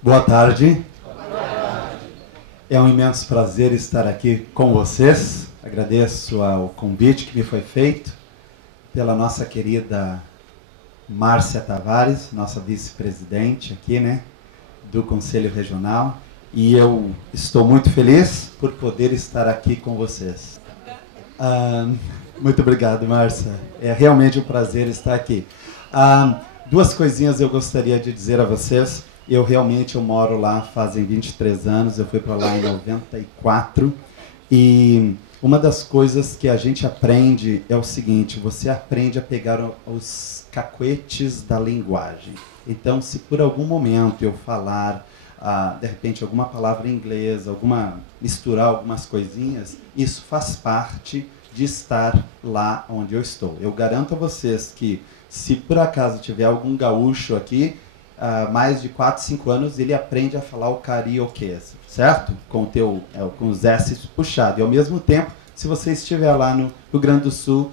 Boa tarde. É um imenso prazer estar aqui com vocês. Agradeço ao convite que me foi feito pela nossa querida Márcia Tavares, nossa vice-presidente aqui, do Conselho Regional. E eu estou muito feliz por poder estar aqui com vocês. Muito obrigado, Márcia. É realmente um prazer estar aqui. Duas coisinhas eu gostaria de dizer a vocês. Eu moro lá fazem 23 anos, eu fui para lá em 94, e uma das coisas que a gente aprende é o seguinte: você aprende a pegar os cacuetes da linguagem. Então, se por algum momento eu falar, de repente, alguma palavra em inglês, misturar algumas coisinhas, isso faz parte de estar lá onde eu estou. Eu garanto a vocês que, se por acaso tiver algum gaúcho aqui, mais de 4, 5 anos, ele aprende a falar o carioquês, certo? Com os S puxados. E, ao mesmo tempo, se você estiver lá no Rio Grande do Sul,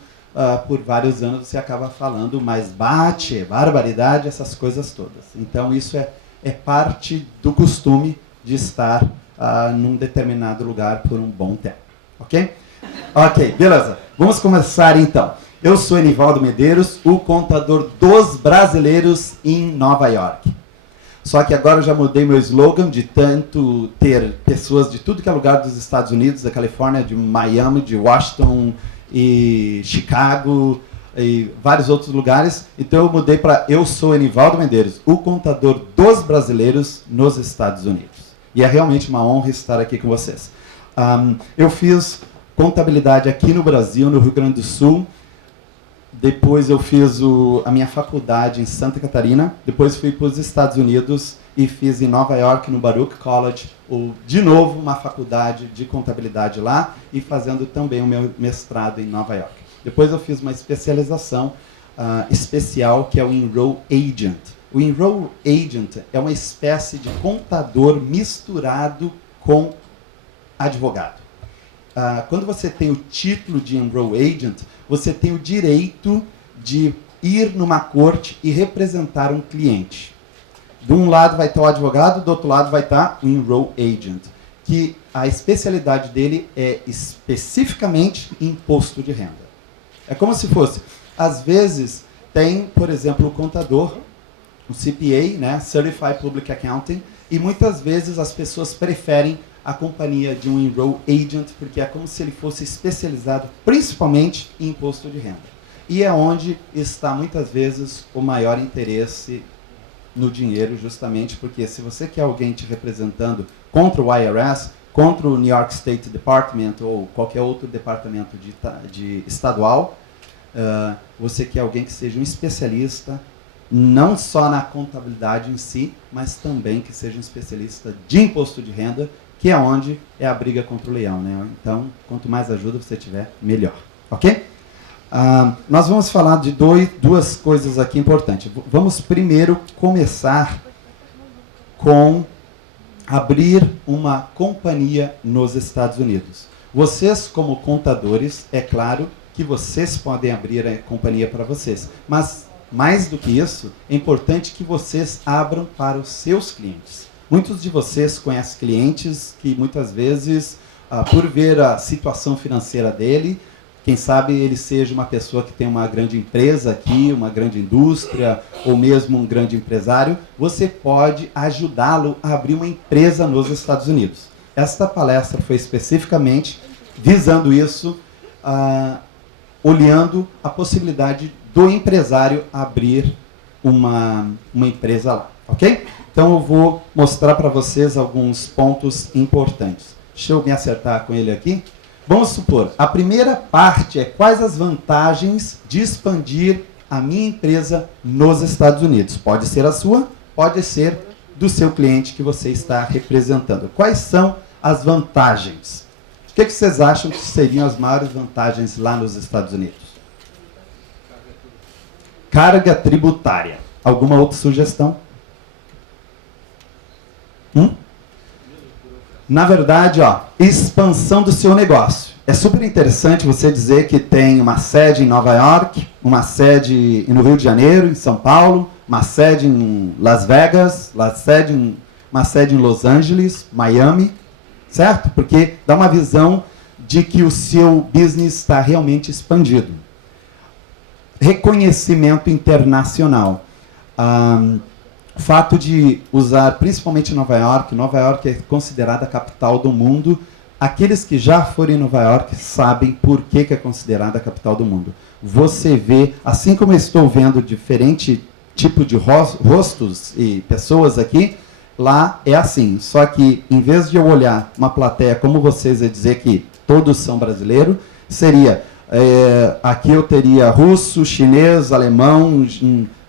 por vários anos, você acaba falando mais bate, barbaridade, essas coisas todas. Então, isso é parte do costume de estar num determinado lugar por um bom tempo. Ok? Ok, beleza. Vamos começar, então. Eu sou Enivaldo Medeiros, o contador dos brasileiros em Nova York. Só que agora eu já mudei meu slogan de tanto ter pessoas de tudo que é lugar dos Estados Unidos, da Califórnia, de Miami, de Washington e Chicago e vários outros lugares. Então eu mudei para eu sou Enivaldo Medeiros, o contador dos brasileiros nos Estados Unidos. E é realmente uma honra estar aqui com vocês. Eu fiz contabilidade aqui no Brasil, no Rio Grande do Sul. Depois eu fiz a minha faculdade em Santa Catarina. Depois fui para os Estados Unidos e fiz em Nova York, no Baruch College, de novo uma faculdade de contabilidade lá, e fazendo também o meu mestrado em Nova York. Depois eu fiz uma especialização especial, que é o Enroll Agent. O Enroll Agent é uma espécie de contador misturado com advogado. Quando você tem o título de Enroll Agent, você tem o direito de ir numa corte e representar um cliente. De um lado vai estar o advogado, do outro lado vai estar o Enroll Agent, que a especialidade dele é especificamente imposto de renda. É como se fosse, às vezes, tem, por exemplo, o contador, o CPA, Certified Public Accounting, e muitas vezes as pessoas preferem a companhia de um Enroll Agent, porque é como se ele fosse especializado principalmente em imposto de renda. E é onde está muitas vezes o maior interesse no dinheiro, justamente porque se você quer alguém te representando contra o IRS, contra o New York State Department ou qualquer outro departamento de estadual, você quer alguém que seja um especialista não só na contabilidade em si, mas também que seja um especialista de imposto de renda, que é onde é a briga contra o leão, Então, quanto mais ajuda você tiver, melhor. Ok? Nós vamos falar de duas coisas aqui importantes. Vamos primeiro começar com abrir uma companhia nos Estados Unidos. Vocês, como contadores, é claro que vocês podem abrir a companhia para vocês, mas mais do que isso, é importante que vocês abram para os seus clientes. Muitos de vocês conhecem clientes que muitas vezes, por ver a situação financeira dele, quem sabe ele seja uma pessoa que tem uma grande empresa aqui, uma grande indústria, ou mesmo um grande empresário, você pode ajudá-lo a abrir uma empresa nos Estados Unidos. Esta palestra foi especificamente visando isso, olhando a possibilidade do empresário abrir uma empresa lá, ok? Então eu vou mostrar para vocês alguns pontos importantes. Deixa eu me acertar com ele aqui. Vamos supor, a primeira parte é quais as vantagens de expandir a minha empresa nos Estados Unidos. Pode ser a sua, pode ser do seu cliente que você está representando. Quais são as vantagens? O que vocês acham que seriam as maiores vantagens lá nos Estados Unidos? Carga tributária. Alguma outra sugestão? Na verdade, expansão do seu negócio. É super interessante você dizer que tem uma sede em Nova York, uma sede no Rio de Janeiro, em São Paulo, uma sede em Las Vegas, uma sede em uma sede em Los Angeles, Miami, certo? Porque dá uma visão de que o seu business está realmente expandido. Reconhecimento internacional. O fato de usar, principalmente Nova York é considerada a capital do mundo. Aqueles que já foram em Nova York sabem por que é considerada a capital do mundo. Você vê, assim como eu estou vendo diferente tipo de rostos e pessoas aqui, lá é assim. Só que, em vez de eu olhar uma plateia como vocês e dizer que todos são brasileiros, seria, aqui eu teria russo, chinês, alemão,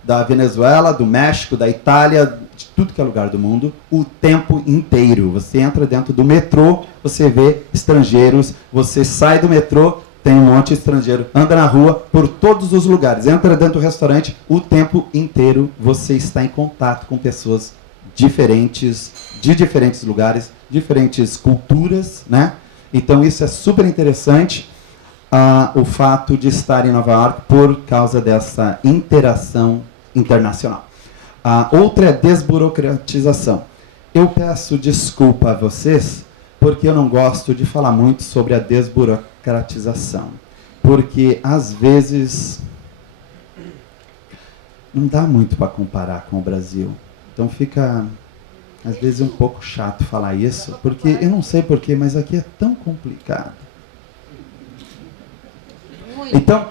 da Venezuela, do México, da Itália, de tudo que é lugar do mundo, o tempo inteiro. Você entra dentro do metrô, você vê estrangeiros, você sai do metrô, tem um monte de estrangeiro, anda na rua, por todos os lugares, entra dentro do restaurante, o tempo inteiro você está em contato com pessoas diferentes, de diferentes lugares, diferentes culturas, né? Então isso é super interessante, o fato de estar em Nova York por causa dessa interação internacional. Outra é desburocratização. Eu peço desculpa a vocês, porque eu não gosto de falar muito sobre a desburocratização. Porque, às vezes, não dá muito para comparar com o Brasil. Então fica, às vezes, um pouco chato falar isso, porque eu não sei porquê, mas aqui é tão complicado. Então,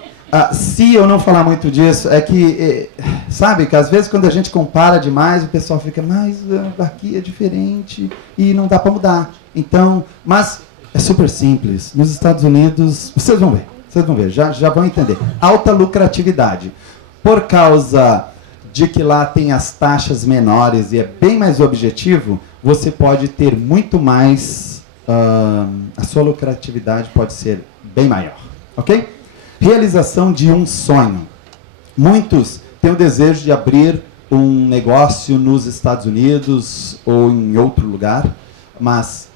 se eu não falar muito disso, é que, sabe, que às vezes quando a gente compara demais, o pessoal fica, mas aqui é diferente e não dá para mudar. Então, mas é super simples. Nos Estados Unidos, vocês vão ver, já vão entender. Alta lucratividade. Por causa de que lá tem as taxas menores e é bem mais objetivo, você pode ter muito mais, a sua lucratividade pode ser bem maior, ok? Realização de um sonho. Muitos têm o desejo de abrir um negócio nos Estados Unidos ou em outro lugar, mas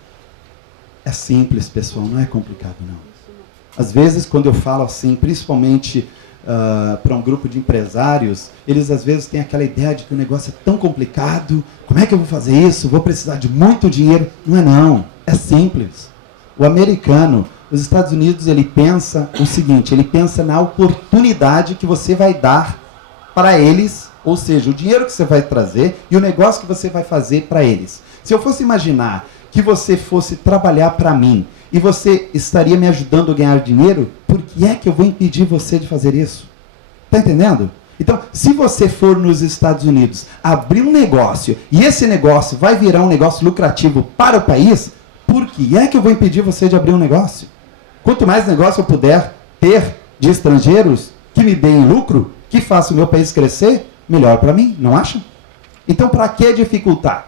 é simples, pessoal, não é complicado, não. Às vezes, quando eu falo assim, principalmente para um grupo de empresários, eles às vezes têm aquela ideia de que o negócio é tão complicado, como é que eu vou fazer isso? Vou precisar de muito dinheiro. Não é não, é simples. O americano, os Estados Unidos, ele pensa o seguinte, ele pensa na oportunidade que você vai dar para eles, ou seja, o dinheiro que você vai trazer e o negócio que você vai fazer para eles. Se eu fosse imaginar que você fosse trabalhar para mim e você estaria me ajudando a ganhar dinheiro, por que é que eu vou impedir você de fazer isso? Está entendendo? Então, se você for nos Estados Unidos abrir um negócio e esse negócio vai virar um negócio lucrativo para o país, por que é que eu vou impedir você de abrir um negócio? Quanto mais negócio eu puder ter de estrangeiros que me deem lucro, que façam o meu país crescer, melhor para mim, não acha? Então, para que dificultar?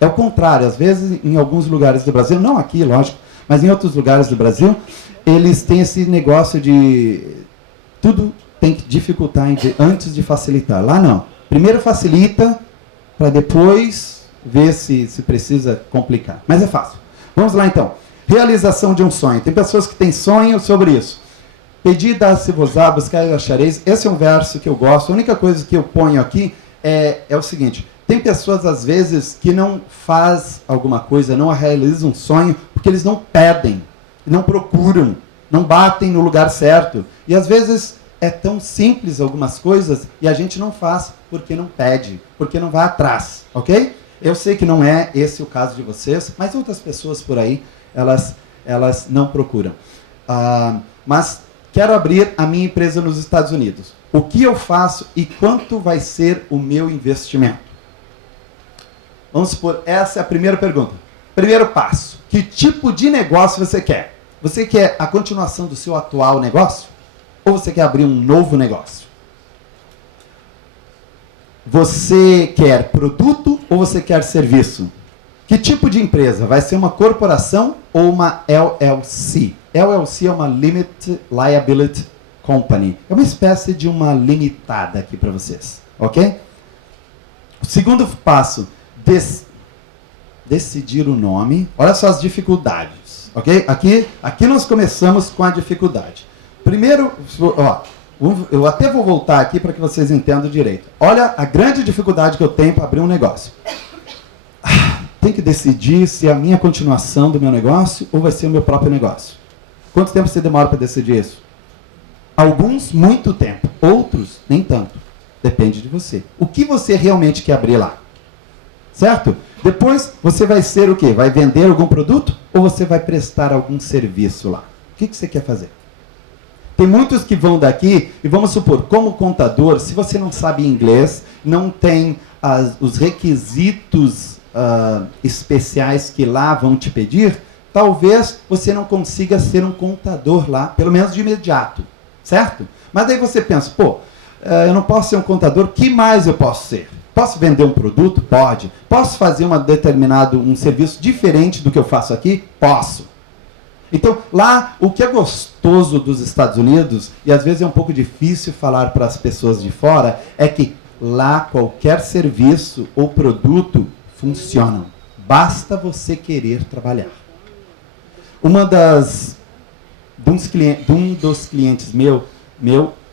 É o contrário. Às vezes, em alguns lugares do Brasil, não aqui, lógico, mas em outros lugares do Brasil, eles têm esse negócio de tudo tem que dificultar antes de facilitar. Lá não. Primeiro facilita, para depois ver se precisa complicar. Mas é fácil. Vamos lá, então. Realização de um sonho. Tem pessoas que têm sonho sobre isso. Pedi, dá-se-vos-á, buscar e achareis. Esse é um verso que eu gosto. A única coisa que eu ponho aqui é o seguinte. Tem pessoas, às vezes, que não faz alguma coisa, não realizam um sonho, porque eles não pedem, não procuram, não batem no lugar certo. E, às vezes, é tão simples algumas coisas e a gente não faz porque não pede, porque não vai atrás, ok? Eu sei que não é esse o caso de vocês, mas outras pessoas por aí, elas não procuram. Mas quero abrir a minha empresa nos Estados Unidos. O que eu faço e quanto vai ser o meu investimento? Vamos supor, essa é a primeira pergunta. Primeiro passo. Que tipo de negócio você quer? Você quer a continuação do seu atual negócio? Ou você quer abrir um novo negócio? Você quer produto ou você quer serviço? Que tipo de empresa? Vai ser uma corporação ou uma LLC? LLC é uma Limited Liability Company. É uma espécie de uma limitada aqui para vocês. Ok? O segundo passo. Decidir o nome. Olha só as dificuldades. Ok? Aqui nós começamos com a dificuldade. Primeiro, eu até vou voltar aqui para que vocês entendam direito. Olha a grande dificuldade que eu tenho para abrir um negócio. tenho que decidir se é a minha continuação do meu negócio ou vai ser o meu próprio negócio. Quanto tempo você demora para decidir isso? Alguns, muito tempo. Outros, nem tanto. Depende de você. O que você realmente quer abrir lá? Certo? Depois, você vai ser o quê? Vai vender algum produto ou você vai prestar algum serviço lá? O que você quer fazer? Tem muitos que vão daqui, e vamos supor, como contador, se você não sabe inglês, não tem os requisitos especiais que lá vão te pedir, talvez você não consiga ser um contador lá, pelo menos de imediato, certo? Mas daí você pensa, pô, eu não posso ser um contador, que mais eu posso ser? Posso vender um produto? Pode. Posso fazer um serviço diferente do que eu faço aqui? Posso. Então, lá, o que é gostoso dos Estados Unidos, e às vezes é um pouco difícil falar para as pessoas de fora, é que lá qualquer serviço ou produto funcionam. Basta você querer trabalhar. Um dos clientes meu,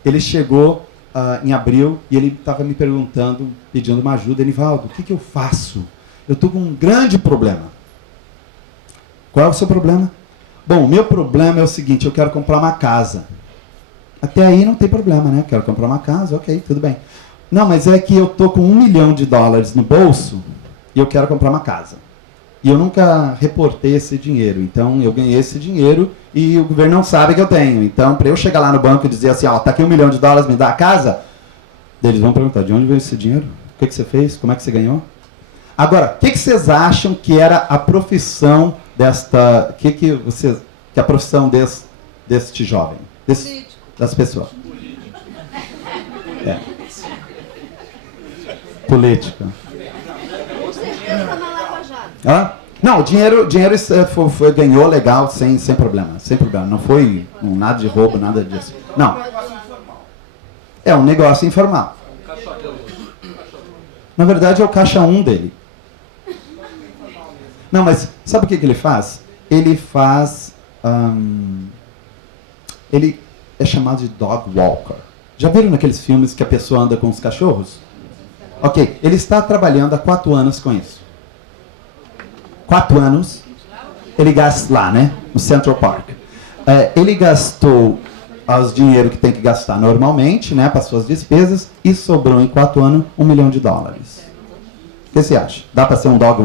ele chegou em abril e ele estava me perguntando, pedindo uma ajuda. Nivaldo, o que eu faço? Eu estou com um grande problema. Qual é o seu problema? Bom, o meu problema é o seguinte, eu quero comprar uma casa. Até aí não tem problema, né? Quero comprar uma casa, ok, tudo bem. Não, mas é que eu estou com $1 milhão no bolso e eu quero comprar uma casa. E eu nunca reportei esse dinheiro. Então, eu ganhei esse dinheiro e o governo não sabe que eu tenho. Então, para eu chegar lá no banco e dizer assim, ó, tá aqui $1 milhão, me dá a casa, eles vão perguntar, de onde veio esse dinheiro? O que você fez? Como é que você ganhou? Agora, o que vocês acham que era a profissão desta... que a profissão deste jovem? Das pessoas? É. Política. Ah? Não, o dinheiro ganhou legal, sem problema. Sem problema. Não foi nada de roubo, nada disso. Não. É um negócio informal. Na verdade, é o caixa 1 dele. Não, mas sabe o que ele faz? Ele faz... ele é chamado de dog walker. Já viram naqueles filmes que a pessoa anda com os cachorros? Ok, ele está trabalhando há 4 anos com isso. 4 anos, ele gasta lá, né? No Central Park. Ele gastou os dinheiro que tem que gastar normalmente, né? Para suas despesas, e sobrou em 4 anos $1 milhão. O que você acha? Dá para ser um dog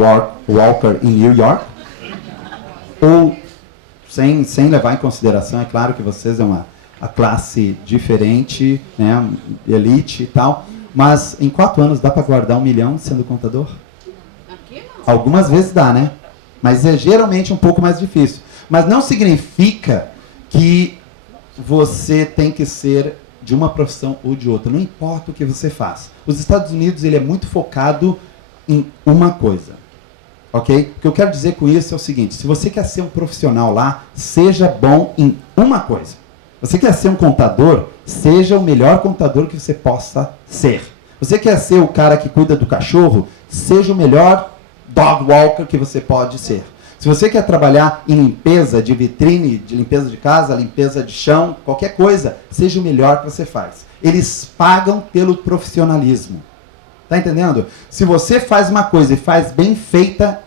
walker em New York? Ou, sem levar em consideração, é claro que vocês é a classe diferente, né? Elite e tal, mas em 4 anos dá para guardar $1 milhão sendo contador? Algumas vezes dá, né? Mas é geralmente um pouco mais difícil. Mas não significa que você tem que ser de uma profissão ou de outra. Não importa o que você faz. Os Estados Unidos, ele é muito focado em uma coisa. Ok? O que eu quero dizer com isso é o seguinte. Se você quer ser um profissional lá, seja bom em uma coisa. Você quer ser um contador, seja o melhor contador que você possa ser. Você quer ser o cara que cuida do cachorro, seja o melhor dog walker que você pode ser. Se você quer trabalhar em limpeza de vitrine, de limpeza de casa, limpeza de chão, qualquer coisa, seja o melhor que você faz. Eles pagam pelo profissionalismo. Tá entendendo? Se você faz uma coisa e faz bem feita,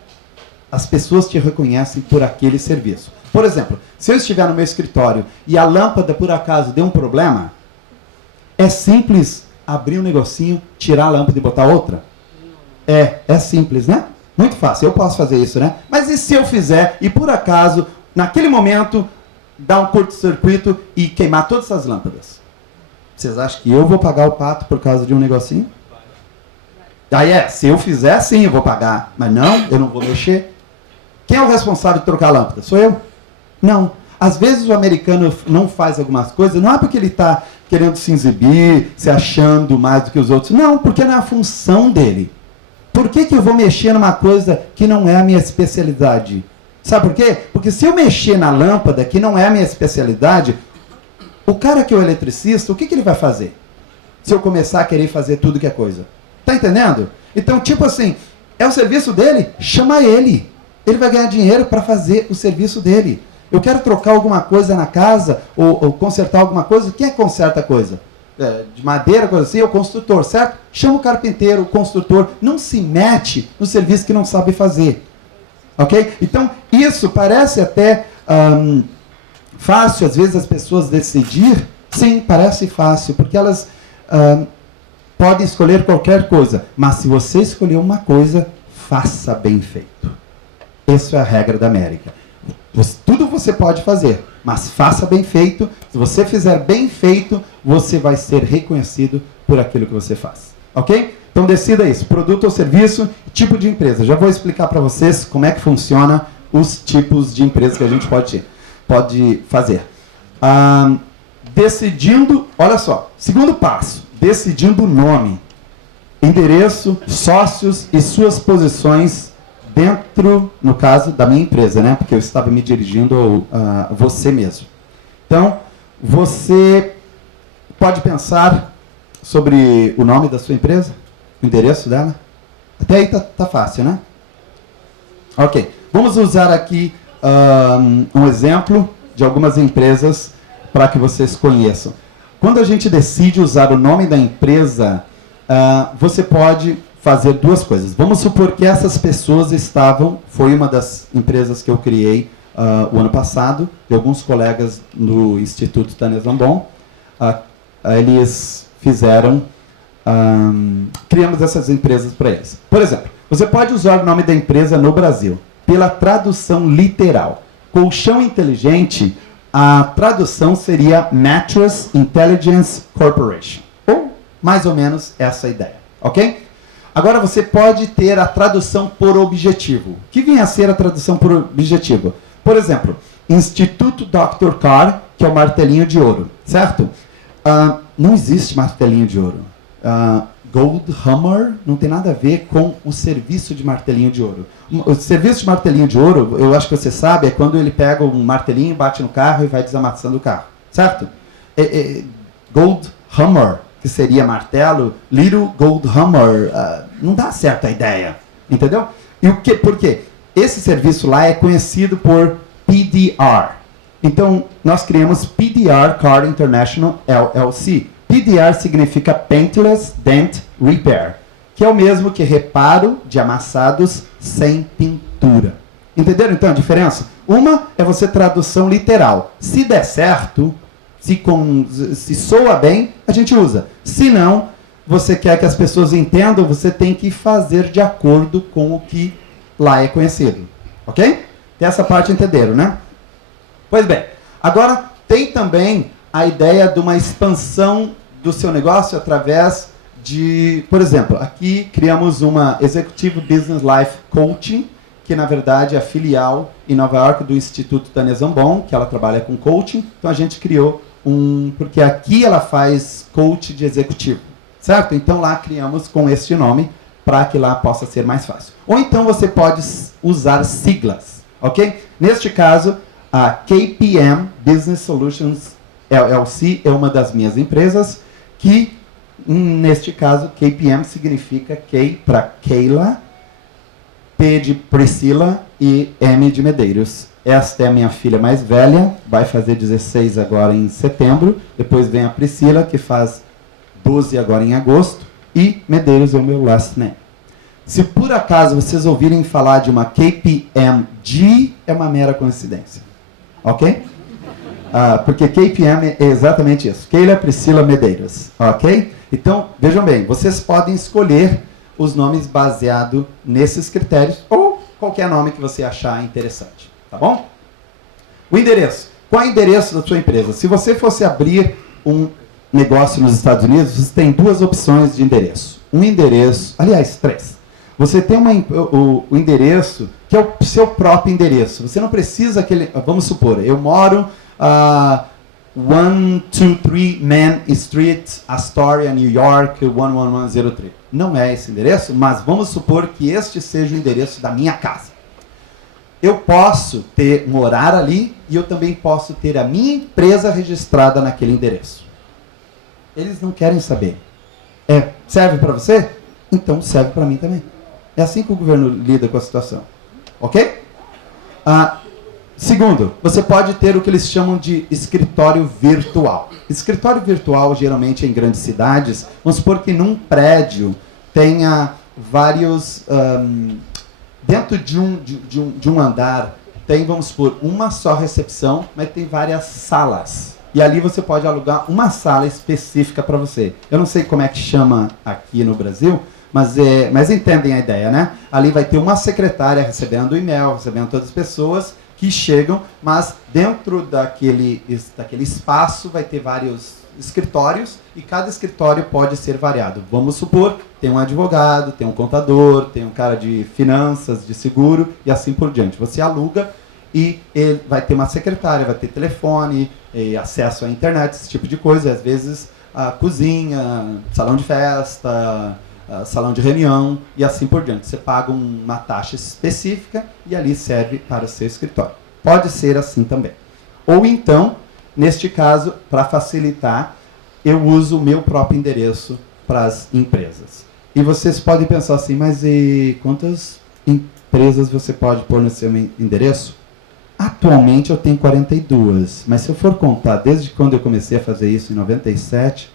as pessoas te reconhecem por aquele serviço. Por exemplo, se eu estiver no meu escritório e a lâmpada, por acaso, deu um problema, é simples abrir um negocinho, tirar a lâmpada e botar outra? É simples, né? Muito fácil, eu posso fazer isso, né? Mas e se eu fizer e por acaso, naquele momento, dar um curto-circuito e queimar todas essas lâmpadas? Vocês acham que eu vou pagar o pato por causa de um negocinho? Aí se eu fizer, sim, eu vou pagar. Mas não, eu não vou mexer. Quem é o responsável de trocar a lâmpada? Sou eu? Não. Às vezes o americano não faz algumas coisas, não é porque ele está querendo se exibir, se achando mais do que os outros. Não, porque não é a função dele. Por que eu vou mexer numa coisa que não é a minha especialidade? Sabe por quê? Porque se eu mexer na lâmpada, que não é a minha especialidade, o cara que é o eletricista, o que ele vai fazer? Se eu começar a querer fazer tudo que é coisa. Tá entendendo? Então, tipo assim, é o serviço dele? Chama ele. Ele vai ganhar dinheiro para fazer o serviço dele. Eu quero trocar alguma coisa na casa, ou consertar alguma coisa. Quem é que conserta a coisa? De madeira, coisa assim, é o construtor, certo? Chama o carpinteiro, o construtor. Não se mete no serviço que não sabe fazer. Ok? Então, isso parece até fácil, às vezes, as pessoas decidir. Sim, parece fácil, porque elas podem escolher qualquer coisa. Mas se você escolher uma coisa, faça bem feito. Essa é a regra da América. Tudo você pode fazer, mas faça bem feito. Se você fizer bem feito, você vai ser reconhecido por aquilo que você faz. Ok? Então decida isso, produto ou serviço, tipo de empresa. Já vou explicar para vocês como é que funciona os tipos de empresa que a gente pode fazer. Decidindo, olha só, segundo passo, decidindo o nome, endereço, sócios e suas posições dentro, no caso, da minha empresa, né? Porque eu estava me dirigindo a você mesmo. Então, você pode pensar sobre o nome da sua empresa? O endereço dela? Até aí tá fácil, né? Ok. Vamos usar aqui um exemplo de algumas empresas para que vocês conheçam. Quando a gente decide usar o nome da empresa, você pode fazer duas coisas. Vamos supor que essas pessoas foi uma das empresas que eu criei o ano passado, de alguns colegas no Instituto Tânia Zambon. Eles fizeram, criamos essas empresas para eles. Por exemplo, você pode usar o nome da empresa no Brasil, pela tradução literal. Colchão inteligente, a tradução seria Mattress Intelligence Corporation. Ou mais ou menos essa ideia, ok? Agora você pode ter a tradução por objetivo. O que vem a ser a tradução por objetivo? Por exemplo, Instituto Dr. Carr, que é o martelinho de ouro, certo? Não existe martelinho de ouro. Gold Hammer não tem nada a ver com o serviço de martelinho de ouro. O serviço de martelinho de ouro, eu acho que você sabe, é quando ele pega um martelinho, bate no carro e vai desamassando o carro, certo? Gold Hammer, que seria martelo, Little Gold Hammer, não dá certo a ideia, entendeu? E por quê? Esse serviço lá é conhecido por PDR. Então, nós criamos PDR Car International LLC. PDR significa Paintless Dent Repair, que é o mesmo que reparo de amassados sem pintura. Entenderam então a diferença? Uma é você tradução literal. Se der certo, se soa bem, a gente usa. Se não, você quer que as pessoas entendam, você tem que fazer de acordo com o que lá é conhecido. Ok? Essa parte entenderam, né? Pois bem, agora tem também a ideia de uma expansão do seu negócio através de, por exemplo, aqui criamos uma Executive Business Life Coaching, que na verdade é a filial em Nova York do Instituto Tânia Zambon, que ela trabalha com coaching. Então a gente criou porque aqui ela faz coach de executivo, certo? Então lá criamos com este nome para que lá possa ser mais fácil. Ou então você pode usar siglas, ok? Neste caso, a KPM Business Solutions LLC é uma das minhas empresas, que neste caso KPM significa K para Keila, P de Priscila e M de Medeiros. Esta é a minha filha mais velha, vai fazer 16 agora em setembro. Depois vem a Priscila, que faz 12 agora em agosto. E Medeiros é o meu last name. Se por acaso vocês ouvirem falar de uma KPMG, é uma mera coincidência. Ok? Porque KPM é exatamente isso. Keila Priscila Medeiros. Ok? Então, vejam bem, vocês podem escolher os nomes baseados nesses critérios ou qualquer nome que você achar interessante. Tá bom? O endereço. Qual é o endereço da sua empresa? Se você fosse abrir um negócio nos Estados Unidos, você tem duas opções de endereço. Um endereço, aliás, três. Você tem o endereço, que é o seu próprio endereço. Você não precisa aquele... Vamos supor, eu moro 123 Main Street, Astoria, New York, 11103. Não é esse endereço, mas vamos supor que este seja o endereço da minha casa. Eu posso morar ali e eu também posso ter a minha empresa registrada naquele endereço. Eles não querem saber. Serve para você? Então serve para mim também. É assim que o governo lida com a situação. Ok? Segundo, você pode ter o que eles chamam de escritório virtual. Escritório virtual, geralmente em grandes cidades, vamos supor que num prédio tenha vários Dentro de um andar, tem, vamos supor, uma só recepção, mas tem várias salas. E ali você pode alugar uma sala específica para você. Eu não sei como é que chama aqui no Brasil, mas entendem a ideia, né? Ali vai ter uma secretária recebendo e-mail, recebendo todas as pessoas que chegam, mas dentro daquele espaço vai ter vários escritórios e cada escritório pode ser variado. Vamos supor, tem um advogado, tem um contador, tem um cara de finanças, de seguro e assim por diante. Você aluga e ele vai ter uma secretária, vai ter telefone, acesso à internet, esse tipo de coisa, e às vezes a cozinha, salão de festa, salão de reunião e assim por diante. Você paga uma taxa específica e ali serve para o seu escritório. Pode ser assim também. Ou então, neste caso, para facilitar, eu uso o meu próprio endereço para as empresas. E vocês podem pensar assim, mas e quantas empresas você pode pôr no seu endereço? Atualmente eu tenho 42, mas se eu for contar desde quando eu comecei a fazer isso em 97,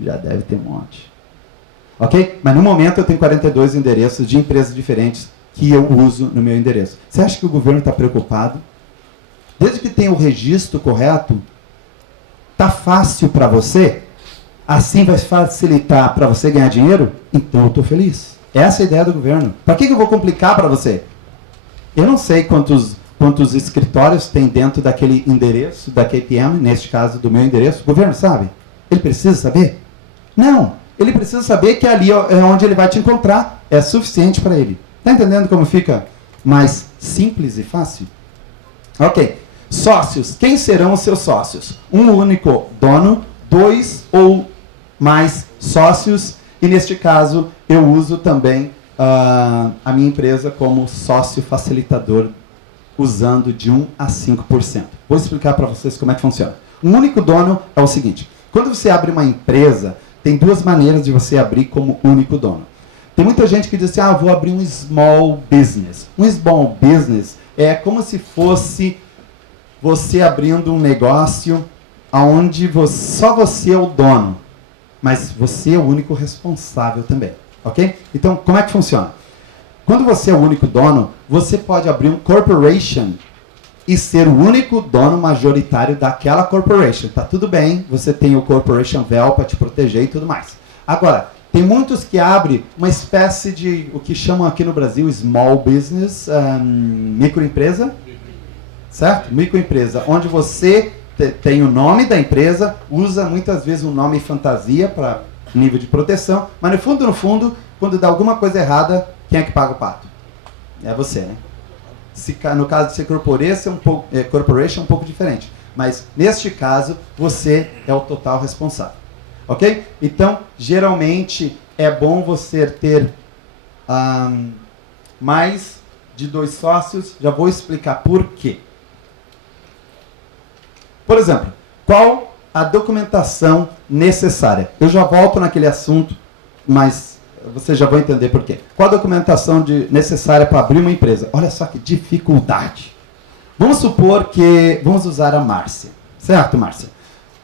já deve ter um monte. Ok? Mas no momento eu tenho 42 endereços de empresas diferentes que eu uso no meu endereço. Você acha que o governo está preocupado? Desde que tenha o registro correto, tá fácil para você? Assim vai facilitar para você ganhar dinheiro? Então eu estou feliz. Essa é a ideia do governo. Para que eu vou complicar para você? Eu não sei quantos escritórios tem dentro daquele endereço da KPM, neste caso do meu endereço. O governo sabe? Ele precisa saber? Não. Ele precisa saber que ali é onde ele vai te encontrar. É suficiente para ele. Está entendendo como fica mais simples e fácil? Ok. Sócios. Quem serão os seus sócios? Um único dono, 2 ou mais sócios. E neste caso, eu uso também a minha empresa como sócio facilitador, usando de 1 a 5%. Vou explicar para vocês como é que funciona. Um único dono é o seguinte. Quando você abre uma empresa, tem duas maneiras de você abrir como único dono. Tem muita gente que diz assim, vou abrir um small business. Um small business é como se fosse você abrindo um negócio onde só você é o dono, mas você é o único responsável também. Ok? Então, como é que funciona? Quando você é o único dono, você pode abrir um corporation e ser o único dono majoritário daquela corporation. Tá tudo bem, você tem o corporation veil para te proteger e tudo mais. Agora, tem muitos que abrem uma espécie de, o que chamam aqui no Brasil, small business, microempresa, certo? Microempresa, onde você tem o nome da empresa, usa muitas vezes um nome fantasia para nível de proteção, mas no fundo, quando dá alguma coisa errada, quem é que paga o pato? É você, né? No caso de ser corporation é um pouco diferente. Mas, neste caso, você é o total responsável. Ok? Então, geralmente, é bom você ter mais de 2 sócios. Já vou explicar por quê. Por exemplo, qual a documentação necessária? Eu já volto naquele assunto, mas você já vai entender por quê. Qual a documentação necessária para abrir uma empresa? Olha só que dificuldade. Vamos supor que... Vamos usar a Márcia. Certo, Márcia?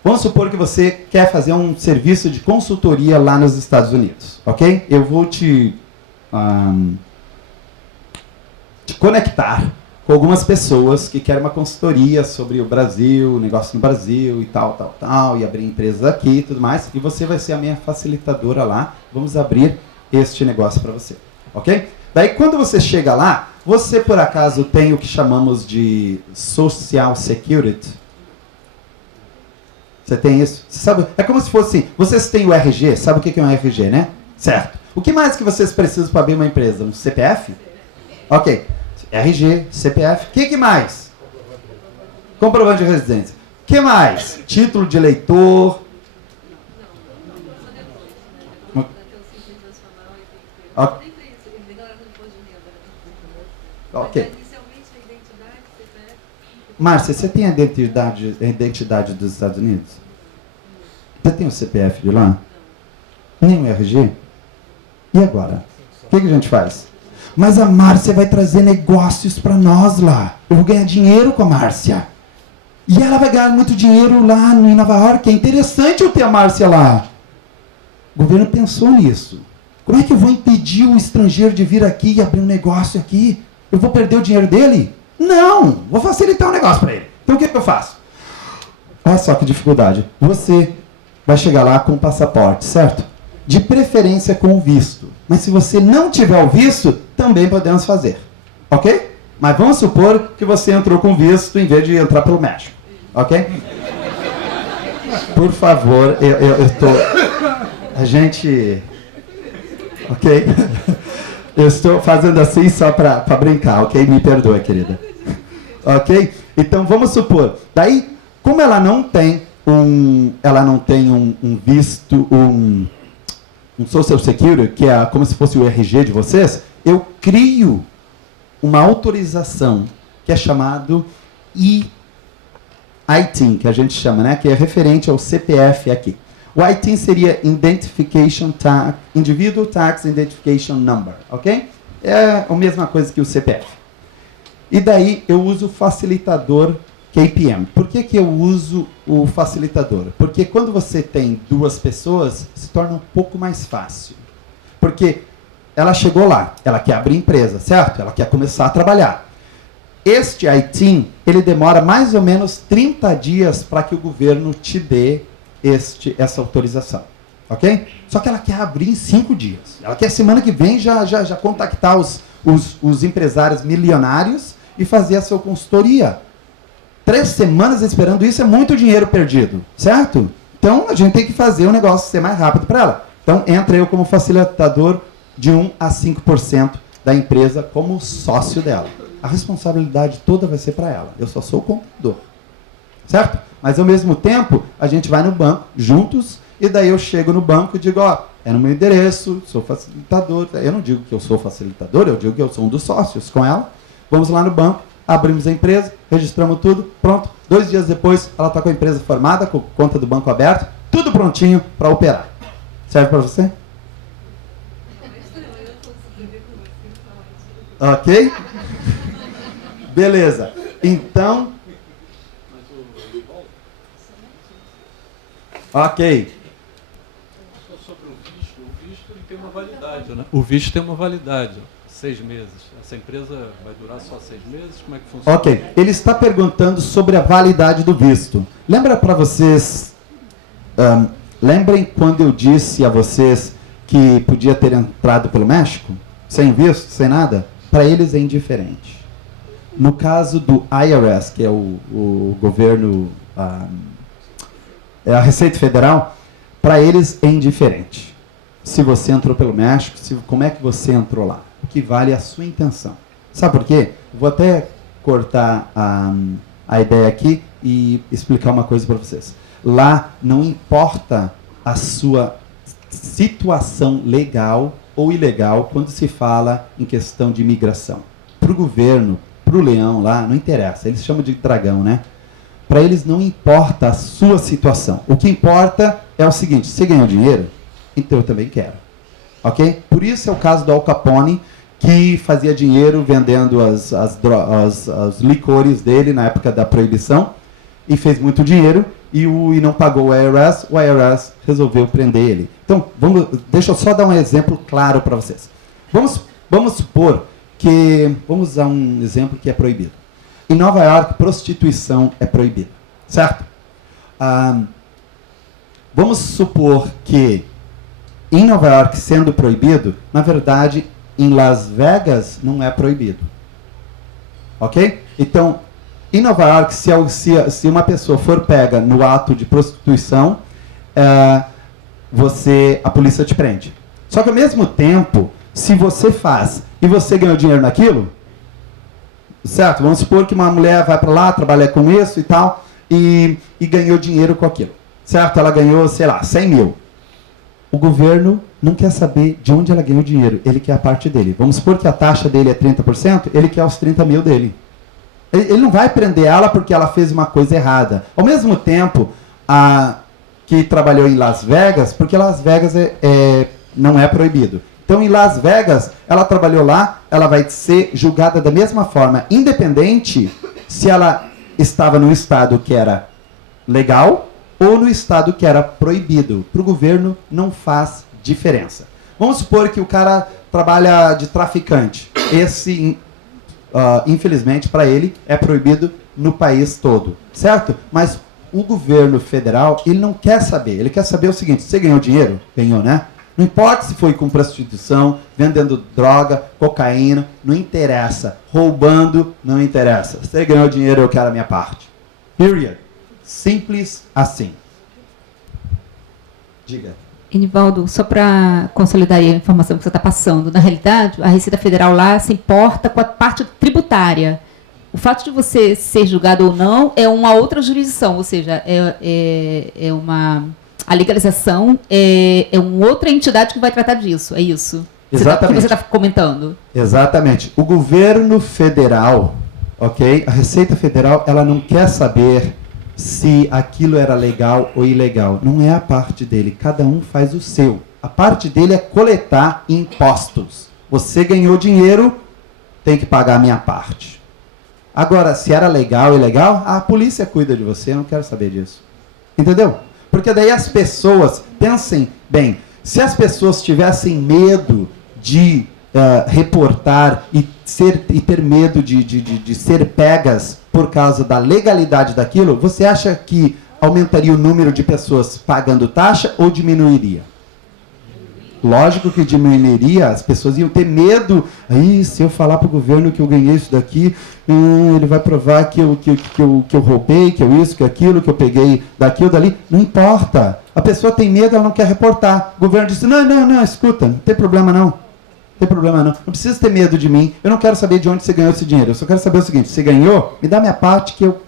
Vamos supor que você quer fazer um serviço de consultoria lá nos Estados Unidos. Ok? Eu vou te conectar com algumas pessoas que querem uma consultoria sobre o Brasil, negócio no Brasil e tal, e abrir empresas aqui e tudo mais. E você vai ser a minha facilitadora lá. Vamos abrir este negócio para você. Ok? Daí, quando você chega lá, você, por acaso, tem o que chamamos de Social Security? Você tem isso? Você sabe? É como se fosse assim, vocês têm o RG, sabe o que é um RG, né? Certo. O que mais que vocês precisam para abrir uma empresa? Um CPF? Ok. RG, CPF. O que mais? Comprovante de residência. O que mais? Título de eleitor. Ok. Márcia, você tem a identidade dos Estados Unidos? Você tem o CPF de lá? Nem o RG? E agora? O que a gente faz? Mas a Márcia vai trazer negócios para nós lá. Eu vou ganhar dinheiro com a Márcia. E ela vai ganhar muito dinheiro lá em Nova York. É interessante eu ter a Márcia lá. O governo pensou nisso. Como é que eu vou impedir o estrangeiro de vir aqui e abrir um negócio aqui? Eu vou perder o dinheiro dele? Não! Vou facilitar o negócio para ele. Então o que eu faço? Olha só que dificuldade. Você vai chegar lá com o passaporte, certo? De preferência com o visto. Mas se você não tiver o visto, também podemos fazer. Ok? Mas vamos supor que você entrou com visto em vez de entrar pelo México. Ok? Por favor, eu tô... A gente... Ok? Eu estou fazendo assim só para brincar, ok? Me perdoa, querida. Ok? Então, vamos supor. Daí, como ela não tem um visto, um Social Security, que é como se fosse o RG de vocês, eu crio uma autorização que é chamado ITIN, que a gente chama, né? Que é referente ao CPF aqui. O ITIN seria Individual Tax Identification Number, ok? É a mesma coisa que o CPF. E daí eu uso o facilitador KPM. Por que eu uso o facilitador? Porque quando você tem duas pessoas, se torna um pouco mais fácil. Porque ela chegou lá, ela quer abrir empresa, certo? Ela quer começar a trabalhar. Este ITIN, ele demora mais ou menos 30 dias para que o governo te dê essa autorização, ok? Só que ela quer abrir em 5 dias. Ela quer semana que vem já contactar os empresários milionários e fazer a sua consultoria. 3 semanas esperando isso é muito dinheiro perdido, certo? Então a gente tem que fazer o negócio ser mais rápido para ela. Então entra eu como facilitador de 1 a 5% da empresa como sócio dela. A responsabilidade toda vai ser para ela. Eu só sou o contador. Certo? Mas ao mesmo tempo, a gente vai no banco juntos e daí eu chego no banco e digo, ó, é no meu endereço, sou facilitador. Eu não digo que eu sou facilitador, eu digo que eu sou um dos sócios com ela. Vamos lá no banco, abrimos a empresa, registramos tudo, pronto. 2 dias depois, ela está com a empresa formada, com conta do banco aberta, tudo prontinho para operar. Serve para você? Ok? Beleza. Então... Ok. Sobre o visto ele tem uma validade, né? O visto tem uma validade, 6 meses. Essa empresa vai durar só 6 meses? Como é que funciona? Ok. Ele está perguntando sobre a validade do visto. Lembra para vocês... lembrem quando eu disse a vocês que podia ter entrado pelo México? Sem visto, sem nada? Para eles é indiferente. No caso do IRS, que é o governo... a Receita Federal, para eles é indiferente. Se você entrou pelo México, como é que você entrou lá? O que vale é a sua intenção. Sabe por quê? Vou até cortar a ideia aqui e explicar uma coisa para vocês. Lá não importa a sua situação legal ou ilegal quando se fala em questão de imigração. Para o governo, para o leão lá, não interessa. Eles chamam de dragão, né? Para eles não importa a sua situação. O que importa é o seguinte, você ganhou dinheiro? Então eu também quero. Ok? Por isso é o caso do Al Capone, que fazia dinheiro vendendo os licores dele na época da proibição, e fez muito dinheiro, e não pagou o IRS resolveu prender ele. Então, deixa eu só dar um exemplo claro para vocês. Vamos supor que... Vamos usar um exemplo que é proibido. Em Nova York, prostituição é proibida, certo? Vamos supor que em Nova York, sendo proibido, na verdade, em Las Vegas não é proibido. Ok? Então, em Nova York, se uma pessoa for pega no ato de prostituição, a polícia te prende. Só que ao mesmo tempo, se você faz e você ganhou dinheiro naquilo, certo? Vamos supor que uma mulher vai para lá, trabalha com isso e tal, e ganhou dinheiro com aquilo. Certo? Ela ganhou, sei lá, 100 mil. O governo não quer saber de onde ela ganhou dinheiro, ele quer a parte dele. Vamos supor que a taxa dele é 30%, ele quer os 30 mil dele. Ele não vai prender ela porque ela fez uma coisa errada. Ao mesmo tempo, que trabalhou em Las Vegas, porque Las Vegas não é proibido. Então, em Las Vegas, ela trabalhou lá, ela vai ser julgada da mesma forma, independente se ela estava no estado que era legal ou no estado que era proibido. Para o governo, não faz diferença. Vamos supor que o cara trabalha de traficante. Esse, infelizmente, para ele, é proibido no país todo, certo? Mas o governo federal, ele não quer saber. Ele quer saber o seguinte: você ganhou dinheiro? Ganhou, né? Não importa se foi com prostituição, vendendo droga, cocaína, não interessa. Roubando, não interessa. Você ganhou dinheiro, eu quero a minha parte. Period. Simples assim. Diga. Enivaldo, só para consolidar aí a informação que você está passando, na realidade, a Receita Federal lá se importa com a parte tributária. O fato de você ser julgado ou não é uma outra jurisdição, ou seja, a legalização é uma outra entidade que vai tratar disso, é isso? Exatamente. Que você está comentando. Exatamente. O governo federal, ok? A Receita Federal, ela não quer saber se aquilo era legal ou ilegal. Não é a parte dele. Cada um faz o seu. A parte dele é coletar impostos. Você ganhou dinheiro, tem que pagar a minha parte. Agora, se era legal ou ilegal, a polícia cuida de você, eu não quero saber disso. Entendeu? Porque daí as pessoas, pensem bem, se as pessoas tivessem medo de reportar e ter medo de ser pegas por causa da legalidade daquilo, você acha que aumentaria o número de pessoas pagando taxa ou diminuiria? Lógico que diminuiria, as pessoas iam ter medo. Aí, se eu falar para o governo que eu ganhei isso daqui, ele vai provar que eu roubei, que eu isso, que aquilo, que eu peguei daquilo, dali. Não importa. A pessoa tem medo, ela não quer reportar. O governo disse, não, escuta, não tem problema não. Não tem problema não. Não precisa ter medo de mim. Eu não quero saber de onde você ganhou esse dinheiro. Eu só quero saber o seguinte: você ganhou, me dá minha parte que eu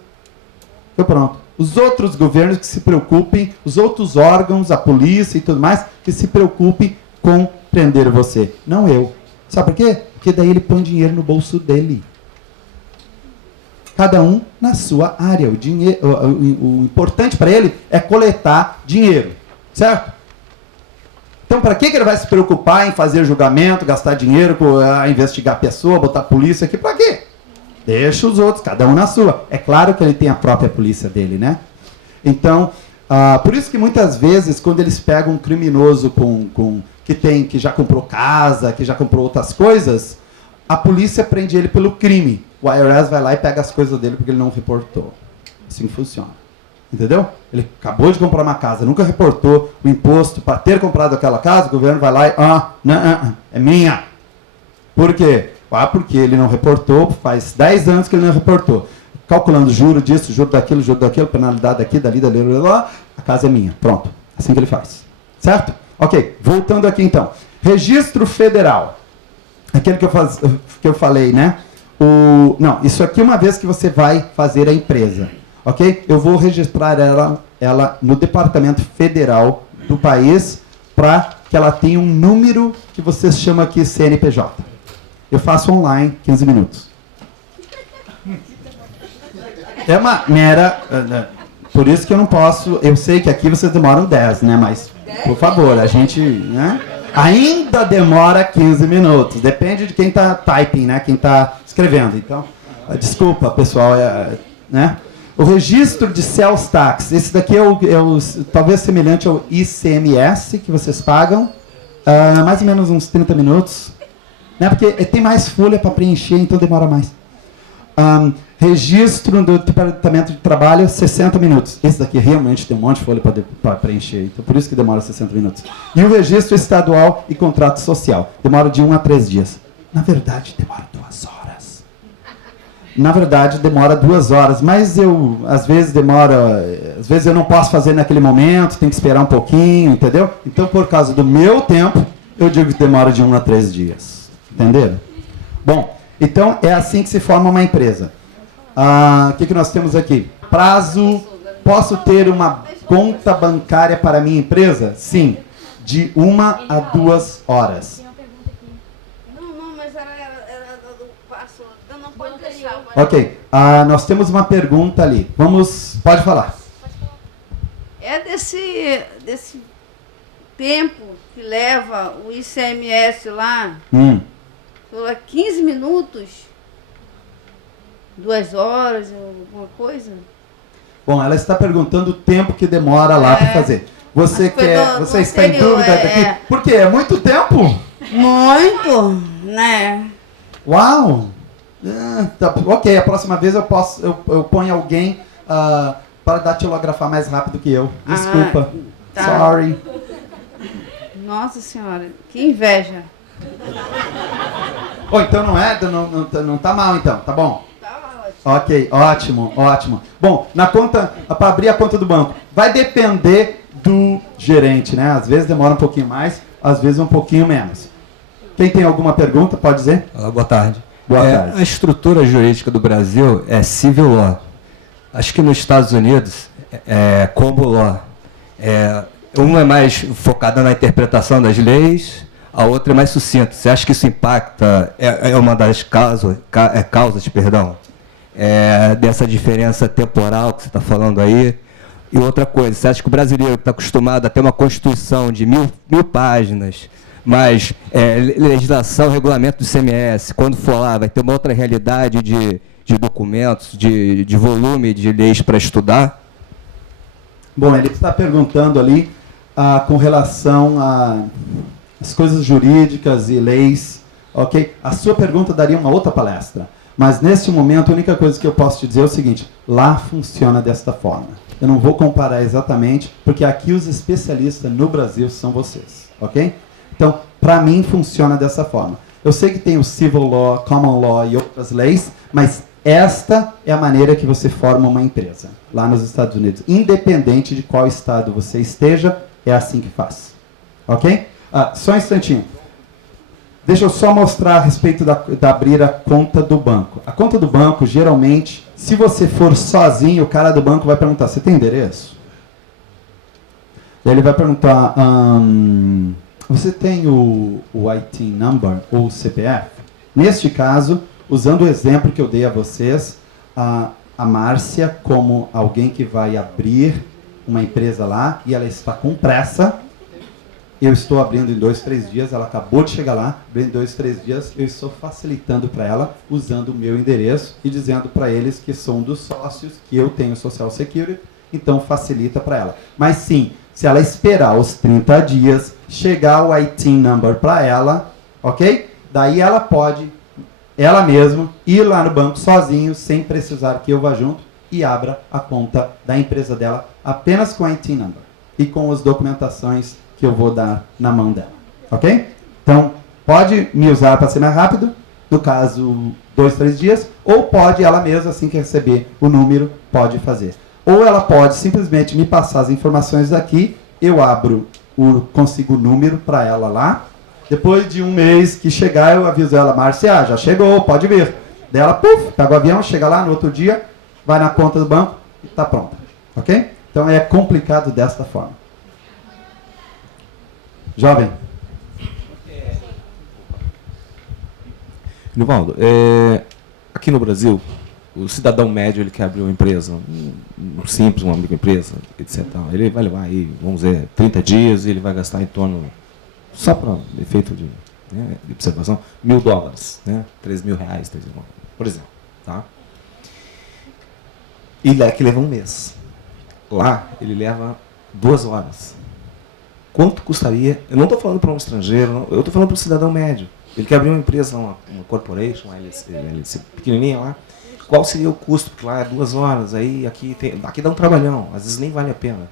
pronto. Os outros governos que se preocupem, os outros órgãos, a polícia e tudo mais, que se preocupem com prender você. Não eu. Sabe por quê? Porque daí ele põe dinheiro no bolso dele. Cada um na sua área. O importante para ele é coletar dinheiro. Certo? Então, para que ele vai se preocupar em fazer julgamento, gastar dinheiro, investigar a pessoa, botar a polícia aqui? Para quê? Deixa os outros, cada um na sua. É claro que ele tem a própria polícia dele, né? Então, por isso que muitas vezes, quando eles pegam um criminoso que já comprou casa, que já comprou outras coisas, a polícia prende ele pelo crime. O IRS vai lá e pega as coisas dele porque ele não reportou. Assim funciona. Entendeu? Ele acabou de comprar uma casa, nunca reportou o imposto para ter comprado aquela casa, o governo vai lá e, não, é minha. Por quê? Porque ele não reportou, faz 10 anos que ele não reportou. Calculando juro disso, juro daquilo, penalidade daqui, dali, lá, a casa é minha. Pronto. Assim que ele faz. Certo? Ok, voltando aqui então. Registro federal. Aquele que eu falei, né? Não, isso aqui uma vez que você vai fazer a empresa. Ok? Eu vou registrar ela no Departamento Federal do país para que ela tenha um número que vocês chamam aqui CNPJ. Eu faço online, 15 minutos. É uma mera... Por isso que eu não posso... Eu sei que aqui vocês demoram 10, né? Mas, por favor, a gente... Né? Ainda demora 15 minutos. Depende de quem está typing, né? Quem está escrevendo. Então, desculpa, pessoal. Né? O registro de sales tax. Esse daqui talvez semelhante ao ICMS que vocês pagam. Mais ou menos uns 30 minutos. Né? Porque tem mais folha para preencher, então demora mais. Registro do Departamento de Trabalho, 60 minutos. Esse daqui realmente tem um monte de folha para preencher, então por isso que demora 60 minutos. E o registro estadual e contrato social. Demora de 1 a 3 dias. Na verdade, demora 2 horas. Na verdade, demora 2 horas, mas às vezes eu não posso fazer naquele momento, tem que esperar um pouquinho, entendeu? Então, por causa do meu tempo, eu digo que demora de 1 a 3 dias. Entenderam? Bom, então é assim que se forma uma empresa. O que nós temos aqui? Prazo. Posso ter uma conta bancária para a minha empresa? Sim. De 1 a 2 horas. Tem uma pergunta aqui. Não, mas era do passo. Não pode deixar. Ok. Nós temos uma pergunta ali. Pode falar. É desse tempo que leva o ICMS lá. 15 minutos. 2 horas, alguma coisa? Bom, ela está perguntando o tempo que demora lá para fazer. Você está em dúvida daqui? Por quê? É muito tempo? tempo? Muito, né? Uau! Tá, ok, a próxima vez eu ponho alguém para datilografar mais rápido que eu. Desculpa. Tá. Sorry. Nossa senhora, que inveja. Então não tá mal então, tá bom? Tá ótimo. Ok, ótimo. Bom, para abrir a conta do banco, vai depender do gerente, né? Às vezes demora um pouquinho mais, às vezes um pouquinho menos. Quem tem alguma pergunta, pode dizer? Olá, boa tarde. Boa tarde. A estrutura jurídica do Brasil é civil law. Acho que nos Estados Unidos é combo law. Uma é mais focada na interpretação das leis, a outra é mais sucinta. Você acha que isso impacta, é uma das causas, dessa diferença temporal que você está falando aí? E outra coisa, você acha que o brasileiro que está acostumado a ter uma Constituição de mil páginas, mas legislação, regulamento do ICMS, quando for lá, vai ter uma outra realidade de documentos, de volume de leis para estudar? Bom, ele está perguntando ali com relação às coisas jurídicas e leis, ok? A sua pergunta daria uma outra palestra, mas neste momento a única coisa que eu posso te dizer é o seguinte: lá funciona desta forma. Eu não vou comparar exatamente, porque aqui os especialistas no Brasil são vocês, ok? Então, para mim, funciona dessa forma. Eu sei que tem o Civil Law, Common Law e outras leis, mas esta é a maneira que você forma uma empresa lá nos Estados Unidos. Independente de qual estado você esteja, é assim que faz. Ok? Só um instantinho. Deixa eu só mostrar a respeito da abrir a conta do banco. A conta do banco, geralmente, se você for sozinho, o cara do banco vai perguntar: você tem endereço? Daí ele vai perguntar: você tem o IT number ou o CPF? Neste caso, usando o exemplo que eu dei a vocês, a Márcia, como alguém que vai abrir uma empresa lá, e ela está com pressa, eu estou abrindo em 2, 3 dias, ela acabou de chegar lá, abrindo em 2, 3 dias, eu estou facilitando para ela, usando o meu endereço e dizendo para eles que sou um dos sócios, que eu tenho Social Security, então facilita para ela. Mas sim, se ela esperar os 30 dias, chegar o IT number para ela, ok? Daí ela pode, ela mesma, ir lá no banco sozinho, sem precisar que eu vá junto, e abra a conta da empresa dela apenas com o IT number e com as documentações que eu vou dar na mão dela, ok? Então, pode me usar para ser mais rápido, no caso, 2, 3 dias, ou pode ela mesma, assim que receber o número, pode fazer. Ou ela pode simplesmente me passar as informações daqui, eu consigo o número para ela lá. Depois de um mês que chegar, eu aviso ela: Márcia, já chegou, pode vir. Daí ela, pega o avião, chega lá no outro dia, vai na conta do banco e está pronta. Ok? Então é complicado desta forma. Jovem. Nivaldo, aqui no Brasil, o cidadão médio, ele quer abrir uma empresa, um simples, uma microempresa, etc. Ele vai levar aí, vamos dizer, 30 dias e ele vai gastar em torno, só para efeito de observação, $1.000, né? R$3.000, por exemplo. Tá? E lá que leva um mês. Lá, ele leva 2 horas. Quanto custaria? Eu não estou falando para um estrangeiro, eu estou falando para um cidadão médio. Ele quer abrir uma empresa, uma corporation, uma LLC pequenininha lá. Qual seria o custo? Porque lá é 2 horas, aí aqui dá um trabalhão, às vezes nem vale a pena.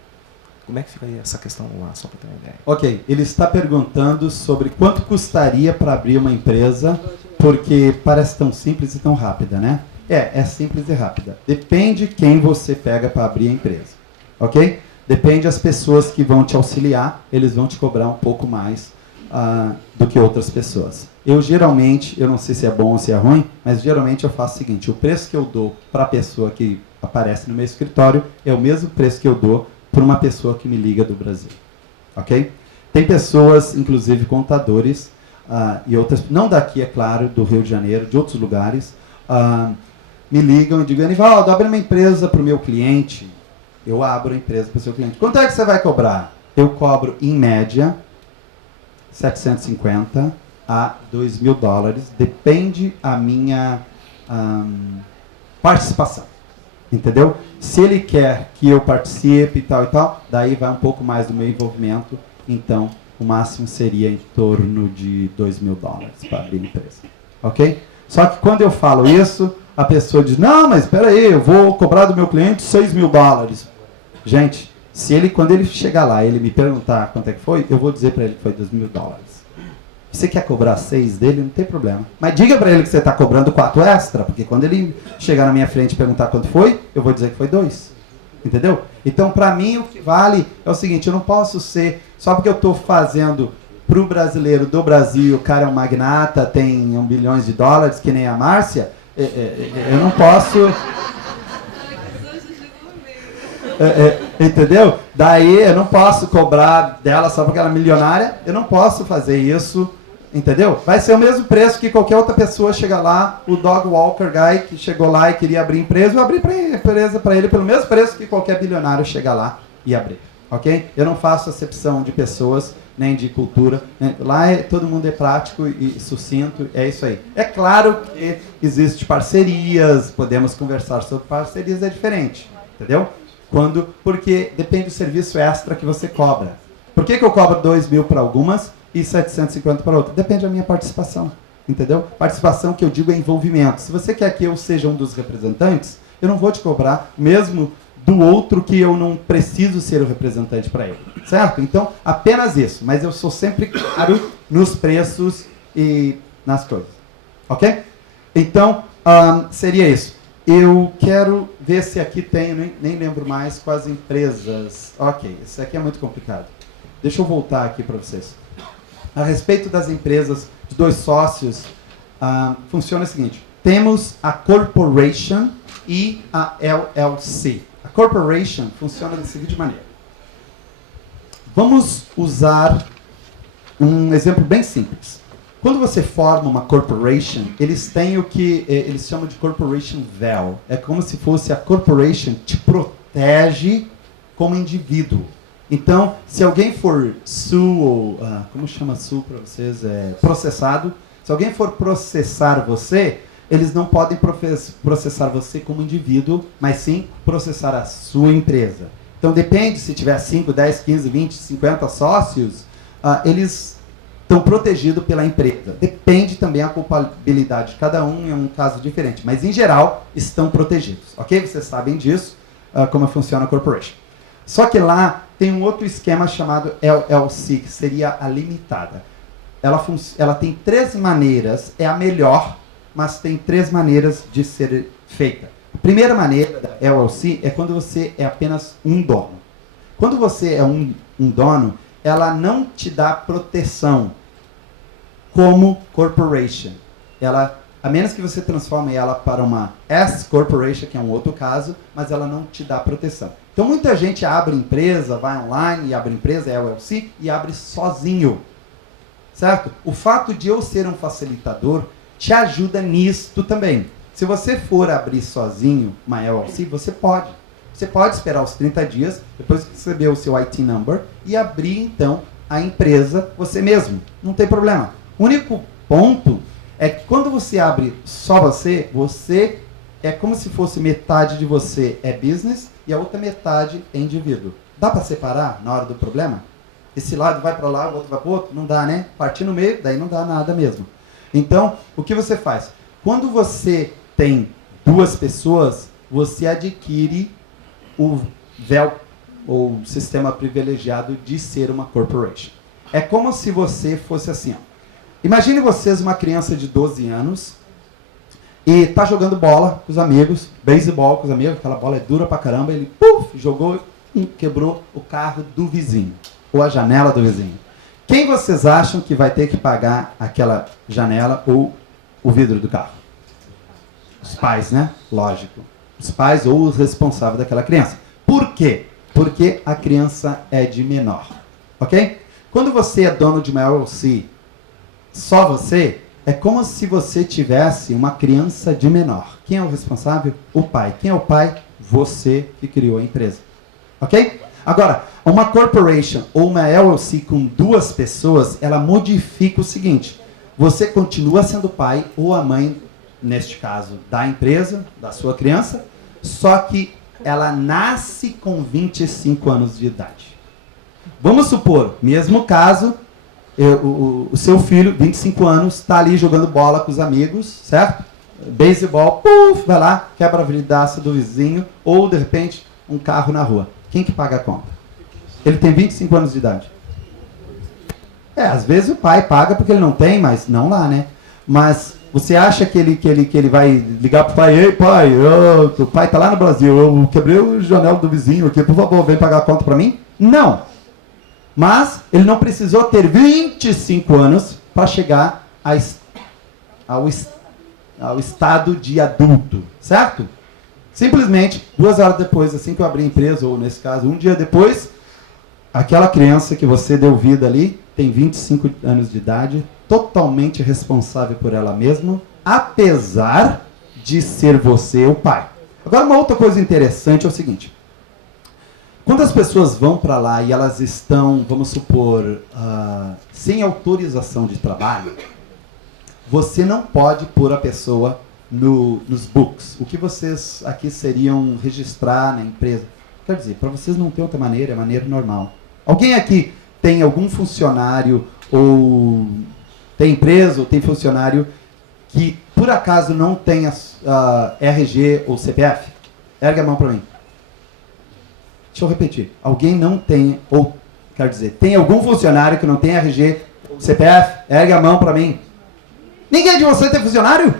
Como é que fica aí essa questão lá, só para ter uma ideia? Ok, ele está perguntando sobre quanto custaria para abrir uma empresa, porque parece tão simples e tão rápida, né? É simples e rápida. Depende quem você pega para abrir a empresa, ok? Depende das pessoas que vão te auxiliar, eles vão te cobrar um pouco mais do que outras pessoas. Eu geralmente, eu não sei se é bom ou se é ruim, mas geralmente eu faço o seguinte: o preço que eu dou para a pessoa que aparece no meu escritório é o mesmo preço que eu dou para uma pessoa que me liga do Brasil, ok? Tem pessoas, inclusive contadores, e outras, não daqui, é claro, do Rio de Janeiro, de outros lugares, me ligam e digam: Nivaldo, abre uma empresa para o meu cliente. Eu abro a empresa para o seu cliente. Quanto é que você vai cobrar? Eu cobro, em média, $750 a $2.000, depende a minha participação, entendeu? Se ele quer que eu participe e tal, daí vai um pouco mais do meu envolvimento, então o máximo seria em torno de $2.000 para abrir a empresa. Ok? Só que quando eu falo isso, a pessoa diz, não, mas espera aí, eu vou cobrar do meu cliente $6.000. Gente, quando ele chegar lá e ele me perguntar quanto é que foi, eu vou dizer para ele que foi $2.000. Você quer cobrar 6 dele, não tem problema. Mas diga para ele que você está cobrando 4 extra, porque quando ele chegar na minha frente e perguntar quanto foi, eu vou dizer que foi 2. Entendeu? Então, para mim, o que vale é o seguinte, eu não posso ser, só porque eu estou fazendo para o brasileiro do Brasil, o cara é um magnata, tem $1 bilhão, que nem a Márcia, eu não posso... entendeu? Daí eu não posso cobrar dela só porque ela é milionária, eu não posso fazer isso, entendeu? Vai ser o mesmo preço que qualquer outra pessoa chega lá, o dog walker guy que chegou lá e queria abrir empresa, eu abri empresa para ele pelo mesmo preço que qualquer bilionário chega lá e abrir, ok? Eu não faço acepção de pessoas, nem de cultura, né? Lá todo mundo é prático e sucinto, é isso aí. É claro que existem parcerias, podemos conversar sobre parcerias, é diferente, entendeu? Porque depende do serviço extra que você cobra. Por que eu cobro 2.000 para algumas e 750 para outras? Depende da minha participação, entendeu? Participação que eu digo é envolvimento. Se você quer que eu seja um dos representantes, eu não vou te cobrar, mesmo do outro que eu não preciso ser o representante para ele, certo? Então, apenas isso. Mas eu sou sempre claro nos preços e nas coisas, ok? Então, seria isso. Eu quero ver se aqui tem, nem lembro mais, quais empresas. Ok, isso aqui é muito complicado. Deixa eu voltar aqui para vocês. A respeito das empresas de 2 sócios, funciona o seguinte. Temos a Corporation e a LLC. A Corporation funciona da seguinte maneira. Vamos usar um exemplo bem simples. Quando você forma uma corporation, eles têm o que eles chamam de corporation veil. É como se fosse a corporation te protege como indivíduo. Então, se alguém for como chama sue para vocês? Processado. Se alguém for processar você, eles não podem processar você como indivíduo, mas sim processar a sua empresa. Então, depende se tiver 5, 10, 15, 20, 50 sócios, eles estão protegidos pela empresa. Depende também a culpabilidade de cada um, é um caso diferente. Mas, em geral, estão protegidos. Ok? Vocês sabem disso, como funciona a corporation. Só que lá tem um outro esquema chamado LLC, que seria a limitada. Ela tem 3 maneiras, é a melhor, mas tem 3 maneiras de ser feita. A primeira maneira da LLC é quando você é apenas um dono. Quando você é um dono, ela não te dá proteção como corporation. A menos que você transforme ela para uma S-corporation, que é um outro caso, mas ela não te dá proteção. Então muita gente abre empresa, vai online e abre empresa, LLC, e abre sozinho. Certo? O fato de eu ser um facilitador te ajuda nisso também. Se você for abrir sozinho uma LLC, você pode. Você pode esperar os 30 dias, depois que receber o seu IT number, e abrir, então, a empresa você mesmo. Não tem problema. O único ponto é que quando você abre só você é como se fosse metade de você é business e a outra metade é indivíduo. Dá para separar na hora do problema? Esse lado vai para lá, o outro vai para o outro? Não dá, né? Partir no meio, daí não dá nada mesmo. Então, o que você faz? Quando você tem 2 pessoas, você adquire o véu, ou sistema privilegiado de ser uma corporation. É como se você fosse assim, ó. Imagine vocês uma criança de 12 anos e tá jogando bola com os amigos, beisebol com os amigos, aquela bola é dura pra caramba, ele jogou e quebrou o carro do vizinho, ou a janela do vizinho. Quem vocês acham que vai ter que pagar aquela janela ou o vidro do carro? Os pais, né? Lógico. Os pais ou os responsáveis daquela criança. Por quê? Porque a criança é de menor. Ok? Quando você é dono de uma LLC, só você, é como se você tivesse uma criança de menor. Quem é o responsável? O pai. Quem é o pai? Você que criou a empresa. Ok? Agora, uma corporation ou uma LLC com 2 pessoas, ela modifica o seguinte. Você continua sendo pai ou a mãe, neste caso, da empresa, da sua criança, só que ela nasce com 25 anos de idade. Vamos supor, mesmo caso, o seu filho, 25 anos, está ali jogando bola com os amigos, certo? Beisebol, puf, vai lá, quebra a vidraça do vizinho, ou de repente um carro na rua. Quem que paga a conta? Ele tem 25 anos de idade. Às vezes o pai paga porque ele não tem, mas não lá, né? Mas você acha que ele vai ligar pro pai, ei pai, o pai tá lá no Brasil, eu quebrei o janela do vizinho aqui, por favor, vem pagar a conta para mim? Não. Mas ele não precisou ter 25 anos para chegar ao estado de adulto, certo? Simplesmente, 2 horas depois, assim que eu abri a empresa, ou nesse caso, um dia depois, aquela criança que você deu vida ali, tem 25 anos de idade, totalmente responsável por ela mesma, apesar de ser você o pai. Agora, uma outra coisa interessante é o seguinte. Quando as pessoas vão para lá e elas estão, vamos supor, sem autorização de trabalho, você não pode pôr a pessoa nos books. O que vocês aqui seriam registrar na empresa. Quer dizer, para vocês não tem outra maneira, é maneira normal. Alguém aqui tem algum funcionário, ou tem empresa, ou tem funcionário que por acaso não tenha RG ou CPF? Ergue a mão para mim. Deixa eu repetir. Alguém não tem, ou quer dizer, tem algum funcionário que não tem RG ou CPF? Ergue a mão para mim. Ninguém de vocês tem funcionário?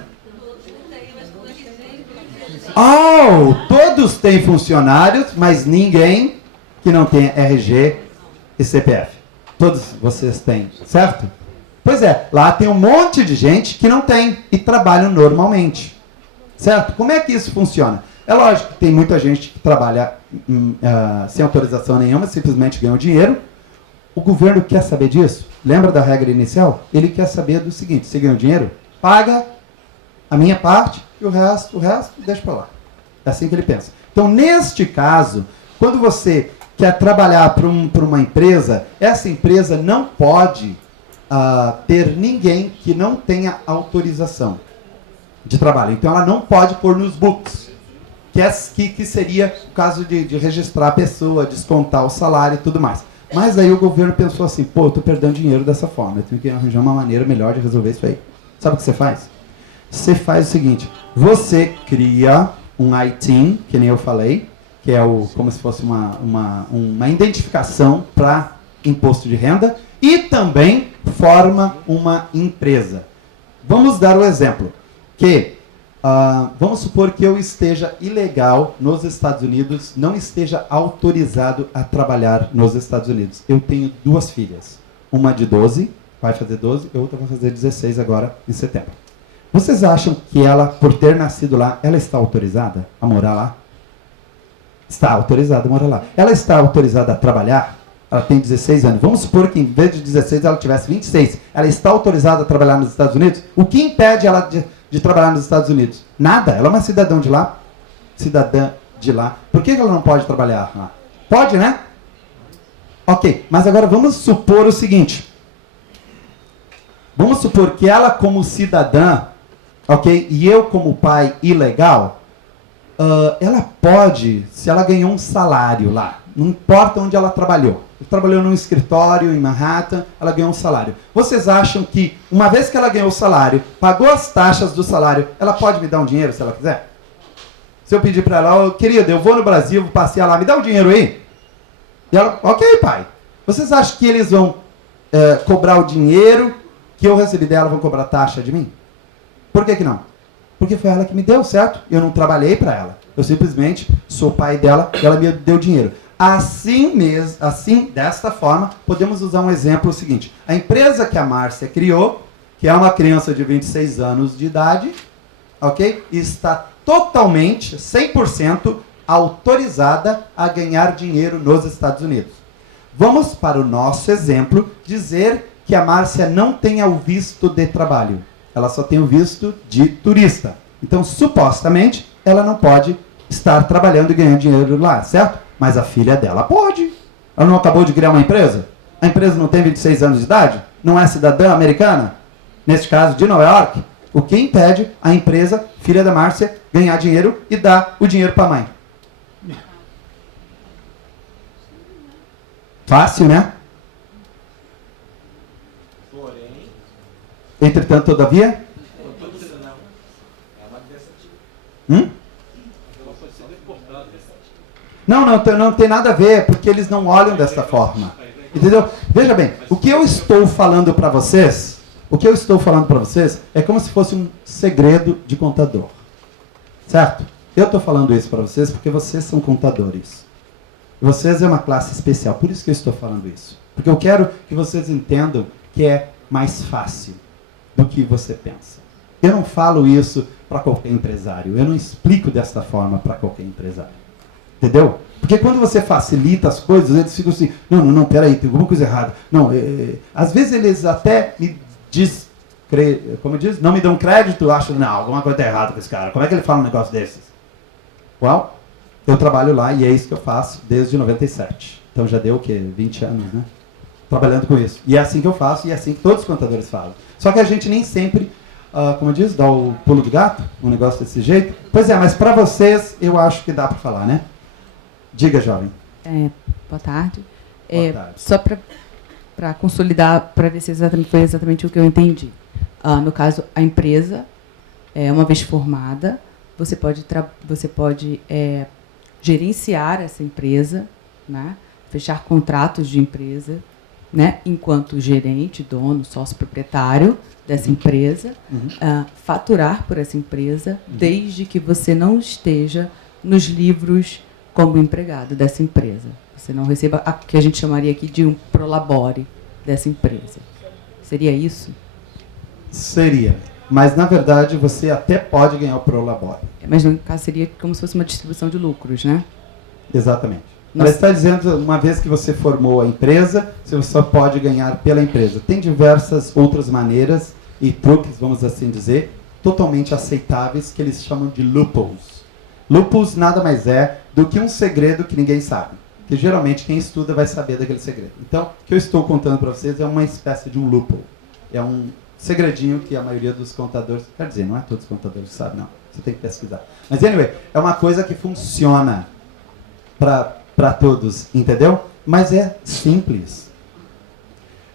Oh, todos têm funcionários, mas ninguém que não tem RG e CPF. Todos vocês têm, certo? Pois é, lá tem um monte de gente que não tem e trabalham normalmente. Certo? Como é que isso funciona? É lógico que tem muita gente que trabalha sem autorização nenhuma, simplesmente ganha dinheiro. O governo quer saber disso? Lembra da regra inicial? Ele quer saber do seguinte: você ganha dinheiro? Paga a minha parte e o resto deixa para lá. É assim que ele pensa. Então, neste caso, quando você quer trabalhar para uma empresa, essa empresa não pode ter ninguém que não tenha autorização de trabalho. Então, ela não pode pôr nos books, que seria o caso de registrar a pessoa, descontar o salário e tudo mais. Mas aí o governo pensou assim, pô, eu estou perdendo dinheiro dessa forma, eu tenho que arranjar uma maneira melhor de resolver isso aí. Sabe o que você faz? Você faz o seguinte, você cria um ITIN, que nem eu falei, que é como se fosse uma identificação para imposto de renda, e também forma uma empresa. Vamos dar o exemplo, que vamos supor que eu esteja ilegal nos Estados Unidos, não esteja autorizado a trabalhar nos Estados Unidos. Eu tenho 2 filhas, uma de 12, vai fazer 12, e outra vai fazer 16 agora em setembro. Vocês acham que ela, por ter nascido lá, ela está autorizada a morar lá? Está autorizada a morar lá. Ela está autorizada a trabalhar? Ela tem 16 anos. Vamos supor que em vez de 16 ela tivesse 26. Ela está autorizada a trabalhar nos Estados Unidos? O que impede ela de trabalhar nos Estados Unidos? Nada. Ela é uma cidadã de lá. Por que ela não pode trabalhar lá? Pode, né? Ok, mas agora vamos supor o seguinte. Vamos supor que ela como cidadã, ok, e eu como pai ilegal, ela pode, se ela ganhou um salário lá, não importa onde ela trabalhou. Trabalhou num escritório em Manhattan, ela ganhou um salário. Vocês acham que, uma vez que ela ganhou o salário, pagou as taxas do salário, ela pode me dar um dinheiro se ela quiser? Se eu pedir para ela, querida, eu vou no Brasil, vou passear lá, me dá um dinheiro aí? E ela, ok, pai. Vocês acham que eles vão cobrar o dinheiro que eu recebi dela, vão cobrar taxa de mim? Por que não? Porque foi ela que me deu, certo? Eu não trabalhei para ela. Eu simplesmente sou pai dela e ela me deu dinheiro. Assim mesmo, assim, desta forma, podemos usar um exemplo seguinte. A empresa que a Márcia criou, que é uma criança de 26 anos de idade, ok? Está totalmente, 100% autorizada a ganhar dinheiro nos Estados Unidos. Vamos para o nosso exemplo dizer que a Márcia não tenha o visto de trabalho. Ela só tem o visto de turista. Então, supostamente, ela não pode estar trabalhando e ganhando dinheiro lá, certo? Mas a filha dela pode. Ela não acabou de criar uma empresa? A empresa não tem 26 anos de idade? Não é cidadã americana? Neste caso, de Nova York? O que impede a empresa, filha da Márcia, ganhar dinheiro e dar o dinheiro para a mãe? Fácil, né? Entretanto, todavia? Não tem nada a ver, porque eles não olham dessa forma. Entendeu? Veja bem, o que eu estou falando para vocês é como se fosse um segredo de contador. Certo? Eu estou falando isso para vocês porque vocês são contadores. Vocês é uma classe especial, por isso que eu estou falando isso. Porque eu quero que vocês entendam que é mais fácil do que você pensa. Eu não falo isso para qualquer empresário, eu não explico desta forma para qualquer empresário. Entendeu? Porque quando você facilita as coisas, eles ficam assim, não, peraí, tem alguma coisa errada. Não, às vezes eles até me não me dão crédito, eu acho, não, alguma coisa está errada com esse cara. Como é que ele fala um negócio desses? Well, eu trabalho lá e é isso que eu faço desde 97. Então já deu o quê? 20 anos, né? Trabalhando com isso. E é assim que eu faço e é assim que todos os contadores falam. Só que a gente nem sempre, dá o pulo do gato, um negócio desse jeito. Pois é, mas para vocês eu acho que dá para falar, né? Diga, jovem. Boa tarde. Boa tarde. Só para consolidar, para ver se foi exatamente o que eu entendi. No caso, a empresa, uma vez formada, você pode gerenciar essa empresa, né? Fechar contratos de empresa, né? Enquanto gerente, dono, sócio proprietário dessa empresa, faturar por essa empresa, desde que você não esteja nos livros como empregado dessa empresa. Você não receba o que a gente chamaria aqui de um prolabore dessa empresa. Seria isso? Seria. Mas, na verdade, você até pode ganhar o prolabore. Mas, no caso, seria como se fosse uma distribuição de lucros, né? Exatamente. Ela está dizendo, uma vez que você formou a empresa, você só pode ganhar pela empresa. Tem diversas outras maneiras e truques, vamos assim dizer, totalmente aceitáveis, que eles chamam de loopholes. Loopholes nada mais é do que um segredo que ninguém sabe. Que geralmente quem estuda vai saber daquele segredo. Então, o que eu estou contando para vocês é uma espécie de um loophole. É um segredinho que a maioria dos contadores... Quer dizer, não é todos os contadores que sabem, não. Você tem que pesquisar. Mas, anyway, é uma coisa que funciona para todos, entendeu? Mas é simples.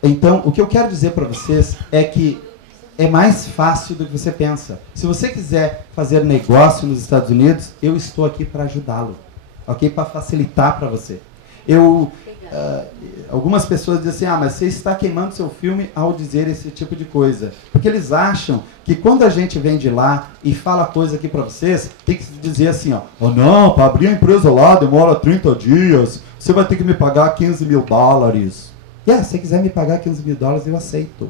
Então, o que eu quero dizer para vocês é que é mais fácil do que você pensa. Se você quiser fazer negócio nos Estados Unidos, eu estou aqui para ajudá-lo, ok? Para facilitar para você. Algumas pessoas dizem assim, mas você está queimando seu filme ao dizer esse tipo de coisa. Porque eles acham que quando a gente vem de lá e fala coisa aqui para vocês, tem que dizer assim, não, para abrir a empresa lá demora 30 dias, você vai ter que me pagar $15 mil. Se você quiser me pagar $15 mil, eu aceito.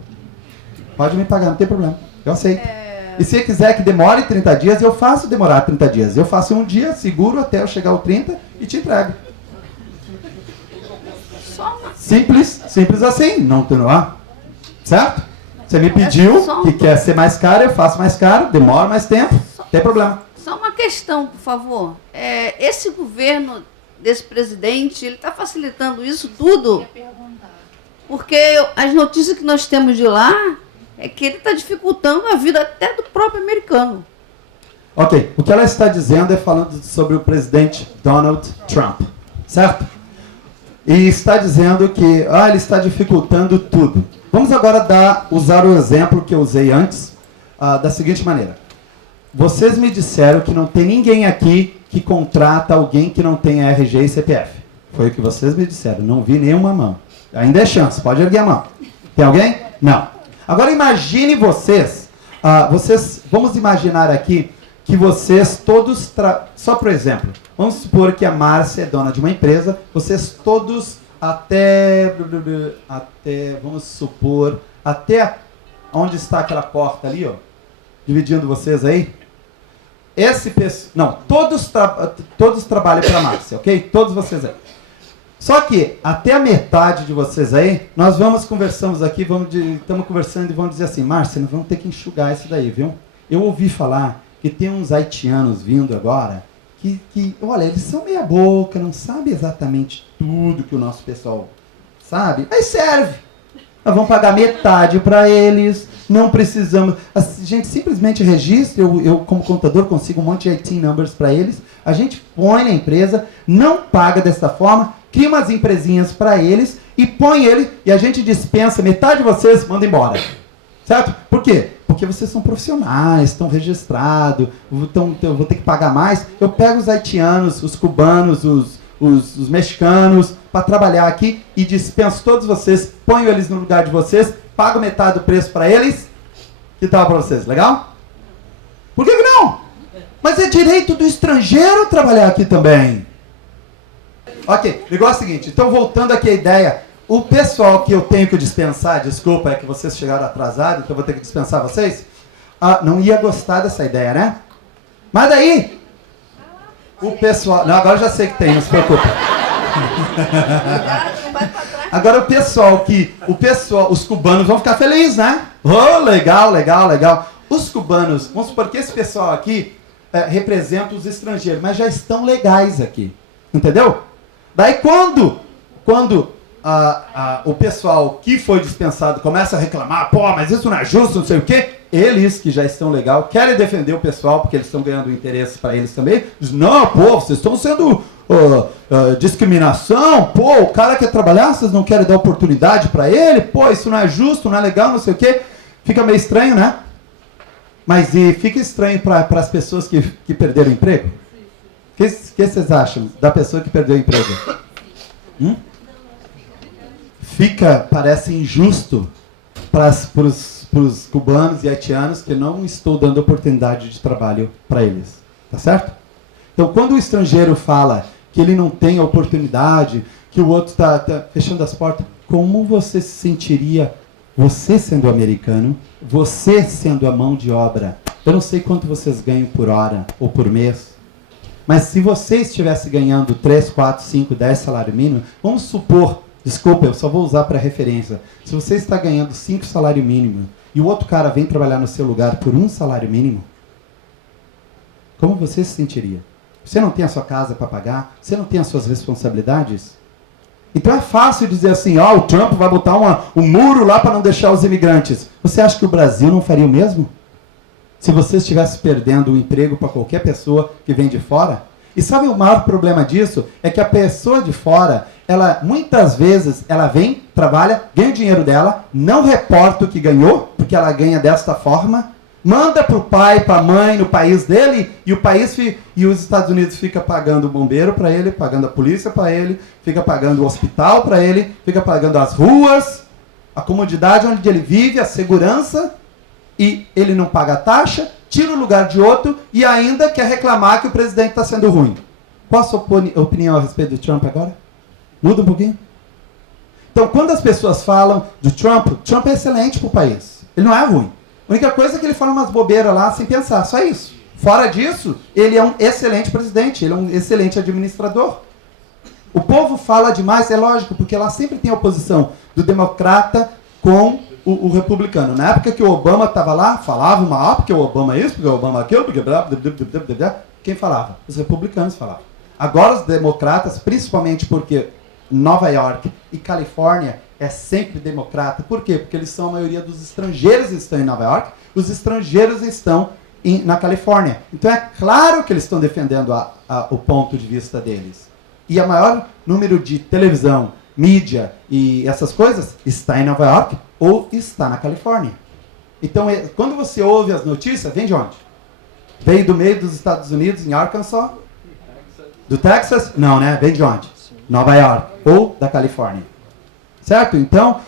Pode me pagar, não tem problema. Eu aceito. E se quiser que demore 30 dias, eu faço demorar 30 dias. Eu faço um dia, seguro até eu chegar ao 30 e te entrego. Simples assim, não tem lá. Certo? Você me pediu que quer ser mais caro, eu faço mais caro, demora mais tempo, não tem problema. Só uma questão, por favor. Esse governo desse presidente, ele está facilitando isso tudo? Porque as notícias que nós temos de lá é que ele está dificultando a vida até do próprio americano. Ok, o que ela está dizendo é falando sobre o presidente Donald Trump, certo? E está dizendo que ele está dificultando tudo. Vamos agora usar o exemplo que eu usei antes, da seguinte maneira. Vocês me disseram que não tem ninguém aqui que contrata alguém que não tem RG e CPF. Foi o que vocês me disseram, não vi nenhuma mão. Ainda é chance, pode erguer a mão. Tem alguém? Não. Agora imagine vocês, vamos imaginar aqui que vocês todos, só por exemplo, vamos supor que a Márcia é dona de uma empresa, vocês todos até onde está aquela porta ali, dividindo vocês aí, todos trabalham para a Márcia, ok? Todos vocês aí. Só que, até a metade de vocês aí, nós conversamos aqui, estamos conversando e vamos dizer assim, Márcia, nós vamos ter que enxugar isso daí, viu? Eu ouvi falar que tem uns haitianos vindo agora, olha, eles são meia boca, não sabem exatamente tudo que o nosso pessoal sabe, mas serve. Nós vamos pagar metade para eles, não precisamos, a gente simplesmente registra, eu como contador consigo um monte de IT numbers para eles, a gente põe na empresa, não paga dessa forma. cria umas empresinhas para eles e põe ele, e a gente dispensa metade de vocês, manda embora. Certo? Por quê? Porque vocês são profissionais, estão registrados, eu vou ter que pagar mais. Eu pego os haitianos, os cubanos, os mexicanos para trabalhar aqui e dispenso todos vocês, ponho eles no lugar de vocês, pago metade do preço para eles. Que tal para vocês? Legal? Por que não? Mas é direito do estrangeiro trabalhar aqui também. Ok, o negócio é o seguinte, então voltando aqui à ideia, o pessoal que eu tenho que dispensar, desculpa, é que vocês chegaram atrasados, então eu vou ter que dispensar vocês, não ia gostar dessa ideia, né? Mas daí, o pessoal... Não, agora eu já sei que tem, não se preocupa. Agora o pessoal, os cubanos vão ficar felizes, né? Oh, legal, legal, legal. Os cubanos, vamos supor que esse pessoal aqui representa os estrangeiros, mas já estão legais aqui, entendeu? Daí quando o pessoal que foi dispensado começa a reclamar, pô, mas isso não é justo, não sei o quê, eles que já estão legal, querem defender o pessoal porque eles estão ganhando interesse para eles também, dizem, não, pô, vocês estão sendo discriminação, pô, o cara quer trabalhar, vocês não querem dar oportunidade para ele, pô, isso não é justo, não é legal, não sei o quê, fica meio estranho, né? Mas e fica estranho para as pessoas que perderam o emprego? O que vocês acham da pessoa que perdeu o emprego? Parece injusto para os cubanos e haitianos que não estou dando oportunidade de trabalho para eles. Tá certo? Então, quando o estrangeiro fala que ele não tem oportunidade, que o outro está fechando as portas, como você se sentiria, você sendo americano, você sendo a mão de obra? Eu não sei quanto vocês ganham por hora ou por mês, mas se você estivesse ganhando 3, 4, 5, 10 salário mínimo, vamos supor, desculpa, eu só vou usar para referência, se você está ganhando 5 salário mínimo e o outro cara vem trabalhar no seu lugar por 1 salário mínimo, como você se sentiria? Você não tem a sua casa para pagar? Você não tem as suas responsabilidades? Então é fácil dizer assim, o Trump vai botar um muro lá para não deixar os imigrantes. Você acha que o Brasil não faria o mesmo? Se você estivesse perdendo o emprego para qualquer pessoa que vem de fora? E sabe o maior problema disso? É que a pessoa de fora, muitas vezes, ela vem, trabalha, ganha o dinheiro dela, não reporta o que ganhou, porque ela ganha desta forma, manda para o pai, para a mãe, no país dele, e os Estados Unidos fica pagando o bombeiro para ele, pagando a polícia para ele, fica pagando o hospital para ele, fica pagando as ruas, a comodidade onde ele vive, a segurança, e ele não paga a taxa, tira o lugar de outro e ainda quer reclamar que o presidente está sendo ruim. Qual a sua opinião a respeito do Trump agora? Muda um pouquinho? Então, quando as pessoas falam do Trump é excelente para o país. Ele não é ruim. A única coisa é que ele fala umas bobeiras lá sem pensar, só isso. Fora disso, ele é um excelente presidente, ele é um excelente administrador. O povo fala demais, é lógico, porque lá sempre tem a oposição do democrata com o republicano. Na época que o Obama estava lá, falava porque o Obama é isso, porque o Obama é aquilo, porque blá, blá, blá, blá, blá, blá. Quem falava? Os republicanos falavam. Agora os democratas, principalmente porque Nova York e Califórnia é sempre democrata. Por quê? Porque eles são a maioria dos estrangeiros que estão em Nova York, os estrangeiros estão na Califórnia. Então é claro que eles estão defendendo o ponto de vista deles. E o maior número de televisão, mídia e essas coisas está em Nova York ou está na Califórnia. Então, quando você ouve as notícias, vem de onde? Vem do meio dos Estados Unidos, em Arkansas? Do Texas? Não, né? Vem de onde? Nova York ou da Califórnia. Certo? Então,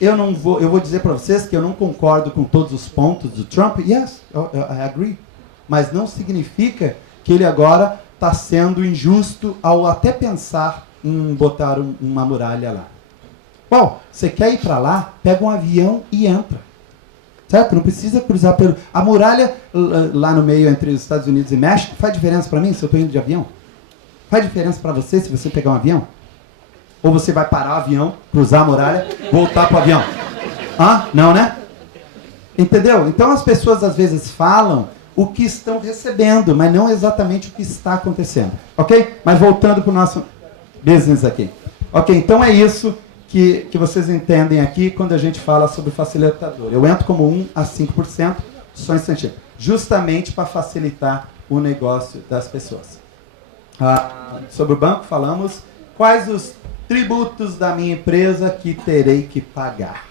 eu vou dizer para vocês que eu não concordo com todos os pontos do Trump. Yes, I agree. Mas não significa que ele agora está sendo injusto ao até pensar em botar uma muralha lá. Bom, você quer ir para lá, pega um avião e entra. Certo? Não precisa cruzar pelo... A muralha lá no meio entre os Estados Unidos e México faz diferença para mim se eu estou indo de avião? Faz diferença para você se você pegar um avião? Ou você vai parar o avião, cruzar a muralha, voltar para o avião? Não, né? Entendeu? Então as pessoas às vezes falam o que estão recebendo, mas não exatamente o que está acontecendo. Ok? Mas voltando para o nosso business aqui. Ok, então é isso que vocês entendem aqui quando a gente fala sobre facilitador. Eu entro como 1 a 5%, só incentivo. Justamente para facilitar o negócio das pessoas. Sobre o banco falamos, quais os tributos da minha empresa que terei que pagar?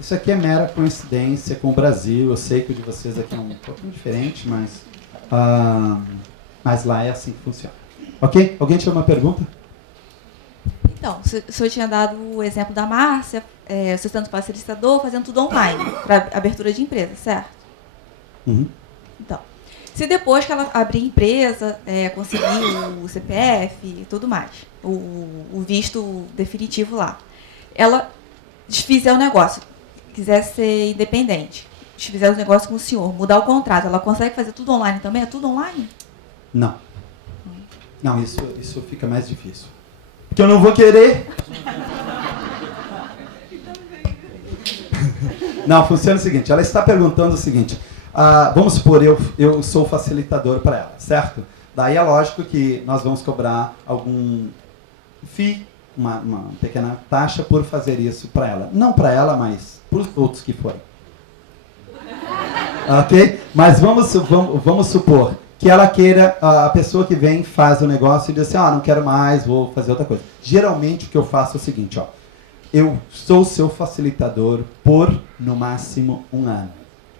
Isso aqui é mera coincidência com o Brasil. Eu sei que o de vocês aqui é um pouquinho diferente, mas lá é assim que funciona. Ok? Alguém tinha uma pergunta? Então, o senhor tinha dado o exemplo da Márcia, você sendo facilitador, fazendo tudo online, para abertura de empresa, certo? Uhum. Então, se depois que ela abrir empresa, conseguir o CPF e tudo mais, o visto definitivo lá, ela desfizer o negócio, quiser ser independente, desfizer o negócio com o senhor, mudar o contrato, ela consegue fazer tudo online também? É tudo online? Não. Não, isso fica mais difícil. Porque eu não vou querer. Não, funciona o seguinte, ela está perguntando o seguinte, vamos supor, eu sou facilitador para ela, certo? Daí é lógico que nós vamos cobrar algum FII, uma pequena taxa por fazer isso para ela. Não para ela, mas para os outros que forem. Ok? Mas vamos supor que ela queira, a pessoa que vem faz o negócio e diz assim, não quero mais, vou fazer outra coisa. Geralmente o que eu faço é o seguinte, eu sou seu facilitador por, no máximo, 1 ano.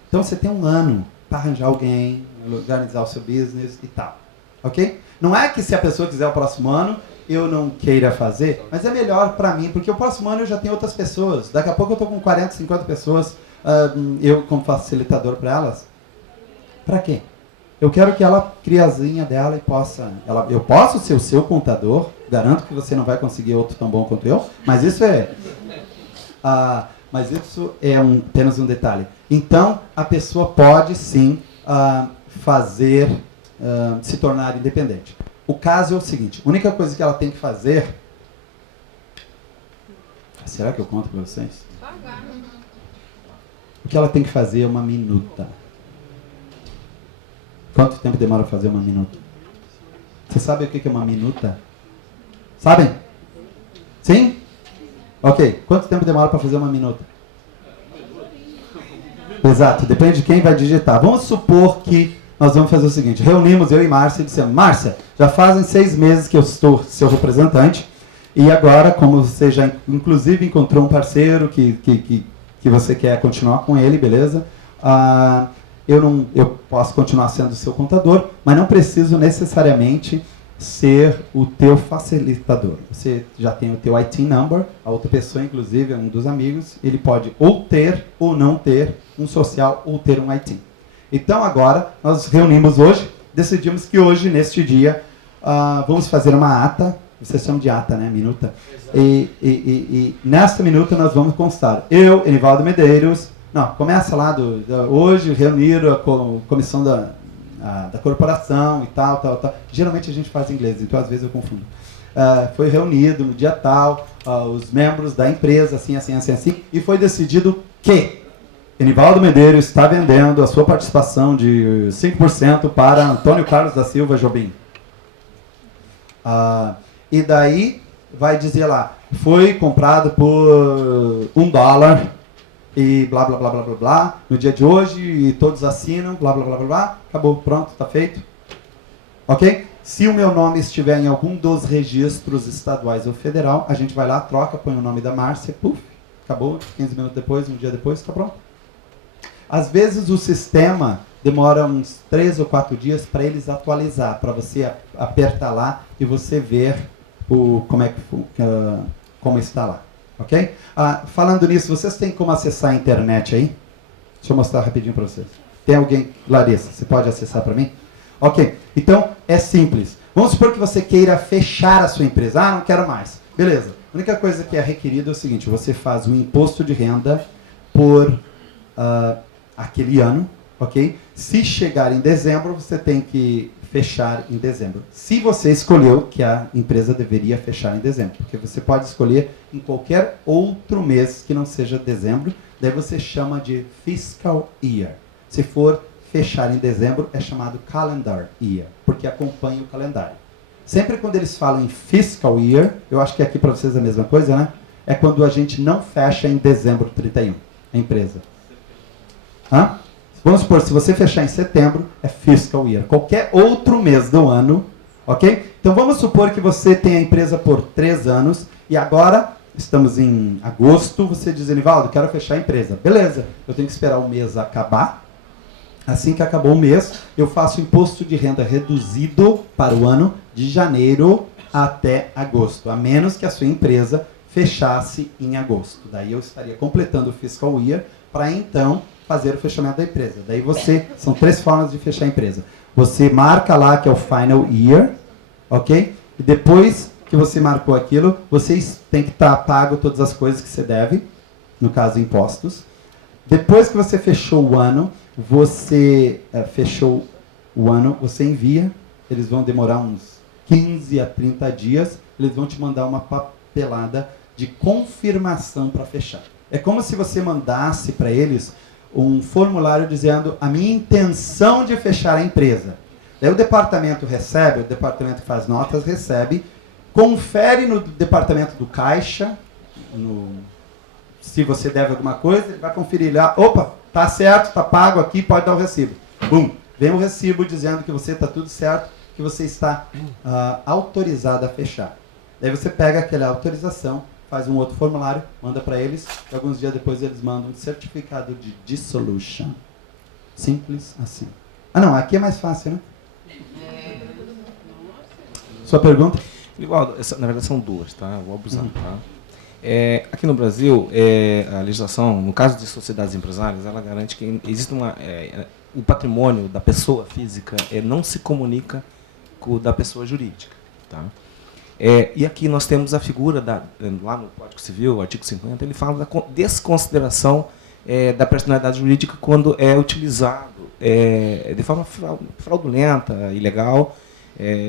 Então você tem 1 ano para arranjar alguém, organizar o seu business e tal. Ok? Não é que se a pessoa quiser o próximo ano, eu não queira fazer, mas é melhor para mim, porque o próximo ano eu já tenho outras pessoas. Daqui a pouco eu estou com 40, 50 pessoas, eu como facilitador para elas. Para quê? Eu quero que ela crie a asinha dela e possa... eu posso ser o seu contador, garanto que você não vai conseguir outro tão bom quanto eu, mas isso é... apenas um detalhe. Então, a pessoa pode sim se tornar independente. O caso é o seguinte, a única coisa que ela tem que fazer... Será que eu conto para vocês? O que ela tem que fazer é uma minuta. Quanto tempo demora para fazer uma minuta? Você sabe o que é uma minuta? Sabem? Sim? Ok. Quanto tempo demora para fazer uma minuta? Exato. Depende de quem vai digitar. Vamos supor que nós vamos fazer o seguinte. Reunimos eu e Márcia e dissemos, Márcia, já fazem 6 meses que eu estou seu representante e agora, como você já inclusive encontrou um parceiro que você quer continuar com ele, beleza? Eu posso continuar sendo o seu contador, mas não preciso necessariamente ser o teu facilitador. Você já tem o teu IT number, a outra pessoa, inclusive, é um dos amigos, ele pode ou ter ou não ter um social ou ter um IT. Então, agora, nós reunimos hoje, decidimos que hoje, neste dia, vamos fazer uma ata, vocês chamam de ata, né? Minuta. E nesta minuta nós vamos constar. Eu, Enivaldo Medeiros... Não, começa lá hoje reuniram a comissão da corporação e tal. Geralmente a gente faz em inglês, então às vezes eu confundo. Foi reunido no dia tal, os membros da empresa, assim, e foi decidido que Enivaldo Medeiros está vendendo a sua participação de 5% para Antônio Carlos da Silva Jobim. E daí vai dizer lá, foi comprado por $1, e blá, blá, blá, blá, blá, blá, no dia de hoje, e todos assinam, blá, blá, blá, blá, blá, acabou, pronto, está feito. Ok? Se o meu nome estiver em algum dos registros estaduais ou federal, a gente vai lá, troca, põe o nome da Márcia, puf, acabou, 15 minutos depois, um dia depois, está pronto. Às vezes o sistema demora uns 3 ou 4 dias para eles atualizar, para você apertar lá e você ver como está lá. Ok? Falando nisso, vocês têm como acessar a internet aí? Deixa eu mostrar rapidinho para vocês. Tem alguém? Larissa, você pode acessar para mim? Ok. Então, é simples. Vamos supor que você queira fechar a sua empresa. Não quero mais. Beleza. A única coisa que é requerida é o seguinte. Você faz o imposto de renda por aquele ano. Ok? Se chegar em dezembro, você tem que fechar em dezembro. Se você escolheu que a empresa deveria fechar em dezembro, porque você pode escolher em qualquer outro mês que não seja dezembro, daí você chama de fiscal year. Se for fechar em dezembro, é chamado calendar year, porque acompanha o calendário. Sempre quando eles falam em fiscal year, eu acho que aqui para vocês é a mesma coisa, né? É quando a gente não fecha em dezembro 31, a empresa. Vamos supor, se você fechar em setembro, é fiscal year. Qualquer outro mês do ano, Ok? Então vamos supor que você tem a empresa por 3 anos e agora estamos em agosto, você diz, Enivaldo, quero fechar a empresa. Beleza, eu tenho que esperar o mês acabar. Assim que acabou o mês, eu faço imposto de renda reduzido para o ano de janeiro até agosto, a menos que a sua empresa fechasse em agosto. Daí eu estaria completando o fiscal year para então fazer o fechamento da empresa. Daí são 3 formas de fechar a empresa. Você marca lá que é o final year, ok? E depois que você marcou aquilo, você tem que estar pago todas as coisas que você deve, no caso impostos. Depois que você fechou o ano, você envia, eles vão demorar uns 15 a 30 dias, eles vão te mandar uma papelada de confirmação para fechar. É como se você mandasse para eles um formulário dizendo a minha intenção de fechar a empresa. Daí o departamento recebe, o departamento que faz notas recebe, confere no departamento do caixa, se você deve alguma coisa, ele vai conferir lá, opa, tá certo, tá pago aqui, pode dar o recibo. Bum, vem o recibo dizendo que você está tudo certo, que você está autorizado a fechar. Daí você pega aquela autorização, faz um outro formulário, manda para eles, e alguns dias depois eles mandam um certificado de dissolution. Simples assim. Ah não, aqui é mais fácil, né? Sua pergunta? Igual, na verdade são 2, tá? Vou abusar, tá? Aqui no Brasil, a legislação, no caso de sociedades empresárias, ela garante que existe o patrimônio da pessoa física não se comunica com o da pessoa jurídica, tá? E aqui nós temos a figura, lá no Código Civil, artigo 50, ele fala da desconsideração da personalidade jurídica quando é utilizado de forma fraudulenta, ilegal,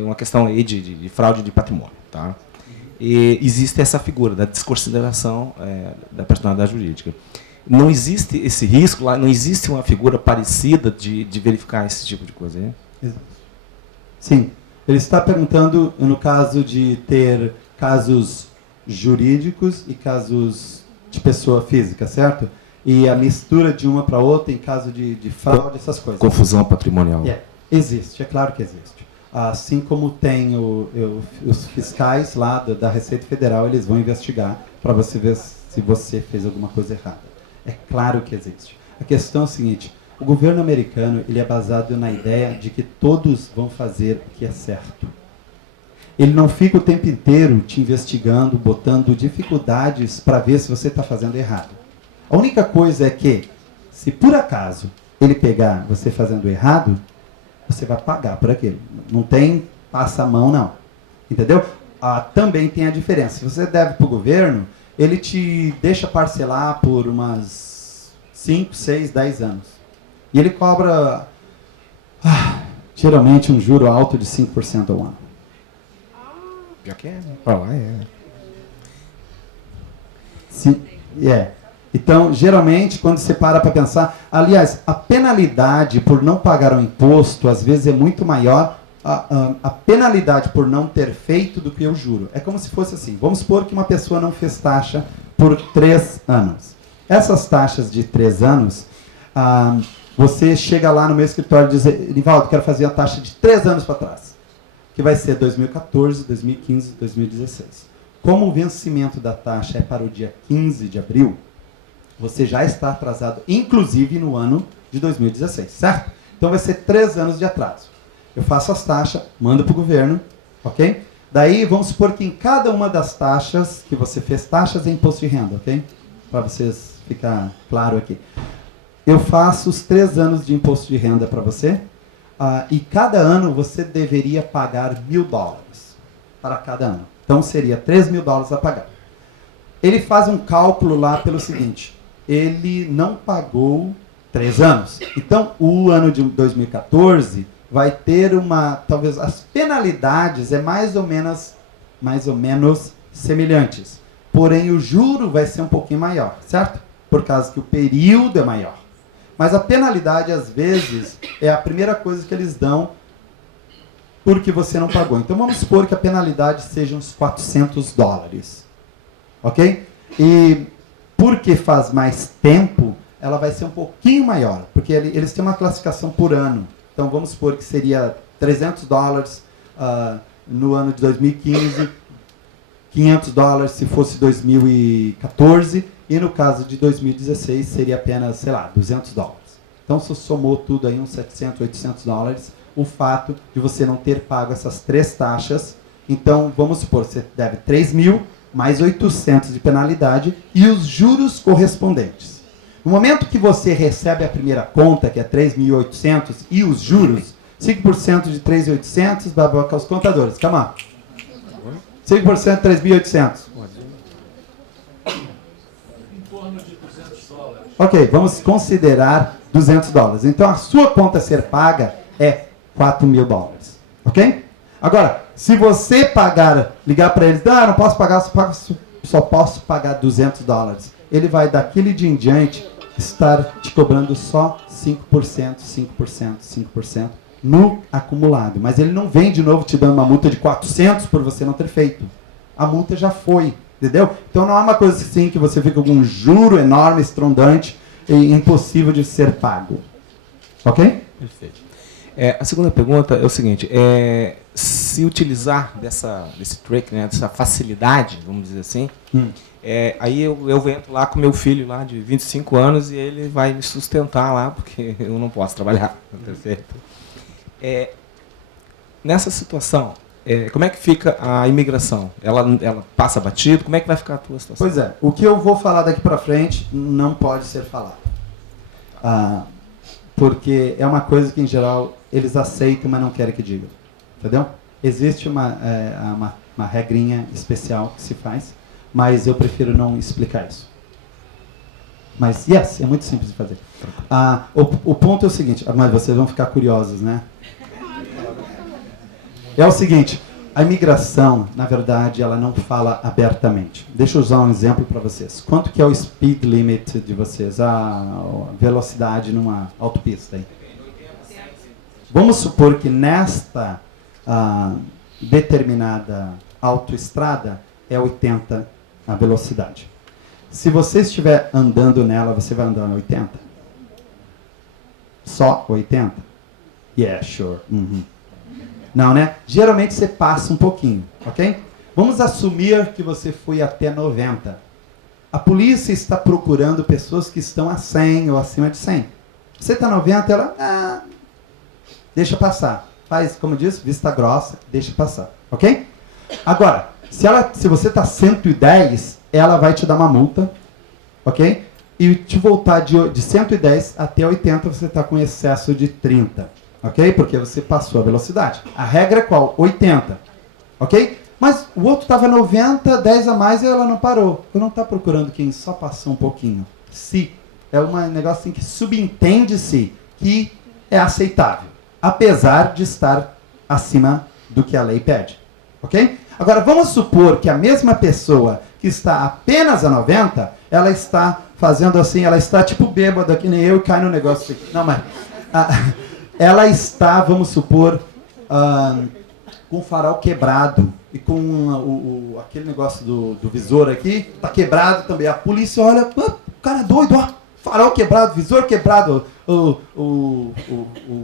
uma questão aí de fraude de patrimônio, tá? E existe essa figura da desconsideração da personalidade jurídica. Não existe esse risco lá, não existe uma figura parecida de verificar esse tipo de coisa, hein? Exato. Sim. Ele está perguntando no caso de ter casos jurídicos e casos de pessoa física, certo? E a mistura de uma para outra em caso de fraude, essas coisas. Confusão patrimonial. Existe, é claro que existe. Assim como tem os fiscais lá da Receita Federal, eles vão investigar para você ver se você fez alguma coisa errada. É claro que existe. A questão é o seguinte, o governo americano ele é baseado na ideia de que todos vão fazer o que é certo. Ele não fica o tempo inteiro te investigando, botando dificuldades para ver se você está fazendo errado. A única coisa é que, se por acaso ele pegar você fazendo errado, você vai pagar por aquilo. Não tem passa a mão, não. Entendeu? Também tem a diferença. Se você deve para o governo, ele te deixa parcelar por umas 5, 6, 10 anos. E ele cobra, geralmente, um juro alto de 5% ao ano. Já que é, né? Sim, Então, geralmente, quando você para pensar... Aliás, a penalidade por não pagar um imposto, às vezes, é muito maior a penalidade por não ter feito do que o juro. É como se fosse assim. Vamos supor que uma pessoa não fez taxa por 3 anos. Essas taxas de 3 anos, você chega lá no meu escritório e diz, Enivaldo, quero fazer a taxa de 3 anos para trás. Que vai ser 2014, 2015, 2016. Como o vencimento da taxa é para o dia 15 de abril, você já está atrasado, inclusive no ano de 2016, certo? Então vai ser 3 anos de atraso. Eu faço as taxas, mando para o governo, ok? Daí vamos supor que em cada uma das taxas que você fez, taxas é imposto de renda, ok? Para vocês ficar claro aqui. Eu faço os 3 anos de imposto de renda para você, e cada ano você deveria pagar $1.000 para cada ano. Então seria $3.000 a pagar. Ele faz um cálculo lá pelo seguinte, ele não pagou 3 anos. Então o ano de 2014 vai ter talvez as penalidades mais ou menos semelhantes. Porém o juro vai ser um pouquinho maior, certo? Por causa que o período é maior. Mas a penalidade, às vezes, é a primeira coisa que eles dão porque você não pagou. Então, vamos supor que a penalidade seja uns $400. Ok? E porque faz mais tempo, ela vai ser um pouquinho maior. Porque eles têm uma classificação por ano. Então, vamos supor que seria $300 no ano de 2015, $500 se fosse 2014, e no caso de 2016 seria apenas, sei lá, $200. Então, se somou tudo aí, uns $700, $800, o fato de você não ter pago essas 3 taxas. Então, vamos supor, você deve 3.000 mais 800 de penalidade e os juros correspondentes. No momento que você recebe a primeira conta, que é 3.800, e os juros, 5% de 3.800, babaca os contadores, calma. 5% de 3.800. Em torno de $200. Ok, vamos considerar $200. Então, a sua conta a ser paga é $4.000. Ok? Agora, se você pagar, ligar para eles, não posso pagar, só posso pagar $200. Ele vai, daquele dia em diante, estar te cobrando só 5%, 5%, 5% no acumulado. Mas ele não vem de novo te dando uma multa de 400 por você não ter feito. A multa já foi, entendeu? Então não é uma coisa assim que você fica com um juro enorme, estrondante e impossível de ser pago. Ok? Perfeito. A segunda pergunta é o seguinte, se utilizar desse trick, né, dessa facilidade, vamos dizer assim, aí eu entro lá com meu filho lá de 25 anos e ele vai me sustentar lá, porque eu não posso trabalhar, perfeito? Nessa situação, como é que fica a imigração? Ela passa batido? Como é que vai ficar a tua situação? Pois é, o que eu vou falar daqui para frente não pode ser falado. Porque é uma coisa que, em geral, eles aceitam, mas não querem que digam. Entendeu? Existe uma regrinha especial que se faz, mas eu prefiro não explicar isso. Mas, é muito simples de fazer. O ponto é o seguinte, mas vocês vão ficar curiosos, né? É o seguinte, a imigração, na verdade, ela não fala abertamente. Deixa eu usar um exemplo para vocês. Quanto que é o speed limit de vocês? A velocidade numa autopista aí? Vamos supor que nesta determinada autoestrada é 80 a velocidade. Se você estiver andando nela, você vai andar a 80? Só 80? Yeah, sure. Não, né? Geralmente você passa um pouquinho, ok? Vamos assumir que você foi até 90. A polícia está procurando pessoas que estão a 100 ou acima de 100. Você está 90, ela... deixa passar. Faz, como diz, vista grossa, deixa passar, ok? Agora, se você está 110, ela vai te dar uma multa, ok? E te voltar de 110 até 80, você está com excesso de 30. Ok? Porque você passou a velocidade. A regra é qual? 80. Ok? Mas o outro estava 90, 10 a mais e ela não parou. Eu não está procurando quem só passou um pouquinho. Se. É um negócio assim que subentende-se que é aceitável. Apesar de estar acima do que a lei pede. Ok? Agora, vamos supor que a mesma pessoa que está apenas a 90, ela está fazendo assim, ela está tipo bêbada, que nem eu, e cai no negócio aqui. Não, mas... ela está, vamos supor, com o farol quebrado e com aquele negócio do visor aqui, está quebrado também. A polícia olha, o cara é doido, ó, farol quebrado, visor quebrado, o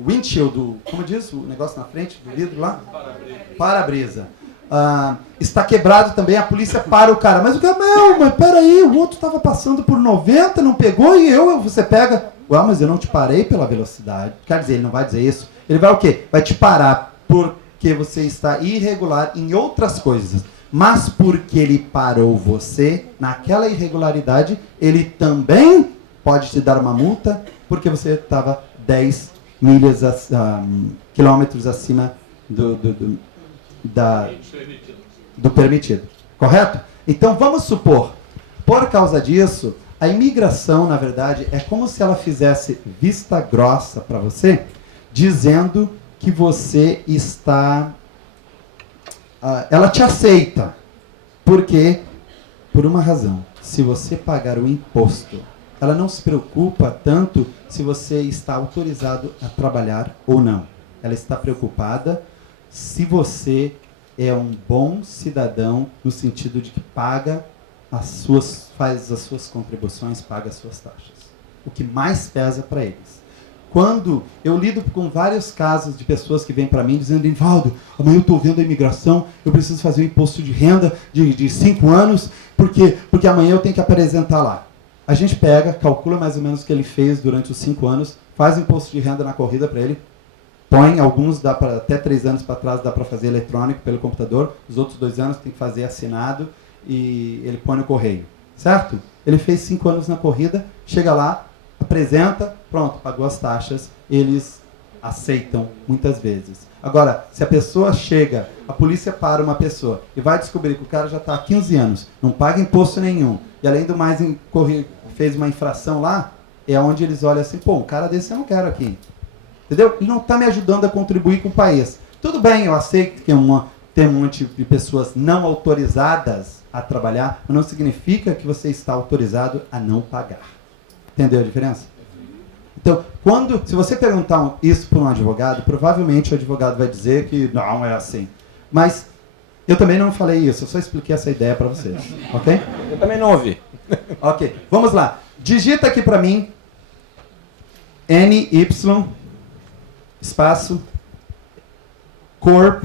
windshield, como diz, o negócio na frente do vidro lá? Para-brisa. Está quebrado também, a polícia para o cara. Mas o cara, mas peraí, o outro estava passando por 90, não pegou e você pega... mas eu não te parei pela velocidade. Quer dizer, ele não vai dizer isso. Ele vai o quê? Vai te parar porque você está irregular em outras coisas. Mas porque ele parou você naquela irregularidade, ele também pode te dar uma multa porque você estava 10 milhas, quilômetros acima do permitido. Correto? Então vamos supor, por causa disso, a imigração, na verdade, é como se ela fizesse vista grossa para você, dizendo que você está... ela te aceita. Porque, por uma razão, se você pagar o imposto, ela não se preocupa tanto se você está autorizado a trabalhar ou não. Ela está preocupada se você é um bom cidadão, no sentido de que faz as suas contribuições, paga as suas taxas. O que mais pesa para eles. quando eu lido com vários casos de pessoas que vêm para mim dizendo, Nivaldo, amanhã eu estou vendo a imigração, eu preciso fazer um imposto de renda de 5 anos, porque amanhã eu tenho que apresentar lá. A gente pega, calcula mais ou menos o que ele fez durante os 5 anos, faz o imposto de renda na corrida para ele, põe, alguns dá para até 3 anos para trás dá para fazer eletrônico pelo computador, os outros 2 anos tem que fazer assinado e ele põe no correio, certo? Ele fez 5 anos na corrida, chega lá, apresenta, pronto, pagou as taxas, eles aceitam muitas vezes. Agora, se a pessoa chega, a polícia para uma pessoa e vai descobrir que o cara já está há 15 anos, não paga imposto nenhum, e além do mais fez uma infração lá, é onde eles olham assim, pô, um cara desse eu não quero aqui. Entendeu? Ele não está me ajudando a contribuir com o país. Tudo bem, eu aceito que tem um monte de pessoas não autorizadas a trabalhar, mas não significa que você está autorizado a não pagar. Entendeu a diferença? Então, se você perguntar isso para um advogado, provavelmente o advogado vai dizer que não é assim. Mas eu também não falei isso, eu só expliquei essa ideia para vocês. Ok? Eu também não ouvi. Ok, vamos lá. Digita aqui para mim NY espaço Corp,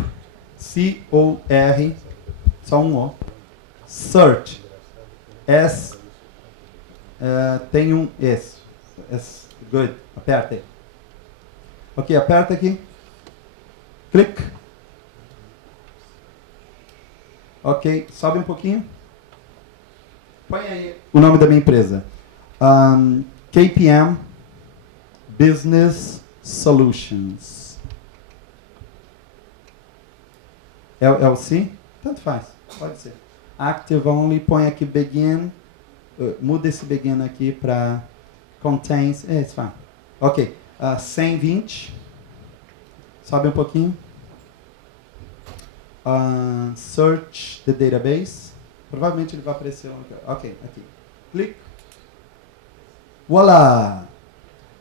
C-O-R, só um O, Search, S, tem um S, good, aperta aí. Ok, aperta aqui, clique. Ok, sobe um pouquinho. Põe aí o nome da minha empresa. KPM Business Solutions. LLC? Tanto faz, pode ser. Active Only, põe aqui Begin. Muda esse Begin aqui para Contains. It's fine. Ok. 120. Sobe um pouquinho. Search the database. Provavelmente ele vai aparecer. Ok, aqui. Clique. Voilà!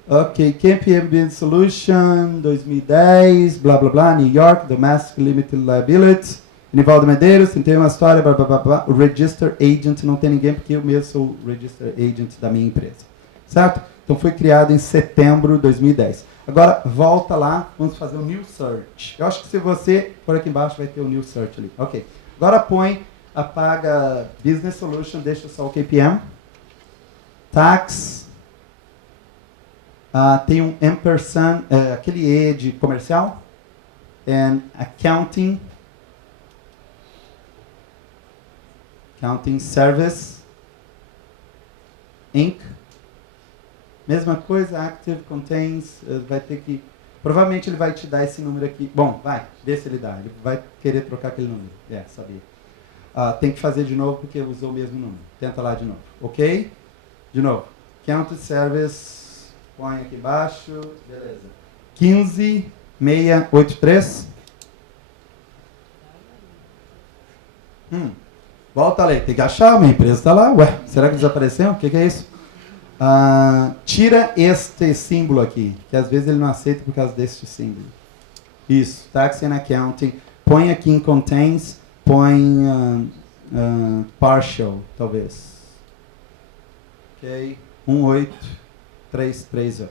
Ok, KPM Business Solution, 2010, blá blá blá, New York, Domestic Limited Liability, Nivaldo Medeiros, tem uma história, blá blá blá blá, o Register Agent não tem ninguém, porque eu mesmo sou o Register Agent da minha empresa, certo? Então foi criado em setembro de 2010. Agora, volta lá, vamos fazer o New Search. Eu acho que se você for aqui embaixo, vai ter o New Search ali. Ok, agora põe, apaga Business Solution, deixa só o KPM, Tax, tem um ampersand, aquele E de comercial, and Accounting Service, Inc. Mesma coisa, Active Contains, vai ter que, provavelmente ele vai te dar esse número aqui. Bom, vai, vê se ele dá, ele vai querer trocar aquele número. Sabia. Tem que fazer de novo porque usou o mesmo número. Tenta lá de novo, ok? De novo, Accounting Service, põe aqui embaixo, beleza. 15683. Volta ali, tem que achar, minha empresa está lá. Ué, será que desapareceu? O que é isso? Tira este símbolo aqui, que às vezes ele não aceita por causa deste símbolo. Isso, Tax and Accounting. Põe aqui em Contains, põe Partial, talvez. Ok, 18338.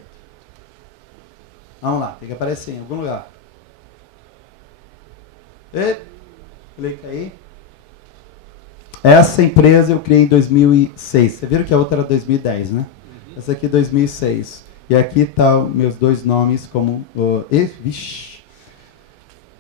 Vamos lá, tem que aparecer em algum lugar. Clica aí. Essa empresa eu criei em 2006. Você viram que a outra era 2010, né? Essa aqui é 2006. E aqui tá meus dois nomes como... Vixe!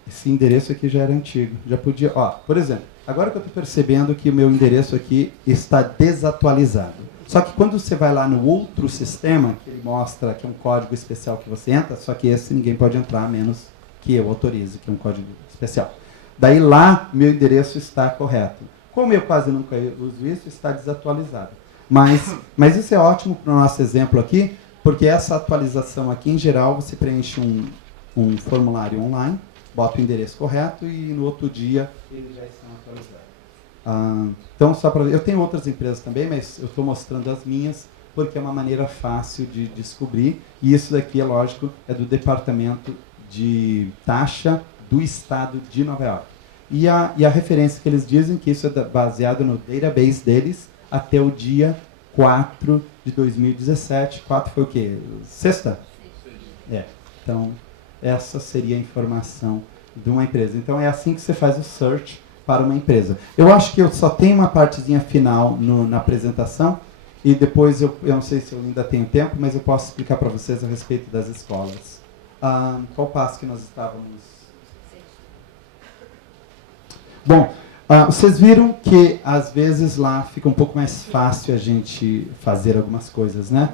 Esse endereço aqui já era antigo. Já podia... por exemplo, agora que eu estou percebendo que o meu endereço aqui está desatualizado. Só que quando você vai lá no outro sistema, que ele mostra que é um código especial que você entra, só que esse ninguém pode entrar, a menos que eu autorize, que é um código especial. Daí lá, meu endereço está correto. Como eu quase nunca uso isso, está desatualizado. Mas isso é ótimo para o nosso exemplo aqui, porque essa atualização aqui, em geral, você preenche um formulário online, bota o endereço correto e no outro dia eles já estão atualizados. Então, só para ver, eu tenho outras empresas também, mas eu estou mostrando as minhas, porque é uma maneira fácil de descobrir. E isso daqui, é lógico, é do Departamento de Taxa do Estado de Nova York. E a referência que eles dizem que isso é baseado no database deles até o dia 4 de 2017. 4 foi o quê? Sexta? Então, essa seria a informação de uma empresa. Então, é assim que você faz o search para uma empresa. Eu acho que eu só tenho uma partezinha final na apresentação, e depois eu não sei se eu ainda tenho tempo, mas eu posso explicar para vocês a respeito das escolas. Qual passo que nós estávamos? Bom, vocês viram que às vezes lá fica um pouco mais fácil a gente fazer algumas coisas, né?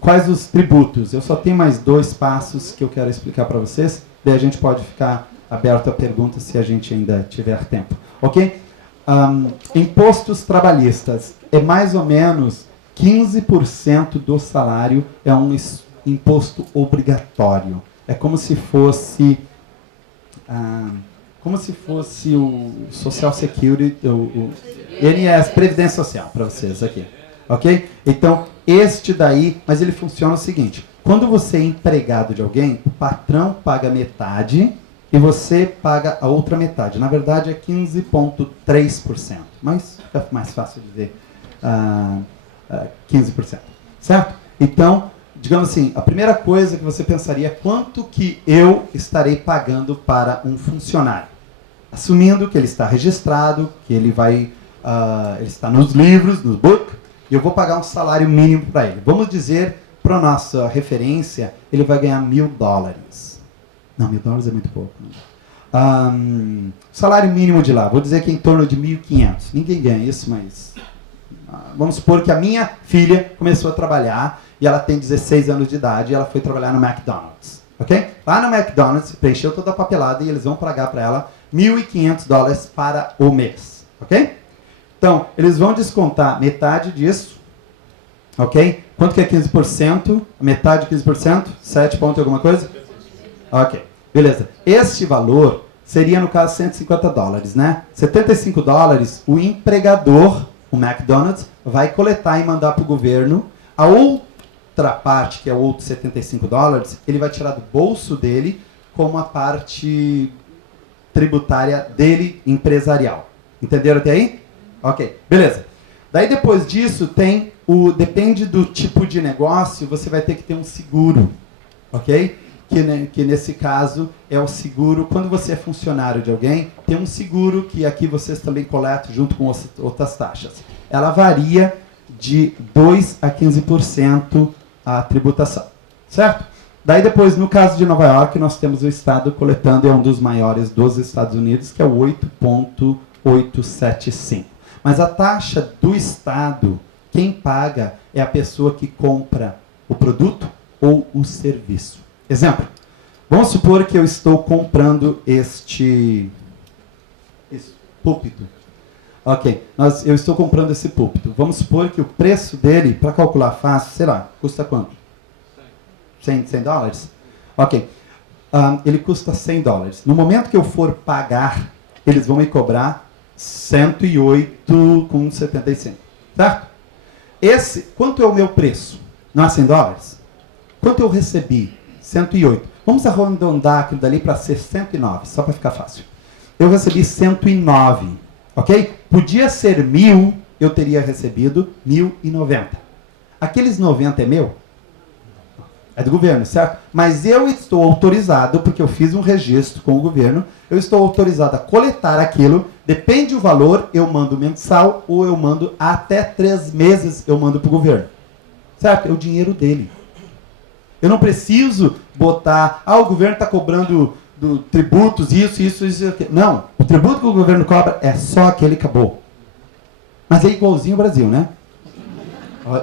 Quais os tributos? Eu só tenho mais 2 passos que eu quero explicar para vocês, daí a gente pode ficar aberto a perguntas se a gente ainda tiver tempo, ok? Impostos trabalhistas. É mais ou menos 15% do salário é um imposto obrigatório. É como se fosse o Social Security, o INSS, Previdência Social, para vocês aqui. Ok? Então, este daí, mas ele funciona o seguinte: quando você é empregado de alguém, o patrão paga metade e você paga a outra metade. Na verdade, é 15,3%. Mas é mais fácil de ver 15%. Certo? Então, digamos assim, a primeira coisa que você pensaria é quanto que eu estarei pagando para um funcionário. Assumindo que ele está registrado, que ele está nos livros, no book, e eu vou pagar um salário mínimo para ele. Vamos dizer, para a nossa referência, ele vai ganhar $1.000. Não, $1.000 é muito pouco. Salário mínimo de lá, vou dizer que é em torno de 1.500. Ninguém ganha isso, mas vamos supor que a minha filha começou a trabalhar e ela tem 16 anos de idade e ela foi trabalhar no McDonald's. Ok? Lá no McDonald's, preencheu toda a papelada e eles vão pagar para ela $1.500 para o mês. Ok? Então, eles vão descontar metade disso. Ok? Quanto que é 15%? Metade de 15%? 7 pontos alguma coisa? Ok. Beleza. Este valor seria, no caso, $150, né? $75, o empregador, o McDonald's, vai coletar e mandar para o governo. A outra parte, que é o outro $75, ele vai tirar do bolso dele como a parte tributária dele, empresarial. Entenderam até aí? Ok, beleza. Daí depois disso tem depende do tipo de negócio, você vai ter que ter um seguro, ok? Que nesse caso é o seguro, quando você é funcionário de alguém, tem um seguro que aqui vocês também coletam junto com outras taxas. Ela varia de 2% a 15% a tributação, certo? Daí depois, no caso de Nova York, nós temos o Estado coletando, é um dos maiores dos Estados Unidos, que é o 8,875. Mas a taxa do Estado, quem paga é a pessoa que compra o produto ou o serviço. Exemplo, vamos supor que eu estou comprando este púlpito. Ok, eu estou comprando esse púlpito. Vamos supor que o preço dele, para calcular fácil, sei lá, custa quanto? $100? Ok. Ele custa $100. No momento que eu for pagar, eles vão me cobrar 108,75. Certo? Quanto é o meu preço? Não é $100? Quanto eu recebi? 108. Vamos arredondar aquilo dali para ser 109, só para ficar fácil. Eu recebi 109, ok? Podia ser 1.000, eu teria recebido 1.090. Aqueles 90 é meu? É do governo, certo? Mas eu estou autorizado, porque eu fiz um registro com o governo, eu estou autorizado a coletar aquilo, depende do valor, eu mando mensal ou eu mando até 3 meses, eu mando para o governo. Certo? É o dinheiro dele. Eu não preciso botar, o governo está cobrando tributos, isso. Não, o tributo que o governo cobra é só aquele que acabou. Mas é igualzinho ao Brasil, né?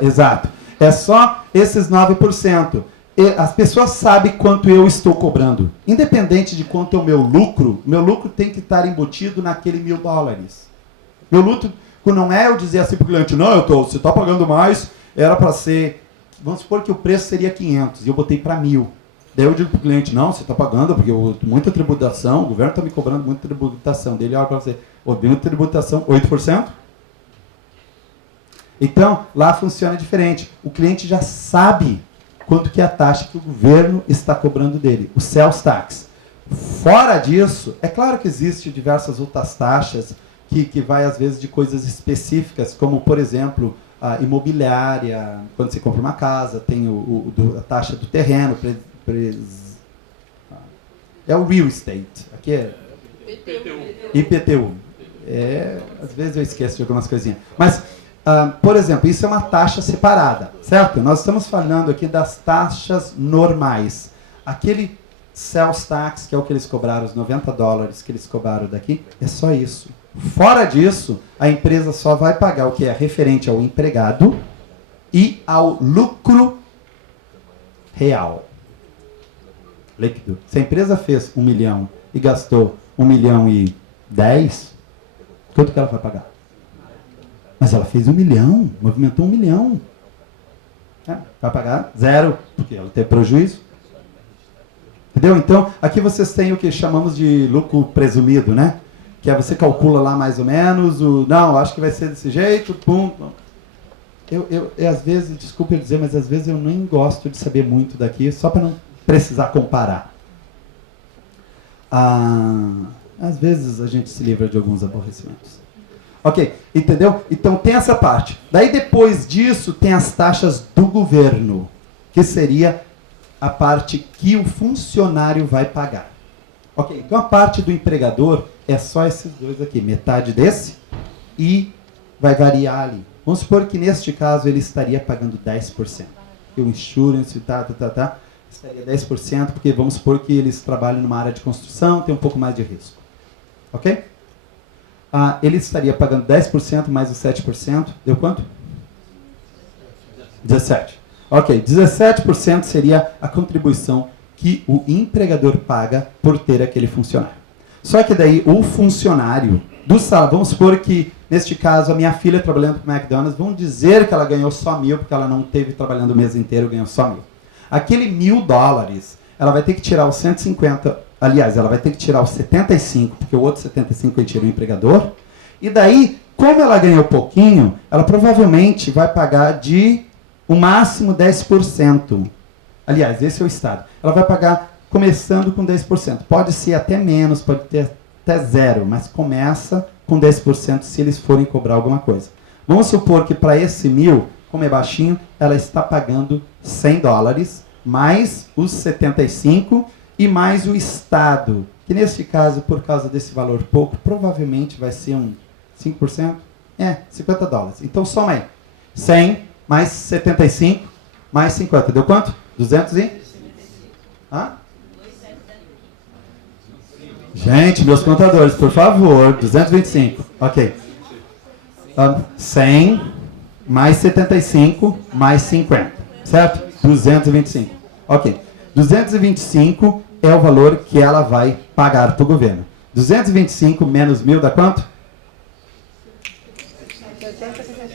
Exato. É só esses 9%. As pessoas sabem quanto eu estou cobrando. Independente de quanto é o meu lucro tem que estar embutido naquele $1.000. Meu lucro não é eu dizer assim para o cliente, não, você está pagando mais, era para ser, vamos supor que o preço seria 500 e eu botei para 1.000. Daí eu digo para o cliente, não, você está pagando porque muita tributação, o governo está me cobrando muita tributação. Dele olha para você, muita tributação, 8%? Então, lá funciona diferente. O cliente já sabe quanto que é a taxa que o governo está cobrando dele, o sales tax. Fora disso, é claro que existe diversas outras taxas que vai às vezes de coisas específicas, como por exemplo, a imobiliária, quando você compra uma casa, tem a taxa do terreno, empresa. É o real estate. Aqui é IPTU. Às vezes eu esqueço de algumas coisinhas. Mas, por exemplo, isso é uma taxa separada, certo? Nós estamos falando aqui das taxas normais. Aquele sales tax, que é o que eles cobraram, os $90 que eles cobraram daqui, é só isso. Fora disso, a empresa só vai pagar o que é referente ao empregado e ao lucro real. Líquido. Se a empresa fez 1 milhão e gastou 1.010.000, quanto que ela vai pagar? Mas ela fez 1 milhão, movimentou 1 milhão. Vai pagar 0, porque ela teve prejuízo. Entendeu? Então, aqui vocês têm o que chamamos de lucro presumido, né? Que é você calcula lá mais ou menos, não, acho que vai ser desse jeito, pum. Eu às vezes, desculpe eu dizer, mas às vezes eu nem gosto de saber muito daqui, só para não precisar comparar. Às vezes a gente se livra de alguns aborrecimentos. Ok, entendeu? Então tem essa parte. Daí depois disso tem as taxas do governo, que seria a parte que o funcionário vai pagar. Ok, então a parte do empregador é só esses dois aqui, metade desse e vai variar ali. Vamos supor que neste caso ele estaria pagando 10%. E o insurance, estaria 10%, porque vamos supor que eles trabalham numa área de construção, tem um pouco mais de risco. Ok? Ele estaria pagando 10% mais os 7%, deu quanto? 17%. Ok, 17% seria a contribuição que o empregador paga por ter aquele funcionário. Só que daí o funcionário do salário, vamos supor que, neste caso, a minha filha trabalhando para o McDonald's, vamos dizer que ela ganhou só 1.000, porque ela não teve trabalhando o mês inteiro, ganhou só 1.000. Aquele $1.000, ela vai ter que tirar os 150, aliás, ela vai ter que tirar os 75, porque o outro 75 ele tira o empregador, e daí, como ela ganhou pouquinho, ela provavelmente vai pagar de o máximo 10%. Aliás, esse é o Estado. Ela vai pagar começando com 10%. Pode ser até menos, pode ter até 0%, mas começa com 10% se eles forem cobrar alguma coisa. Vamos supor que para esse 1.000, como é baixinho, ela está pagando $100, mais os 75 e mais o Estado, que neste caso, por causa desse valor pouco, provavelmente vai ser um 5%? $50. Então soma aí. 100 mais 75 mais 50. Deu quanto? 200 e? Gente, meus contadores, por favor. 225. Ok. 100 mais 75 mais 50. Certo? 225. Ok. 225 é o valor que ela vai pagar para o governo. 225 menos 1.000 dá quanto?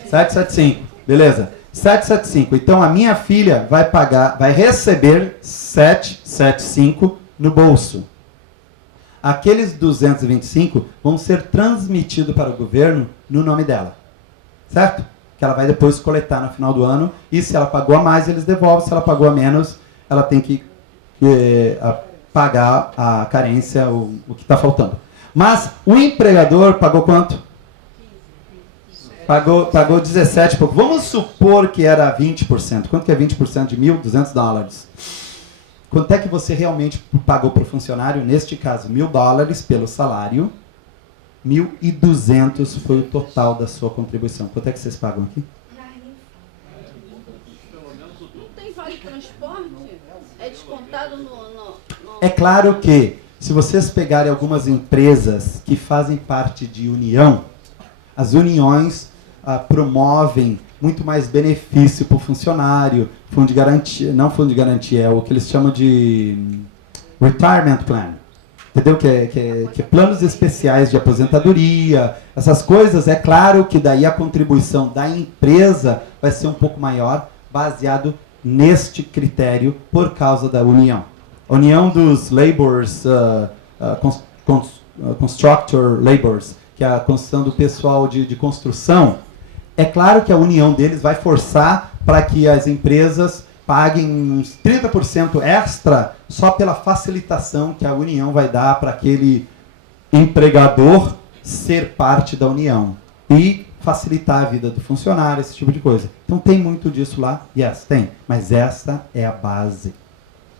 775. Beleza. 775. Então a minha filha vai receber 775 no bolso. Aqueles 225 vão ser transmitidos para o governo no nome dela. Certo? Que ela vai depois coletar no final do ano. E se ela pagou a mais, eles devolvem. Se ela pagou a menos, ela tem que pagar a carência, o que está faltando. Mas o empregador pagou quanto? Pagou 17 e pouco. Vamos supor que era 20%. Quanto que é 20% de $1.200? Quanto é que você realmente pagou para o funcionário? Neste caso, $1.000 pelo salário. 1.200 foi o total da sua contribuição. Quanto é que vocês pagam aqui? Não tem vale transporte? É descontado no... É claro que, se vocês pegarem algumas empresas que fazem parte de união, as uniões promovem muito mais benefício para o funcionário, fundo de garantia, não fundo de garantia, é o que eles chamam de retirement plan, entendeu? Que é planos especiais de aposentadoria, essas coisas. É claro que daí a contribuição da empresa vai ser um pouco maior, baseado neste critério por causa da união. A união dos laborers, constructor laborers, que é a construção do pessoal de construção. É claro que a união deles vai forçar para que as empresas paguem uns 30% extra só pela facilitação que a união vai dar para aquele empregador ser parte da união e facilitar a vida do funcionário, esse tipo de coisa. Então tem muito disso lá? Yes, tem. Mas essa é a base.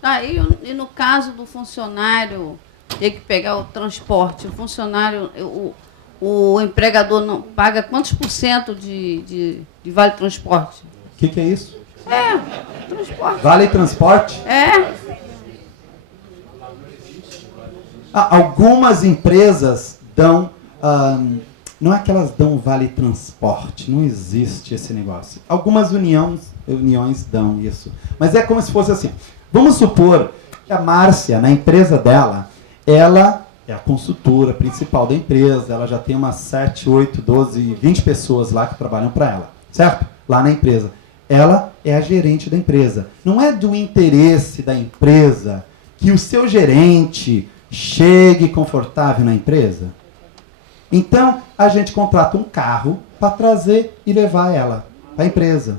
Tá, e no caso do funcionário ter que pegar o transporte, o funcionário, o empregador não paga quantos por cento de vale transporte? O que é isso? Transporte. Vale transporte? Algumas empresas dão... não é que elas dão vale transporte, não existe esse negócio. Algumas uniões dão isso. Mas é como se fosse assim. Vamos supor que a Márcia, na empresa dela, ela é a consultora principal da empresa, ela já tem umas 7, 8, 12, 20 pessoas lá que trabalham para ela, certo? Lá na empresa. Ela é a gerente da empresa. Não é do interesse da empresa que o seu gerente chegue confortável na empresa? Então, a gente contrata um carro para trazer e levar ela para a empresa.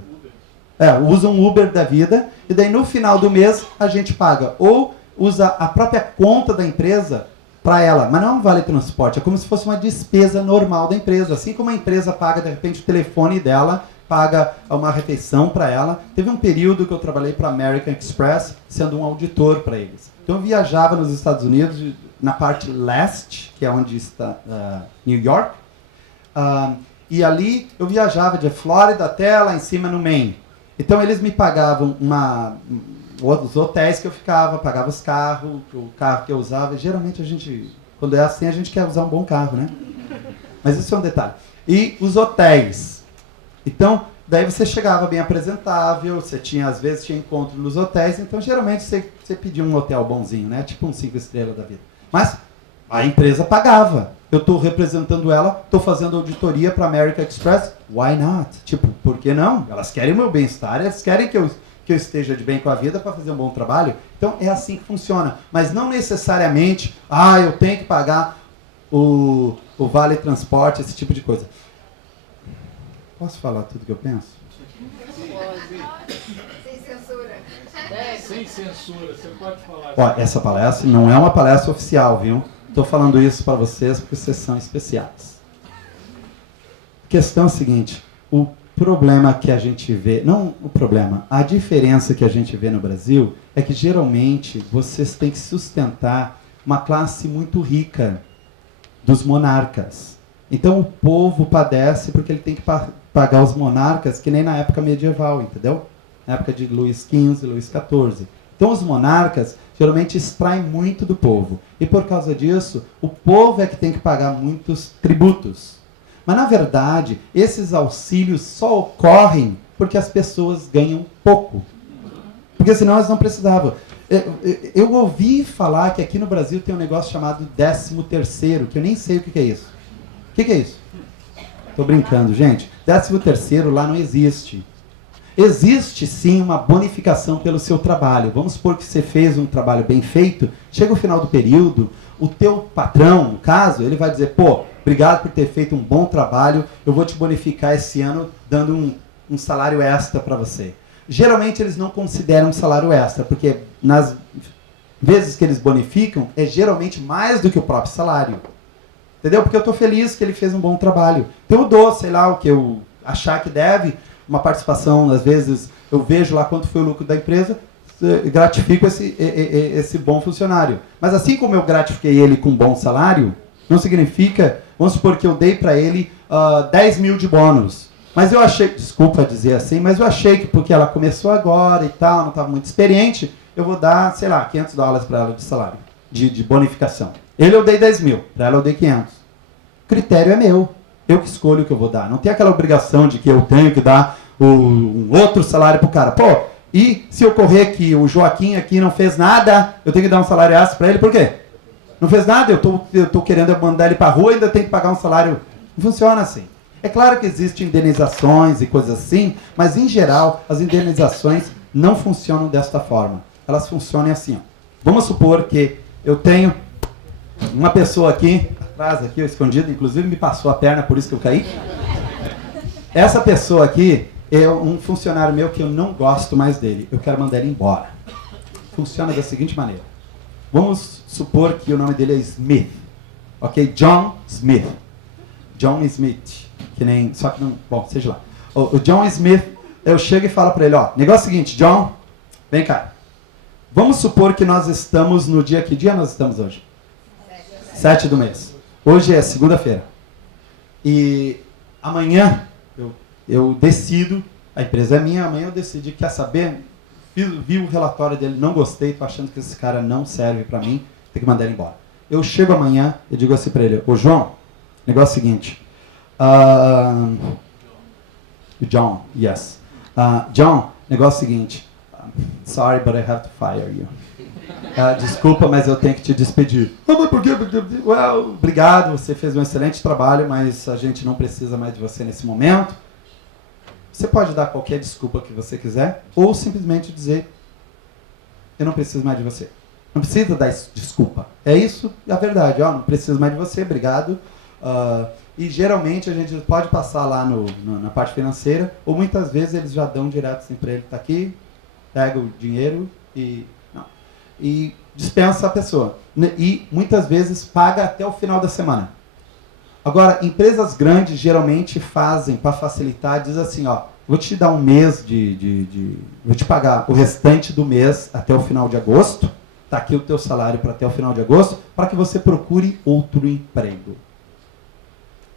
Usa um Uber da vida, e daí no final do mês a gente paga. Ou usa a própria conta da empresa para ela. Mas não é um vale transporte, é como se fosse uma despesa normal da empresa. Assim como a empresa paga, de repente, o telefone dela, paga uma refeição para ela. Teve um período que eu trabalhei para a American Express, sendo um auditor para eles. Então eu viajava nos Estados Unidos, na parte leste, que é onde está New York, e ali eu viajava de Flórida até lá em cima no Maine. Então eles me pagavam os hotéis que eu ficava, pagava os carros, o carro que eu usava. Geralmente a gente, quando é assim, a gente quer usar um bom carro, né? Mas isso é um detalhe. E os hotéis. Então, daí você chegava bem apresentável, você tinha, às vezes, tinha encontro nos hotéis, então geralmente você pedia um hotel bonzinho, né? Tipo um 5 estrelas da vida. Mas a empresa pagava. Eu estou representando ela, estou fazendo auditoria para a American Express. Why not? Tipo, por que não? Elas querem o meu bem-estar, elas querem que eu esteja de bem com a vida para fazer um bom trabalho. Então, é assim que funciona. Mas não necessariamente, eu tenho que pagar o vale transporte, esse tipo de coisa. Posso falar tudo que eu penso? Sem censura, você pode falar. Ó, essa palestra não é uma palestra oficial, viu? Estou falando isso para vocês porque vocês são especiais. A questão é a seguinte, o problema que a gente vê, não o problema, a diferença que a gente vê no Brasil é que geralmente vocês têm que sustentar uma classe muito rica dos monarcas. Então o povo padece porque ele tem que pagar os monarcas que nem na época medieval, entendeu? Na época de Luís XV, Luís XIV. Então os monarcas geralmente extraem muito do povo. E por causa disso, o povo é que tem que pagar muitos tributos. Mas na verdade, esses auxílios só ocorrem porque as pessoas ganham pouco. Porque senão elas não precisavam. Eu ouvi falar que aqui no Brasil tem um negócio chamado 13º, que eu nem sei o que é isso. O que é isso? Estou brincando, gente. 13º lá não existe. Existe sim uma bonificação pelo seu trabalho. Vamos supor que você fez um trabalho bem feito, chega o final do período, o teu patrão, no caso, ele vai dizer, obrigado por ter feito um bom trabalho, eu vou te bonificar esse ano dando um salário extra para você. Geralmente eles não consideram um salário extra, porque nas vezes que eles bonificam, é geralmente mais do que o próprio salário. Entendeu? Porque eu estou feliz que ele fez um bom trabalho. Então eu dou, sei lá, o que eu achar que deve, uma participação, às vezes eu vejo lá quanto foi o lucro da empresa, gratifico esse bom funcionário. Mas assim como eu gratifiquei ele com um bom salário, não significa, vamos supor que eu dei para ele 10 mil de bônus. Mas eu achei, desculpa dizer assim, mas eu achei que porque ela começou agora e tal, não estava muito experiente, eu vou dar, sei lá, $500 para ela de salário, de bonificação. Eu dei 10 mil, para ela eu dei 500. O critério é meu. Eu que escolho o que eu vou dar. Não tem aquela obrigação de que eu tenho que dar um outro salário pro cara. E se ocorrer que o Joaquim aqui não fez nada, eu tenho que dar um salário extra para ele, por quê? Não fez nada, eu tô querendo mandar ele para a rua e ainda tenho que pagar um salário. Não funciona assim. É claro que existem indenizações e coisas assim, mas em geral as indenizações não funcionam desta forma. Elas funcionam assim. Vamos supor que eu tenho uma pessoa aqui, atrás aqui, escondida, inclusive me passou a perna, por isso que eu caí. Essa pessoa aqui é um funcionário meu que eu não gosto mais dele. Eu quero mandar ele embora. Funciona da seguinte maneira. Vamos supor que o nome dele é Smith. Ok? John Smith. John Smith. Que nem... Só que não... Bom, seja lá. O John Smith, eu chego e falo para ele, negócio seguinte, John, vem cá. Vamos supor que nós estamos no dia... Que dia nós estamos hoje? 7 do mês. Hoje é segunda-feira. E amanhã eu decido, a empresa é minha, amanhã eu decidi, quer saber? Vi o relatório dele, não gostei, tô achando que esse cara não serve para mim, tem que mandar ele embora. Eu chego amanhã e digo assim para ele, ô João, negócio é o seguinte, John, yes. John, negócio é o seguinte, sorry, but I have to fire you. Desculpa, mas eu tenho que te despedir. Mas por quê? Well, obrigado, você fez um excelente trabalho, mas a gente não precisa mais de você nesse momento. Você pode dar qualquer desculpa que você quiser, ou simplesmente dizer, eu não preciso mais de você. Não precisa dar desculpa. É isso, é a verdade. Não preciso mais de você, obrigado. E geralmente a gente pode passar lá na parte financeira, ou muitas vezes eles já dão direto assim para ele, tá aqui, pega o dinheiro e dispensa a pessoa. E muitas vezes paga até o final da semana. Agora, empresas grandes geralmente fazem, para facilitar, diz assim, vou te dar um mês vou te pagar o restante do mês até o final de agosto, tá aqui o teu salário para até o final de agosto, para que você procure outro emprego.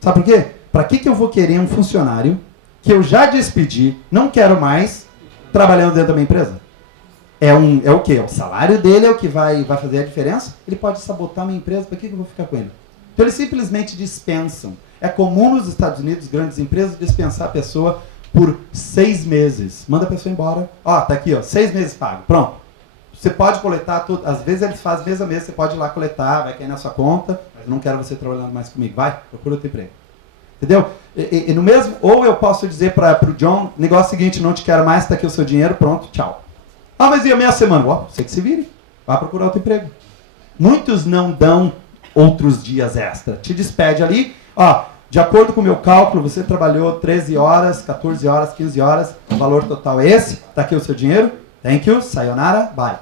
Sabe por quê? Para que eu vou querer um funcionário que eu já despedi, não quero mais, trabalhando dentro da minha empresa? É o quê? O salário dele é o que vai fazer a diferença? Ele pode sabotar a minha empresa, para que eu vou ficar com ele? Então eles simplesmente dispensam. É comum nos Estados Unidos, grandes empresas, dispensar a pessoa por 6 meses. Manda a pessoa embora. Tá aqui, 6 meses pago. Pronto. Você pode coletar tudo. Às vezes eles fazem mês a mês, você pode ir lá coletar, vai cair na sua conta, mas não quero você trabalhando mais comigo. Vai, procura outro emprego. Entendeu? E no mesmo, ou eu posso dizer para o John, negócio seguinte, não te quero mais, está aqui o seu dinheiro, pronto, tchau. Mas e a minha semana? Você que se vire. Vá procurar outro emprego. Muitos não dão outros dias extra. Te despede ali, de acordo com o meu cálculo, você trabalhou 13 horas, 14 horas, 15 horas, o valor total é esse, tá aqui o seu dinheiro, thank you, sayonara, bye.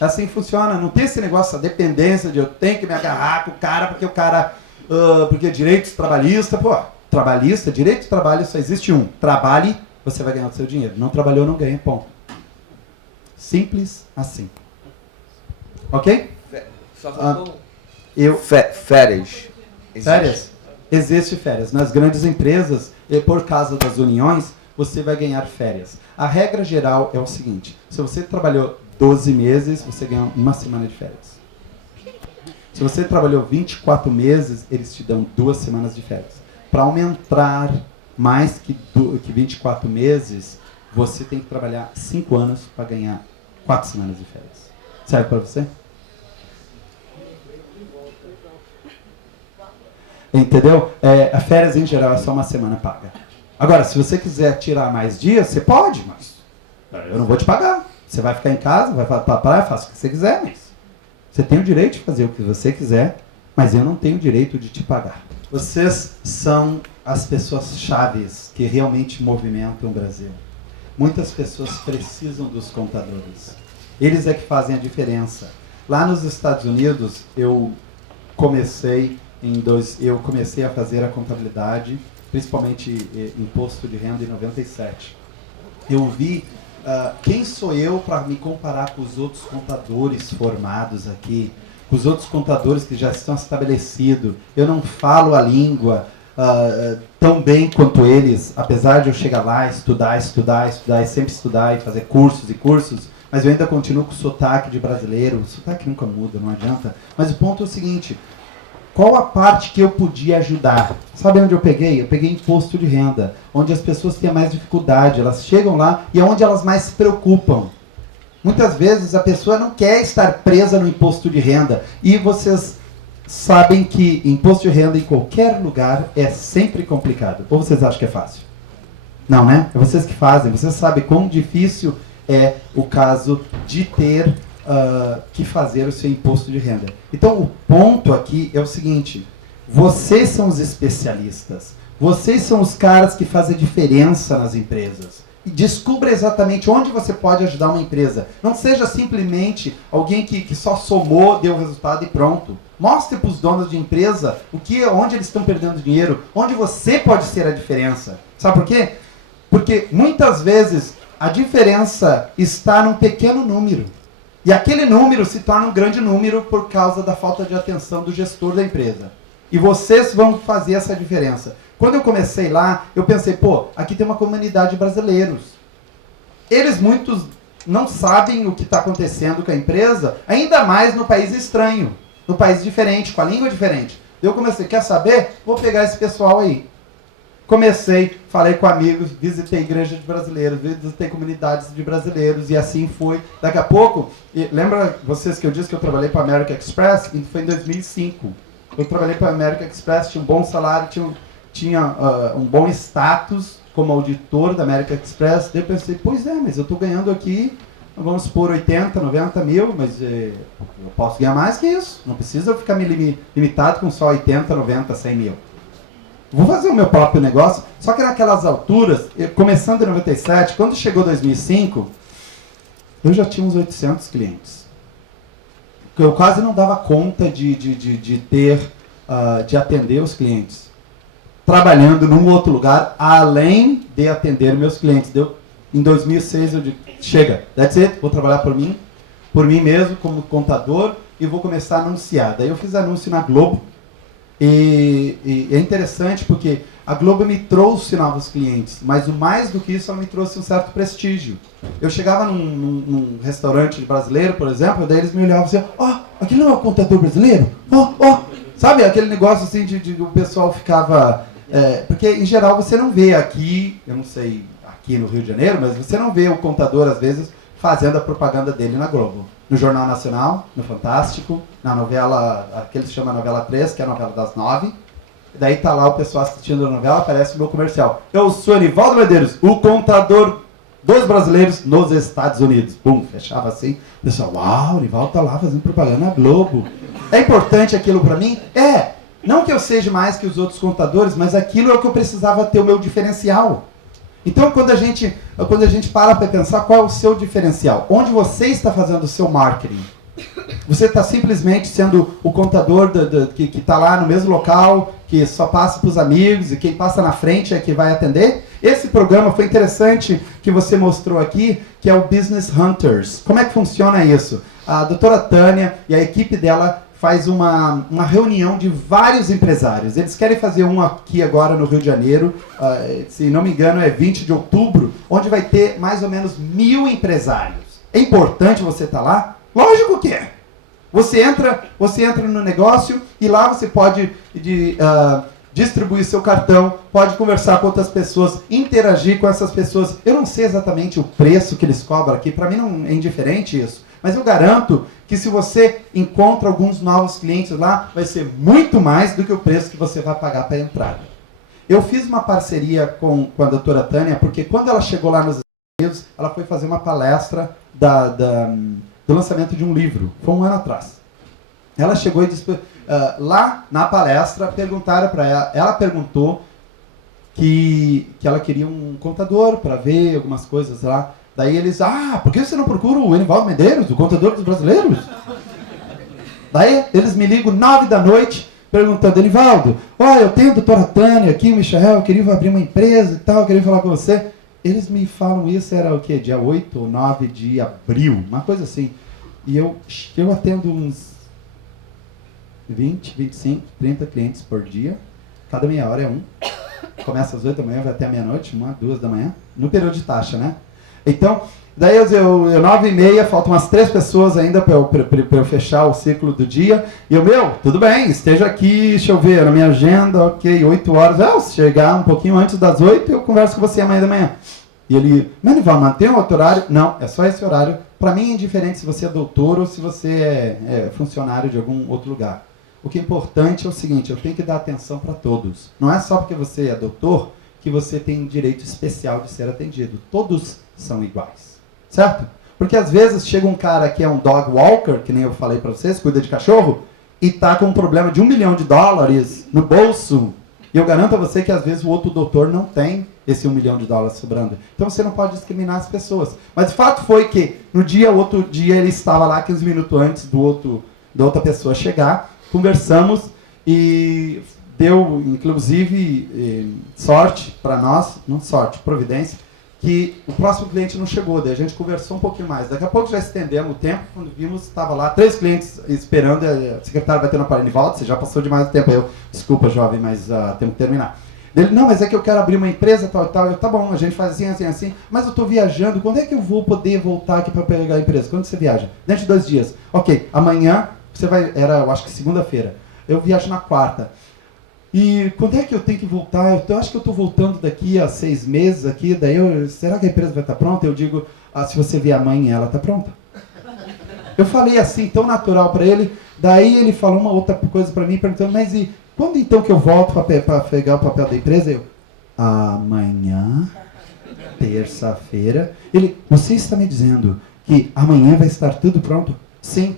Assim funciona, não tem esse negócio, a dependência de eu tenho que me agarrar com o cara, porque direitos trabalhistas, trabalhista, direito de trabalho só existe um, trabalhe, você vai ganhar o seu dinheiro, não trabalhou, não ganha, ponto. Simples assim. Ok? Só faltou férias. Férias? Existe férias. Nas grandes empresas, por causa das uniões, você vai ganhar férias. A regra geral é o seguinte, se você trabalhou 12 meses, você ganha uma semana de férias. Se você trabalhou 24 meses, eles te dão 2 semanas de férias. Para aumentar mais que 24 meses, você tem que trabalhar 5 anos para ganhar 4 semanas de férias. Serve para você? Entendeu? A férias em geral é só uma semana paga. Agora, se você quiser tirar mais dias, você pode, mas eu não vou te pagar. Você vai ficar em casa, vai para a praia, faça o que você quiser, mas você tem o direito de fazer o que você quiser, mas eu não tenho o direito de te pagar. Vocês são as pessoas chaves que realmente movimentam o Brasil. Muitas pessoas precisam dos contadores. Eles é que fazem a diferença. Lá nos Estados Unidos, eu comecei a fazer a contabilidade, principalmente imposto de renda, em 97. Eu vi quem sou eu para me comparar com os outros contadores formados aqui, com os outros contadores que já estão estabelecidos. Eu não falo a língua tão bem quanto eles, apesar de eu chegar lá, estudar, e sempre estudar e fazer cursos, mas eu ainda continuo com o sotaque de brasileiro. O sotaque nunca muda, não adianta. Mas o ponto é o seguinte, qual a parte que eu podia ajudar? Sabe onde eu peguei? Eu peguei imposto de renda, onde as pessoas têm mais dificuldade, elas chegam lá e é onde elas mais se preocupam. Muitas vezes a pessoa não quer estar presa no imposto de renda, e vocês sabem que imposto de renda em qualquer lugar é sempre complicado. Ou vocês acham que é fácil? Não, né? É vocês que fazem, vocês sabem quão difícil é o caso de ter que fazer o seu imposto de renda. Então, o ponto aqui é o seguinte, vocês são os especialistas, vocês são os caras que fazem a diferença nas empresas. E descubra exatamente onde você pode ajudar uma empresa. Não seja simplesmente alguém que só somou, deu o resultado e pronto. Mostre para os donos de empresa onde eles estão perdendo dinheiro, onde você pode ser a diferença. Sabe por quê? Porque muitas vezes a diferença está num pequeno número. E aquele número se torna um grande número por causa da falta de atenção do gestor da empresa. E vocês vão fazer essa diferença. Quando eu comecei lá, eu pensei, pô, aqui tem uma comunidade de brasileiros. Eles, muitos, não sabem o que está acontecendo com a empresa, ainda mais no país estranho, no país diferente, com a língua diferente. Eu comecei, quer saber? Vou pegar esse pessoal aí. Comecei, falei com amigos, visitei igrejas de brasileiros, visitei comunidades de brasileiros e assim foi. Daqui a pouco, lembra vocês que eu disse que eu trabalhei para a American Express? Foi em 2005. Eu trabalhei para a American Express, tinha um bom salário, tinha um bom status como auditor da American Express. Daí eu pensei, pois é, mas eu estou ganhando aqui, vamos supor, 80, 90 mil, mas eu posso ganhar mais que isso. Não precisa eu ficar me limitado com só 80, 90, 100 mil. Vou fazer o meu próprio negócio, só que naquelas alturas, começando em 97, quando chegou 2005, eu já tinha uns 800 clientes. Eu quase não dava conta de atender os clientes. Trabalhando num outro lugar, além de atender meus clientes. Em 2006 eu disse, chega, that's it, vou trabalhar por mim mesmo, como contador, e vou começar a anunciar. Daí eu fiz anúncio na Globo, e é interessante porque a Globo me trouxe novos clientes, mas o mais do que isso, ela me trouxe um certo prestígio. Eu chegava num restaurante brasileiro, por exemplo, daí eles me olhavam assim, aquele não é o contador brasileiro? Sabe, aquele negócio assim de o pessoal ficava... porque em geral você não vê aqui, eu não sei aqui no Rio de Janeiro, mas você não vê o contador às vezes fazendo a propaganda dele na Globo. No Jornal Nacional, no Fantástico, na novela, que eles chamam novela 3, que é a novela das 9. Daí tá lá o pessoal assistindo a novela, aparece o meu comercial. Eu sou Anivaldo Medeiros, o contador dos brasileiros nos Estados Unidos. Pum, fechava assim. O pessoal, uau, o Anivaldo tá lá fazendo propaganda na Globo. É importante aquilo para mim? Não que eu seja mais que os outros contadores, mas aquilo é o que eu precisava ter o meu diferencial. Então, quando a gente para pensar qual é o seu diferencial, onde você está fazendo o seu marketing, você está simplesmente sendo o contador que está lá no mesmo local, que só passa para os amigos e quem passa na frente é que vai atender? Esse programa foi interessante que você mostrou aqui, que é o Business Hunters. Como é que funciona isso? A doutora Tânia e a equipe dela faz uma reunião de vários empresários. Eles querem fazer um aqui agora no Rio de Janeiro, se não me engano é 20 de outubro, onde vai ter mais ou menos 1000 empresários. É importante você estar lá? Lógico que é. Você entra no negócio e lá você pode distribuir seu cartão, pode conversar com outras pessoas, interagir com essas pessoas. Eu não sei exatamente o preço que eles cobram aqui, para mim não é indiferente isso. Mas eu garanto que se você encontra alguns novos clientes lá, vai ser muito mais do que o preço que você vai pagar para a entrada. Eu fiz uma parceria com a doutora Tânia, porque quando ela chegou lá nos Estados Unidos, ela foi fazer uma palestra do lançamento de um livro. Foi um ano atrás. Ela chegou e disse, lá na palestra, perguntaram para ela, ela perguntou que ela queria um contador para ver algumas coisas lá. Daí eles, por que você não procura o Anivaldo Medeiros, o contador dos brasileiros? Daí eles me ligam 9 da noite, perguntando, Anivaldo, eu tenho a doutora Tânia aqui, o Michael, eu queria abrir uma empresa e tal, eu queria falar com você. Eles me falam isso, era o quê? Dia 8 ou 9 de abril, uma coisa assim. E eu atendo uns 20, 25, 30 clientes por dia, cada meia hora é um. Começa às 8 da manhã, vai até a meia-noite, 1, 2 da manhã, no período de taxa, né? Então, daí eu 9h30, faltam umas 3 pessoas ainda para eu fechar o ciclo do dia. E tudo bem, esteja aqui, deixa eu ver, na minha agenda, ok, 8 horas. Se chegar um pouquinho antes das 8, eu converso com você amanhã da manhã. E ele, mas vai manter um outro horário? Não, é só esse horário. Para mim é indiferente se você é doutor ou se você é funcionário de algum outro lugar. O que é importante é o seguinte, eu tenho que dar atenção para todos. Não é só porque você é doutor que você tem direito especial de ser atendido. Todos são iguais, certo? Porque às vezes chega um cara que é um dog walker, que nem eu falei para vocês, cuida de cachorro, e tá com um problema de $1 milhão no bolso. E eu garanto a você que às vezes o outro doutor não tem esse $1 milhão sobrando. Então você não pode discriminar as pessoas. Mas o fato foi que no outro dia ele estava lá 15 minutos antes da outra pessoa chegar, conversamos e deu, inclusive, sorte para nós, não sorte, providência, que o próximo cliente não chegou, daí a gente conversou um pouquinho mais. Daqui a pouco já estendemos o tempo, quando vimos, estava lá 3 clientes esperando, a secretária vai ter na parede de volta, você já passou demais o tempo. Desculpa, jovem, mas temos que terminar. Ele, não, mas é que eu quero abrir uma empresa, tal e tal. Eu, tá bom, a gente faz assim, assim, assim, mas eu estou viajando, quando é que eu vou poder voltar aqui para pegar a empresa? Quando você viaja? Dentro de 2 dias. Ok, amanhã, você vai, eu acho que segunda-feira, eu viajo na quarta. E quando é que eu tenho que voltar? Eu acho que eu estou voltando daqui a 6 meses aqui, daí será que a empresa vai estar pronta? Eu digo, se você vier amanhã, ela está pronta. Eu falei assim, tão natural para ele, daí ele falou uma outra coisa para mim, perguntando, mas e quando então que eu volto para pegar o papel da empresa? Eu, amanhã, terça-feira. Ele, você está me dizendo que amanhã vai estar tudo pronto? Sim.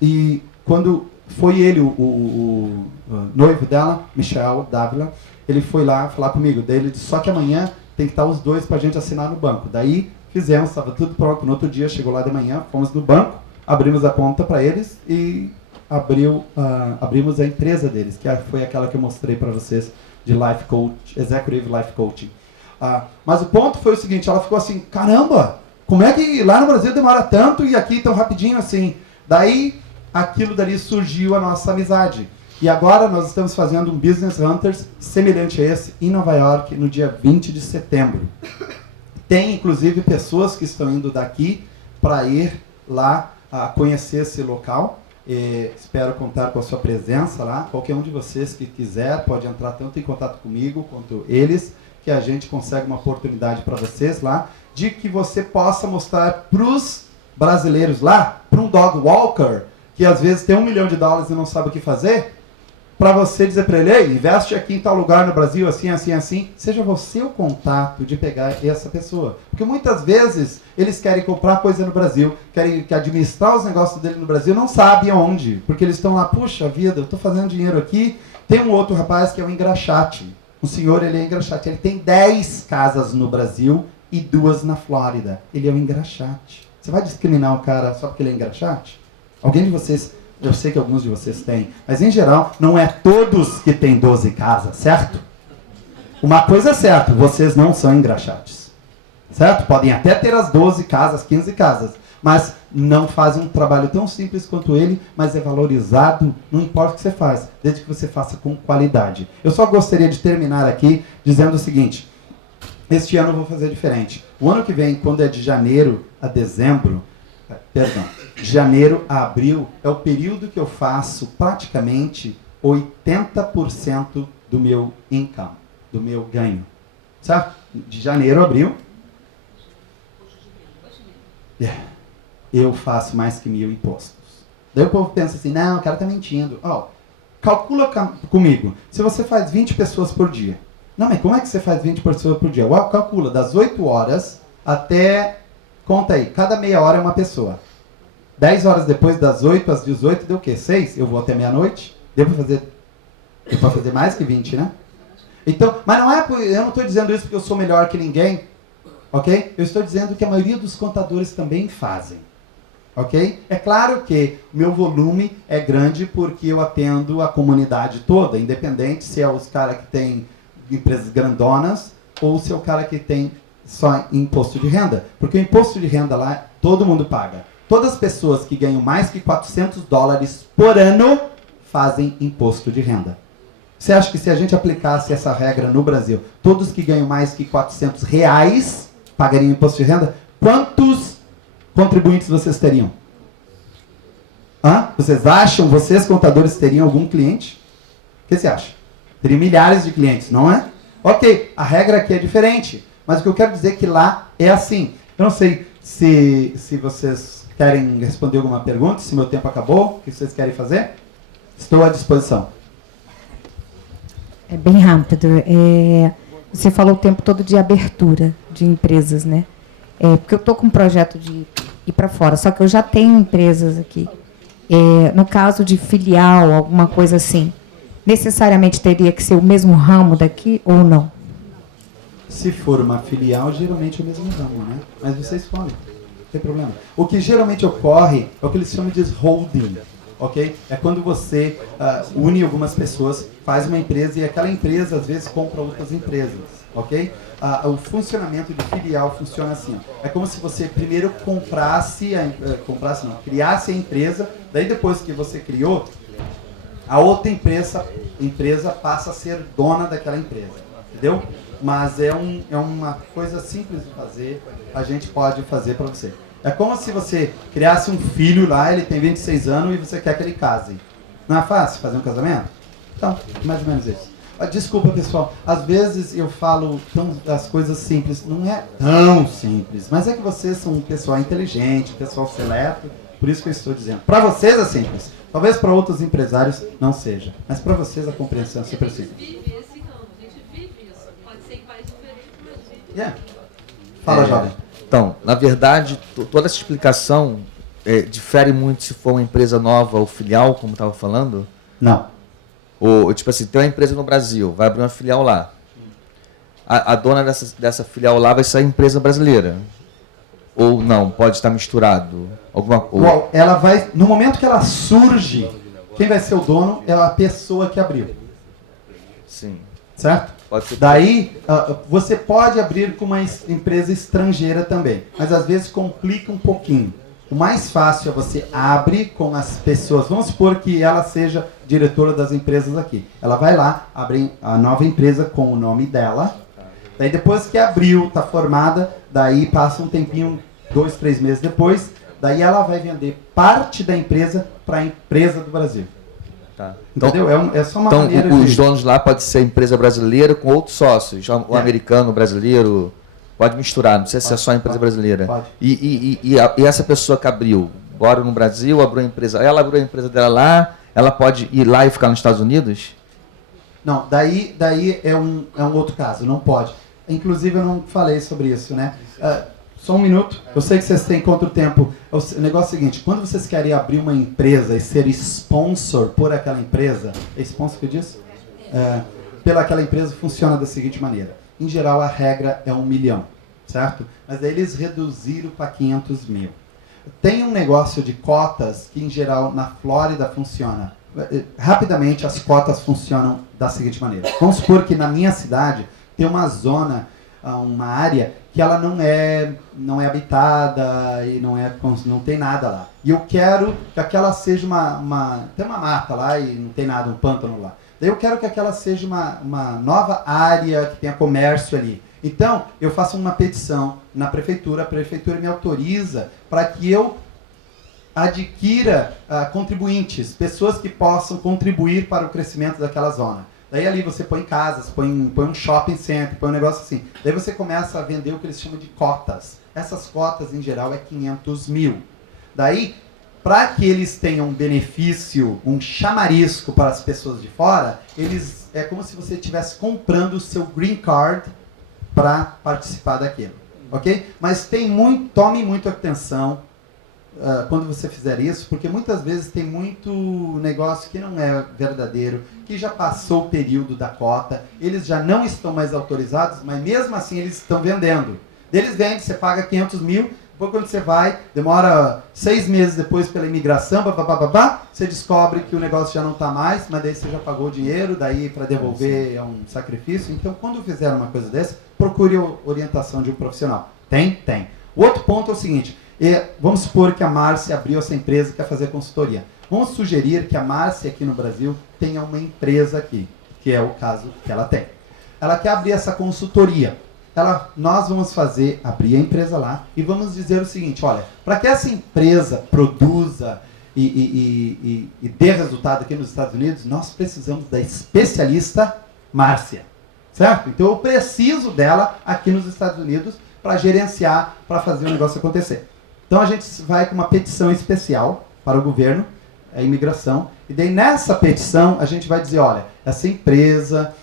E quando foi ele, o noivo dela, Michel Dávila, ele foi lá falar comigo. Daí ele disse, só que amanhã tem que estar os dois para a gente assinar no banco. Daí fizemos, estava tudo pronto. No outro dia, chegou lá de manhã, fomos no banco, abrimos a conta para eles e abrimos a empresa deles, que foi aquela que eu mostrei para vocês, de Life Coach, Executive Life Coaching. Mas o ponto foi o seguinte, ela ficou assim, caramba, como é que lá no Brasil demora tanto e aqui tão rapidinho assim? Daí aquilo dali surgiu a nossa amizade. E agora nós estamos fazendo um Business Hunters semelhante a esse em Nova York no dia 20 de setembro. Tem inclusive pessoas que estão indo daqui para ir lá conhecer esse local. Espero contar com a sua presença lá. Qualquer um de vocês que quiser pode entrar tanto em contato comigo quanto eles, que a gente consegue uma oportunidade para vocês lá, de que você possa mostrar para os brasileiros lá, para um dog walker, que às vezes tem $1 milhão e não sabe o que fazer, para você dizer para ele, ei, investe aqui em tal lugar no Brasil, assim, assim, assim, seja você o contato de pegar essa pessoa. Porque muitas vezes eles querem comprar coisa no Brasil, querem administrar os negócios dele no Brasil, não sabem aonde, porque eles estão lá, puxa vida, eu estou fazendo dinheiro aqui. Tem um outro rapaz que é o engraxate. O senhor, ele é engraxate, ele tem 10 casas no Brasil e 2 na Flórida. Ele é um engraxate. Você vai discriminar o cara só porque ele é engraxate? Alguém de vocês, eu sei que alguns de vocês têm, mas em geral, não é todos que têm 12 casas, certo? Uma coisa é certa, vocês não são engraxates, certo? Podem até ter as 12 casas, 15 casas, mas não fazem um trabalho tão simples quanto ele, mas é valorizado, não importa o que você faz, desde que você faça com qualidade. Eu só gostaria de terminar aqui dizendo o seguinte, este ano eu vou fazer diferente. O ano que vem, quando é de janeiro a dezembro, de janeiro a abril, é o período que eu faço praticamente 80% do meu income, do meu ganho. Certo? De janeiro a abril, eu faço mais que 1.000 impostos. Daí o povo pensa assim, não, o cara está mentindo. Calcula comigo, se você faz 20 pessoas por dia. Não, mas como é que você faz 20 pessoas por dia? Calcula, das 8 horas até... Conta aí, cada meia hora é uma pessoa. 10 horas depois, das 8 às 18, deu o quê? 6? Eu vou até meia-noite? Deu para fazer mais que 20, né? Então, mas não é, eu não estou dizendo isso porque eu sou melhor que ninguém, ok? Eu estou dizendo que a maioria dos contadores também fazem, ok? É claro que meu volume é grande porque eu atendo a comunidade toda, independente se é os caras que têm empresas grandonas ou se é o cara que tem só imposto de renda. Porque o imposto de renda lá, todo mundo paga. Todas as pessoas que ganham mais que $400 por ano fazem imposto de renda. Você acha que se a gente aplicasse essa regra no Brasil, todos que ganham mais que R$400 pagariam imposto de renda? Quantos contribuintes vocês teriam? Vocês acham, vocês contadores teriam algum cliente? O que você acha? Teria milhares de clientes, não é? Ok, a regra aqui é diferente. Mas o que eu quero dizer é que lá é assim. Eu não sei se vocês querem responder alguma pergunta, se meu tempo acabou, o que vocês querem fazer? Estou à disposição. É bem rápido. Você falou o tempo todo de abertura de empresas, né? Porque eu estou com um projeto de ir para fora, só que eu já tenho empresas aqui. No caso de filial, alguma coisa assim, necessariamente teria que ser o mesmo ramo daqui ou não? Se for uma filial, geralmente é o mesmo ramo, né? Mas vocês escolhem, não tem problema. O que geralmente ocorre é o que eles chamam de holding, ok? É quando você une algumas pessoas, faz uma empresa e aquela empresa às vezes compra outras empresas. ok? O funcionamento de filial funciona assim. É como se você primeiro criasse a empresa, daí depois que você criou, a outra empresa passa a ser dona daquela empresa, entendeu? Mas é uma coisa simples de fazer, a gente pode fazer para você. É como se você criasse um filho lá, ele tem 26 anos e você quer que ele case. Não é fácil fazer um casamento? Então, mais ou menos isso. Desculpa, pessoal, às vezes eu falo as coisas simples, não é tão simples, mas é que vocês são um pessoal inteligente, um pessoal seleto, por isso que eu estou dizendo. Para vocês é simples, talvez para outros empresários não seja, mas para vocês a compreensão é super simples. A gente vive isso, pode ser em país diferente, mas vive. Yeah. Fala, jovem. Então, na verdade, toda essa explicação difere muito se for uma empresa nova ou filial, como estava falando? Não. Ou, tipo assim, tem uma empresa no Brasil, vai abrir uma filial lá. A dona dessa filial lá vai ser a empresa brasileira? Ou não, pode estar misturado? Ela vai, no momento que ela surge, quem vai ser o dono é a pessoa que abriu. Sim. Certo? Pode ser. Daí, você pode abrir com uma empresa estrangeira também, mas às vezes complica um pouquinho. O mais fácil é você abre com as pessoas. Vamos supor que ela seja diretora das empresas aqui. Ela vai lá, abre a nova empresa com o nome dela. Daí depois que abriu, está formada, daí passa um tempinho, 2, 3 meses depois, daí ela vai vender parte da empresa para a empresa do Brasil. Tá. Entendeu? É só uma então, maneira os donos lá pode ser empresa brasileira com outros sócios, o americano, o brasileiro, pode misturar, não precisa ser só a empresa brasileira. Pode. E essa pessoa que abriu, bora no Brasil, abriu a empresa, ela abriu a empresa dela lá, ela pode ir lá e ficar nos Estados Unidos? Não, daí é um outro caso, não pode. Inclusive eu não falei sobre isso, né? Só um minuto, eu sei que vocês têm contra o tempo. O negócio é o seguinte, quando vocês querem abrir uma empresa e ser sponsor por aquela empresa, é sponsor que eu disse? Pela aquela empresa funciona da seguinte maneira. Em geral a regra é 1 milhão, certo? Mas daí eles reduziram para 500 mil. Tem um negócio de cotas que em geral na Flórida funciona. Rapidamente as cotas funcionam da seguinte maneira. Vamos supor que na minha cidade tem uma zona, uma área que ela não é habitada e não tem nada lá. E eu quero que aquela seja tem uma mata lá e não tem nada, um pântano lá. Daí eu quero que aquela seja uma nova área que tenha comércio ali. Então, eu faço uma petição na prefeitura, a prefeitura me autoriza para que eu adquira contribuintes, pessoas que possam contribuir para o crescimento daquela zona. Daí ali você põe casas, põe um shopping center, põe um negócio assim. Daí você começa a vender o que eles chamam de cotas. Essas cotas, em geral, é 500 mil. Daí, para que eles tenham um benefício, um chamarisco para as pessoas de fora, é como se você estivesse comprando o seu green card para participar daquilo. Ok? Mas tome muita atenção quando você fizer isso, porque muitas vezes tem muito negócio que não é verdadeiro, que já passou o período da cota, eles já não estão mais autorizados, mas mesmo assim eles estão vendendo. Eles vendem, você paga 500 mil, depois quando você vai, demora 6 meses depois pela imigração, você descobre que o negócio já não está mais, mas daí você já pagou o dinheiro, daí para devolver é um sacrifício. Então quando fizer uma coisa dessa, procure orientação de um profissional. Tem? O outro ponto é o seguinte, vamos supor que a Márcia abriu essa empresa e quer fazer consultoria. Vamos sugerir que a Márcia aqui no Brasil tenha uma empresa aqui, que é o caso que ela tem. Ela quer abrir essa consultoria. Nós vamos abrir a empresa lá e vamos dizer o seguinte, olha, para que essa empresa produza e dê resultado aqui nos Estados Unidos, nós precisamos da especialista Márcia, certo? Então eu preciso dela aqui nos Estados Unidos para gerenciar, para fazer o negócio acontecer. Então a gente vai com uma petição especial para o governo, a imigração, e daí nessa petição a gente vai dizer, olha, essa empresa,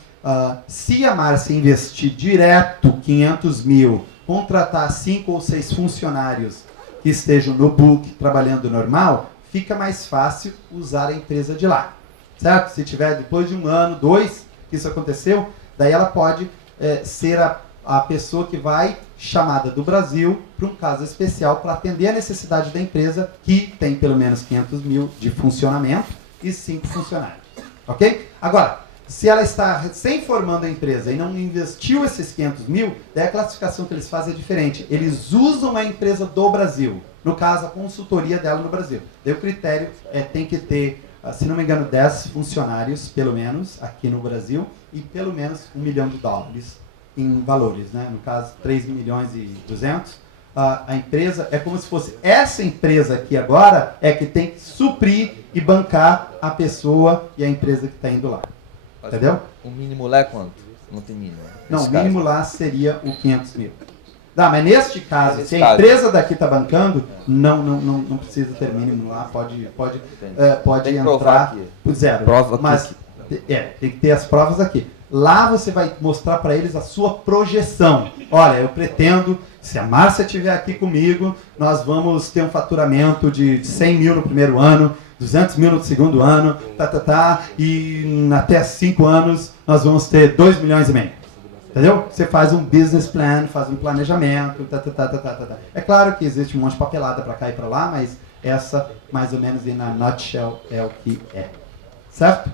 se a Márcia investir direto 500 mil, contratar 5 ou 6 funcionários que estejam no book, trabalhando normal, fica mais fácil usar a empresa de lá, certo? Se tiver depois de 1 ano, 2, que isso aconteceu, daí ela pode ser a pessoa que vai chamada do Brasil para um caso especial para atender a necessidade da empresa que tem pelo menos 500 mil de funcionamento e 5 funcionários. Ok? Agora, Se ela está recém-formando a empresa e não investiu esses 500 mil, daí a classificação que eles fazem é diferente. Eles usam a empresa do Brasil. No caso, a consultoria dela no Brasil. Daí o critério tem que ter, se não me engano, 10 funcionários, pelo menos, aqui no Brasil, e pelo menos $1 milhão em valores, né? No caso, 3 milhões e 200. A empresa é como se fosse essa empresa aqui agora é que tem que suprir e bancar a pessoa e a empresa que está indo lá. Entendeu? O mínimo lá é quanto? Não tem mínimo. Não, o mínimo lá seria o 500 mil. Não, mas neste caso, se a empresa daqui está bancando, não precisa ter mínimo lá, pode tem que entrar por zero. Prova mas tem que ter as provas aqui. Lá você vai mostrar para eles a sua projeção. Olha, eu pretendo, se a Márcia estiver aqui comigo, nós vamos ter um faturamento de 100 mil no primeiro ano, 200 mil no segundo ano, e até 5 anos nós vamos ter 2 milhões e meio. Entendeu? Você faz um business plan, faz um planejamento, É claro que existe um monte de papelada para cá e para lá, mas essa, mais ou menos, na nutshell, é o que é. Certo?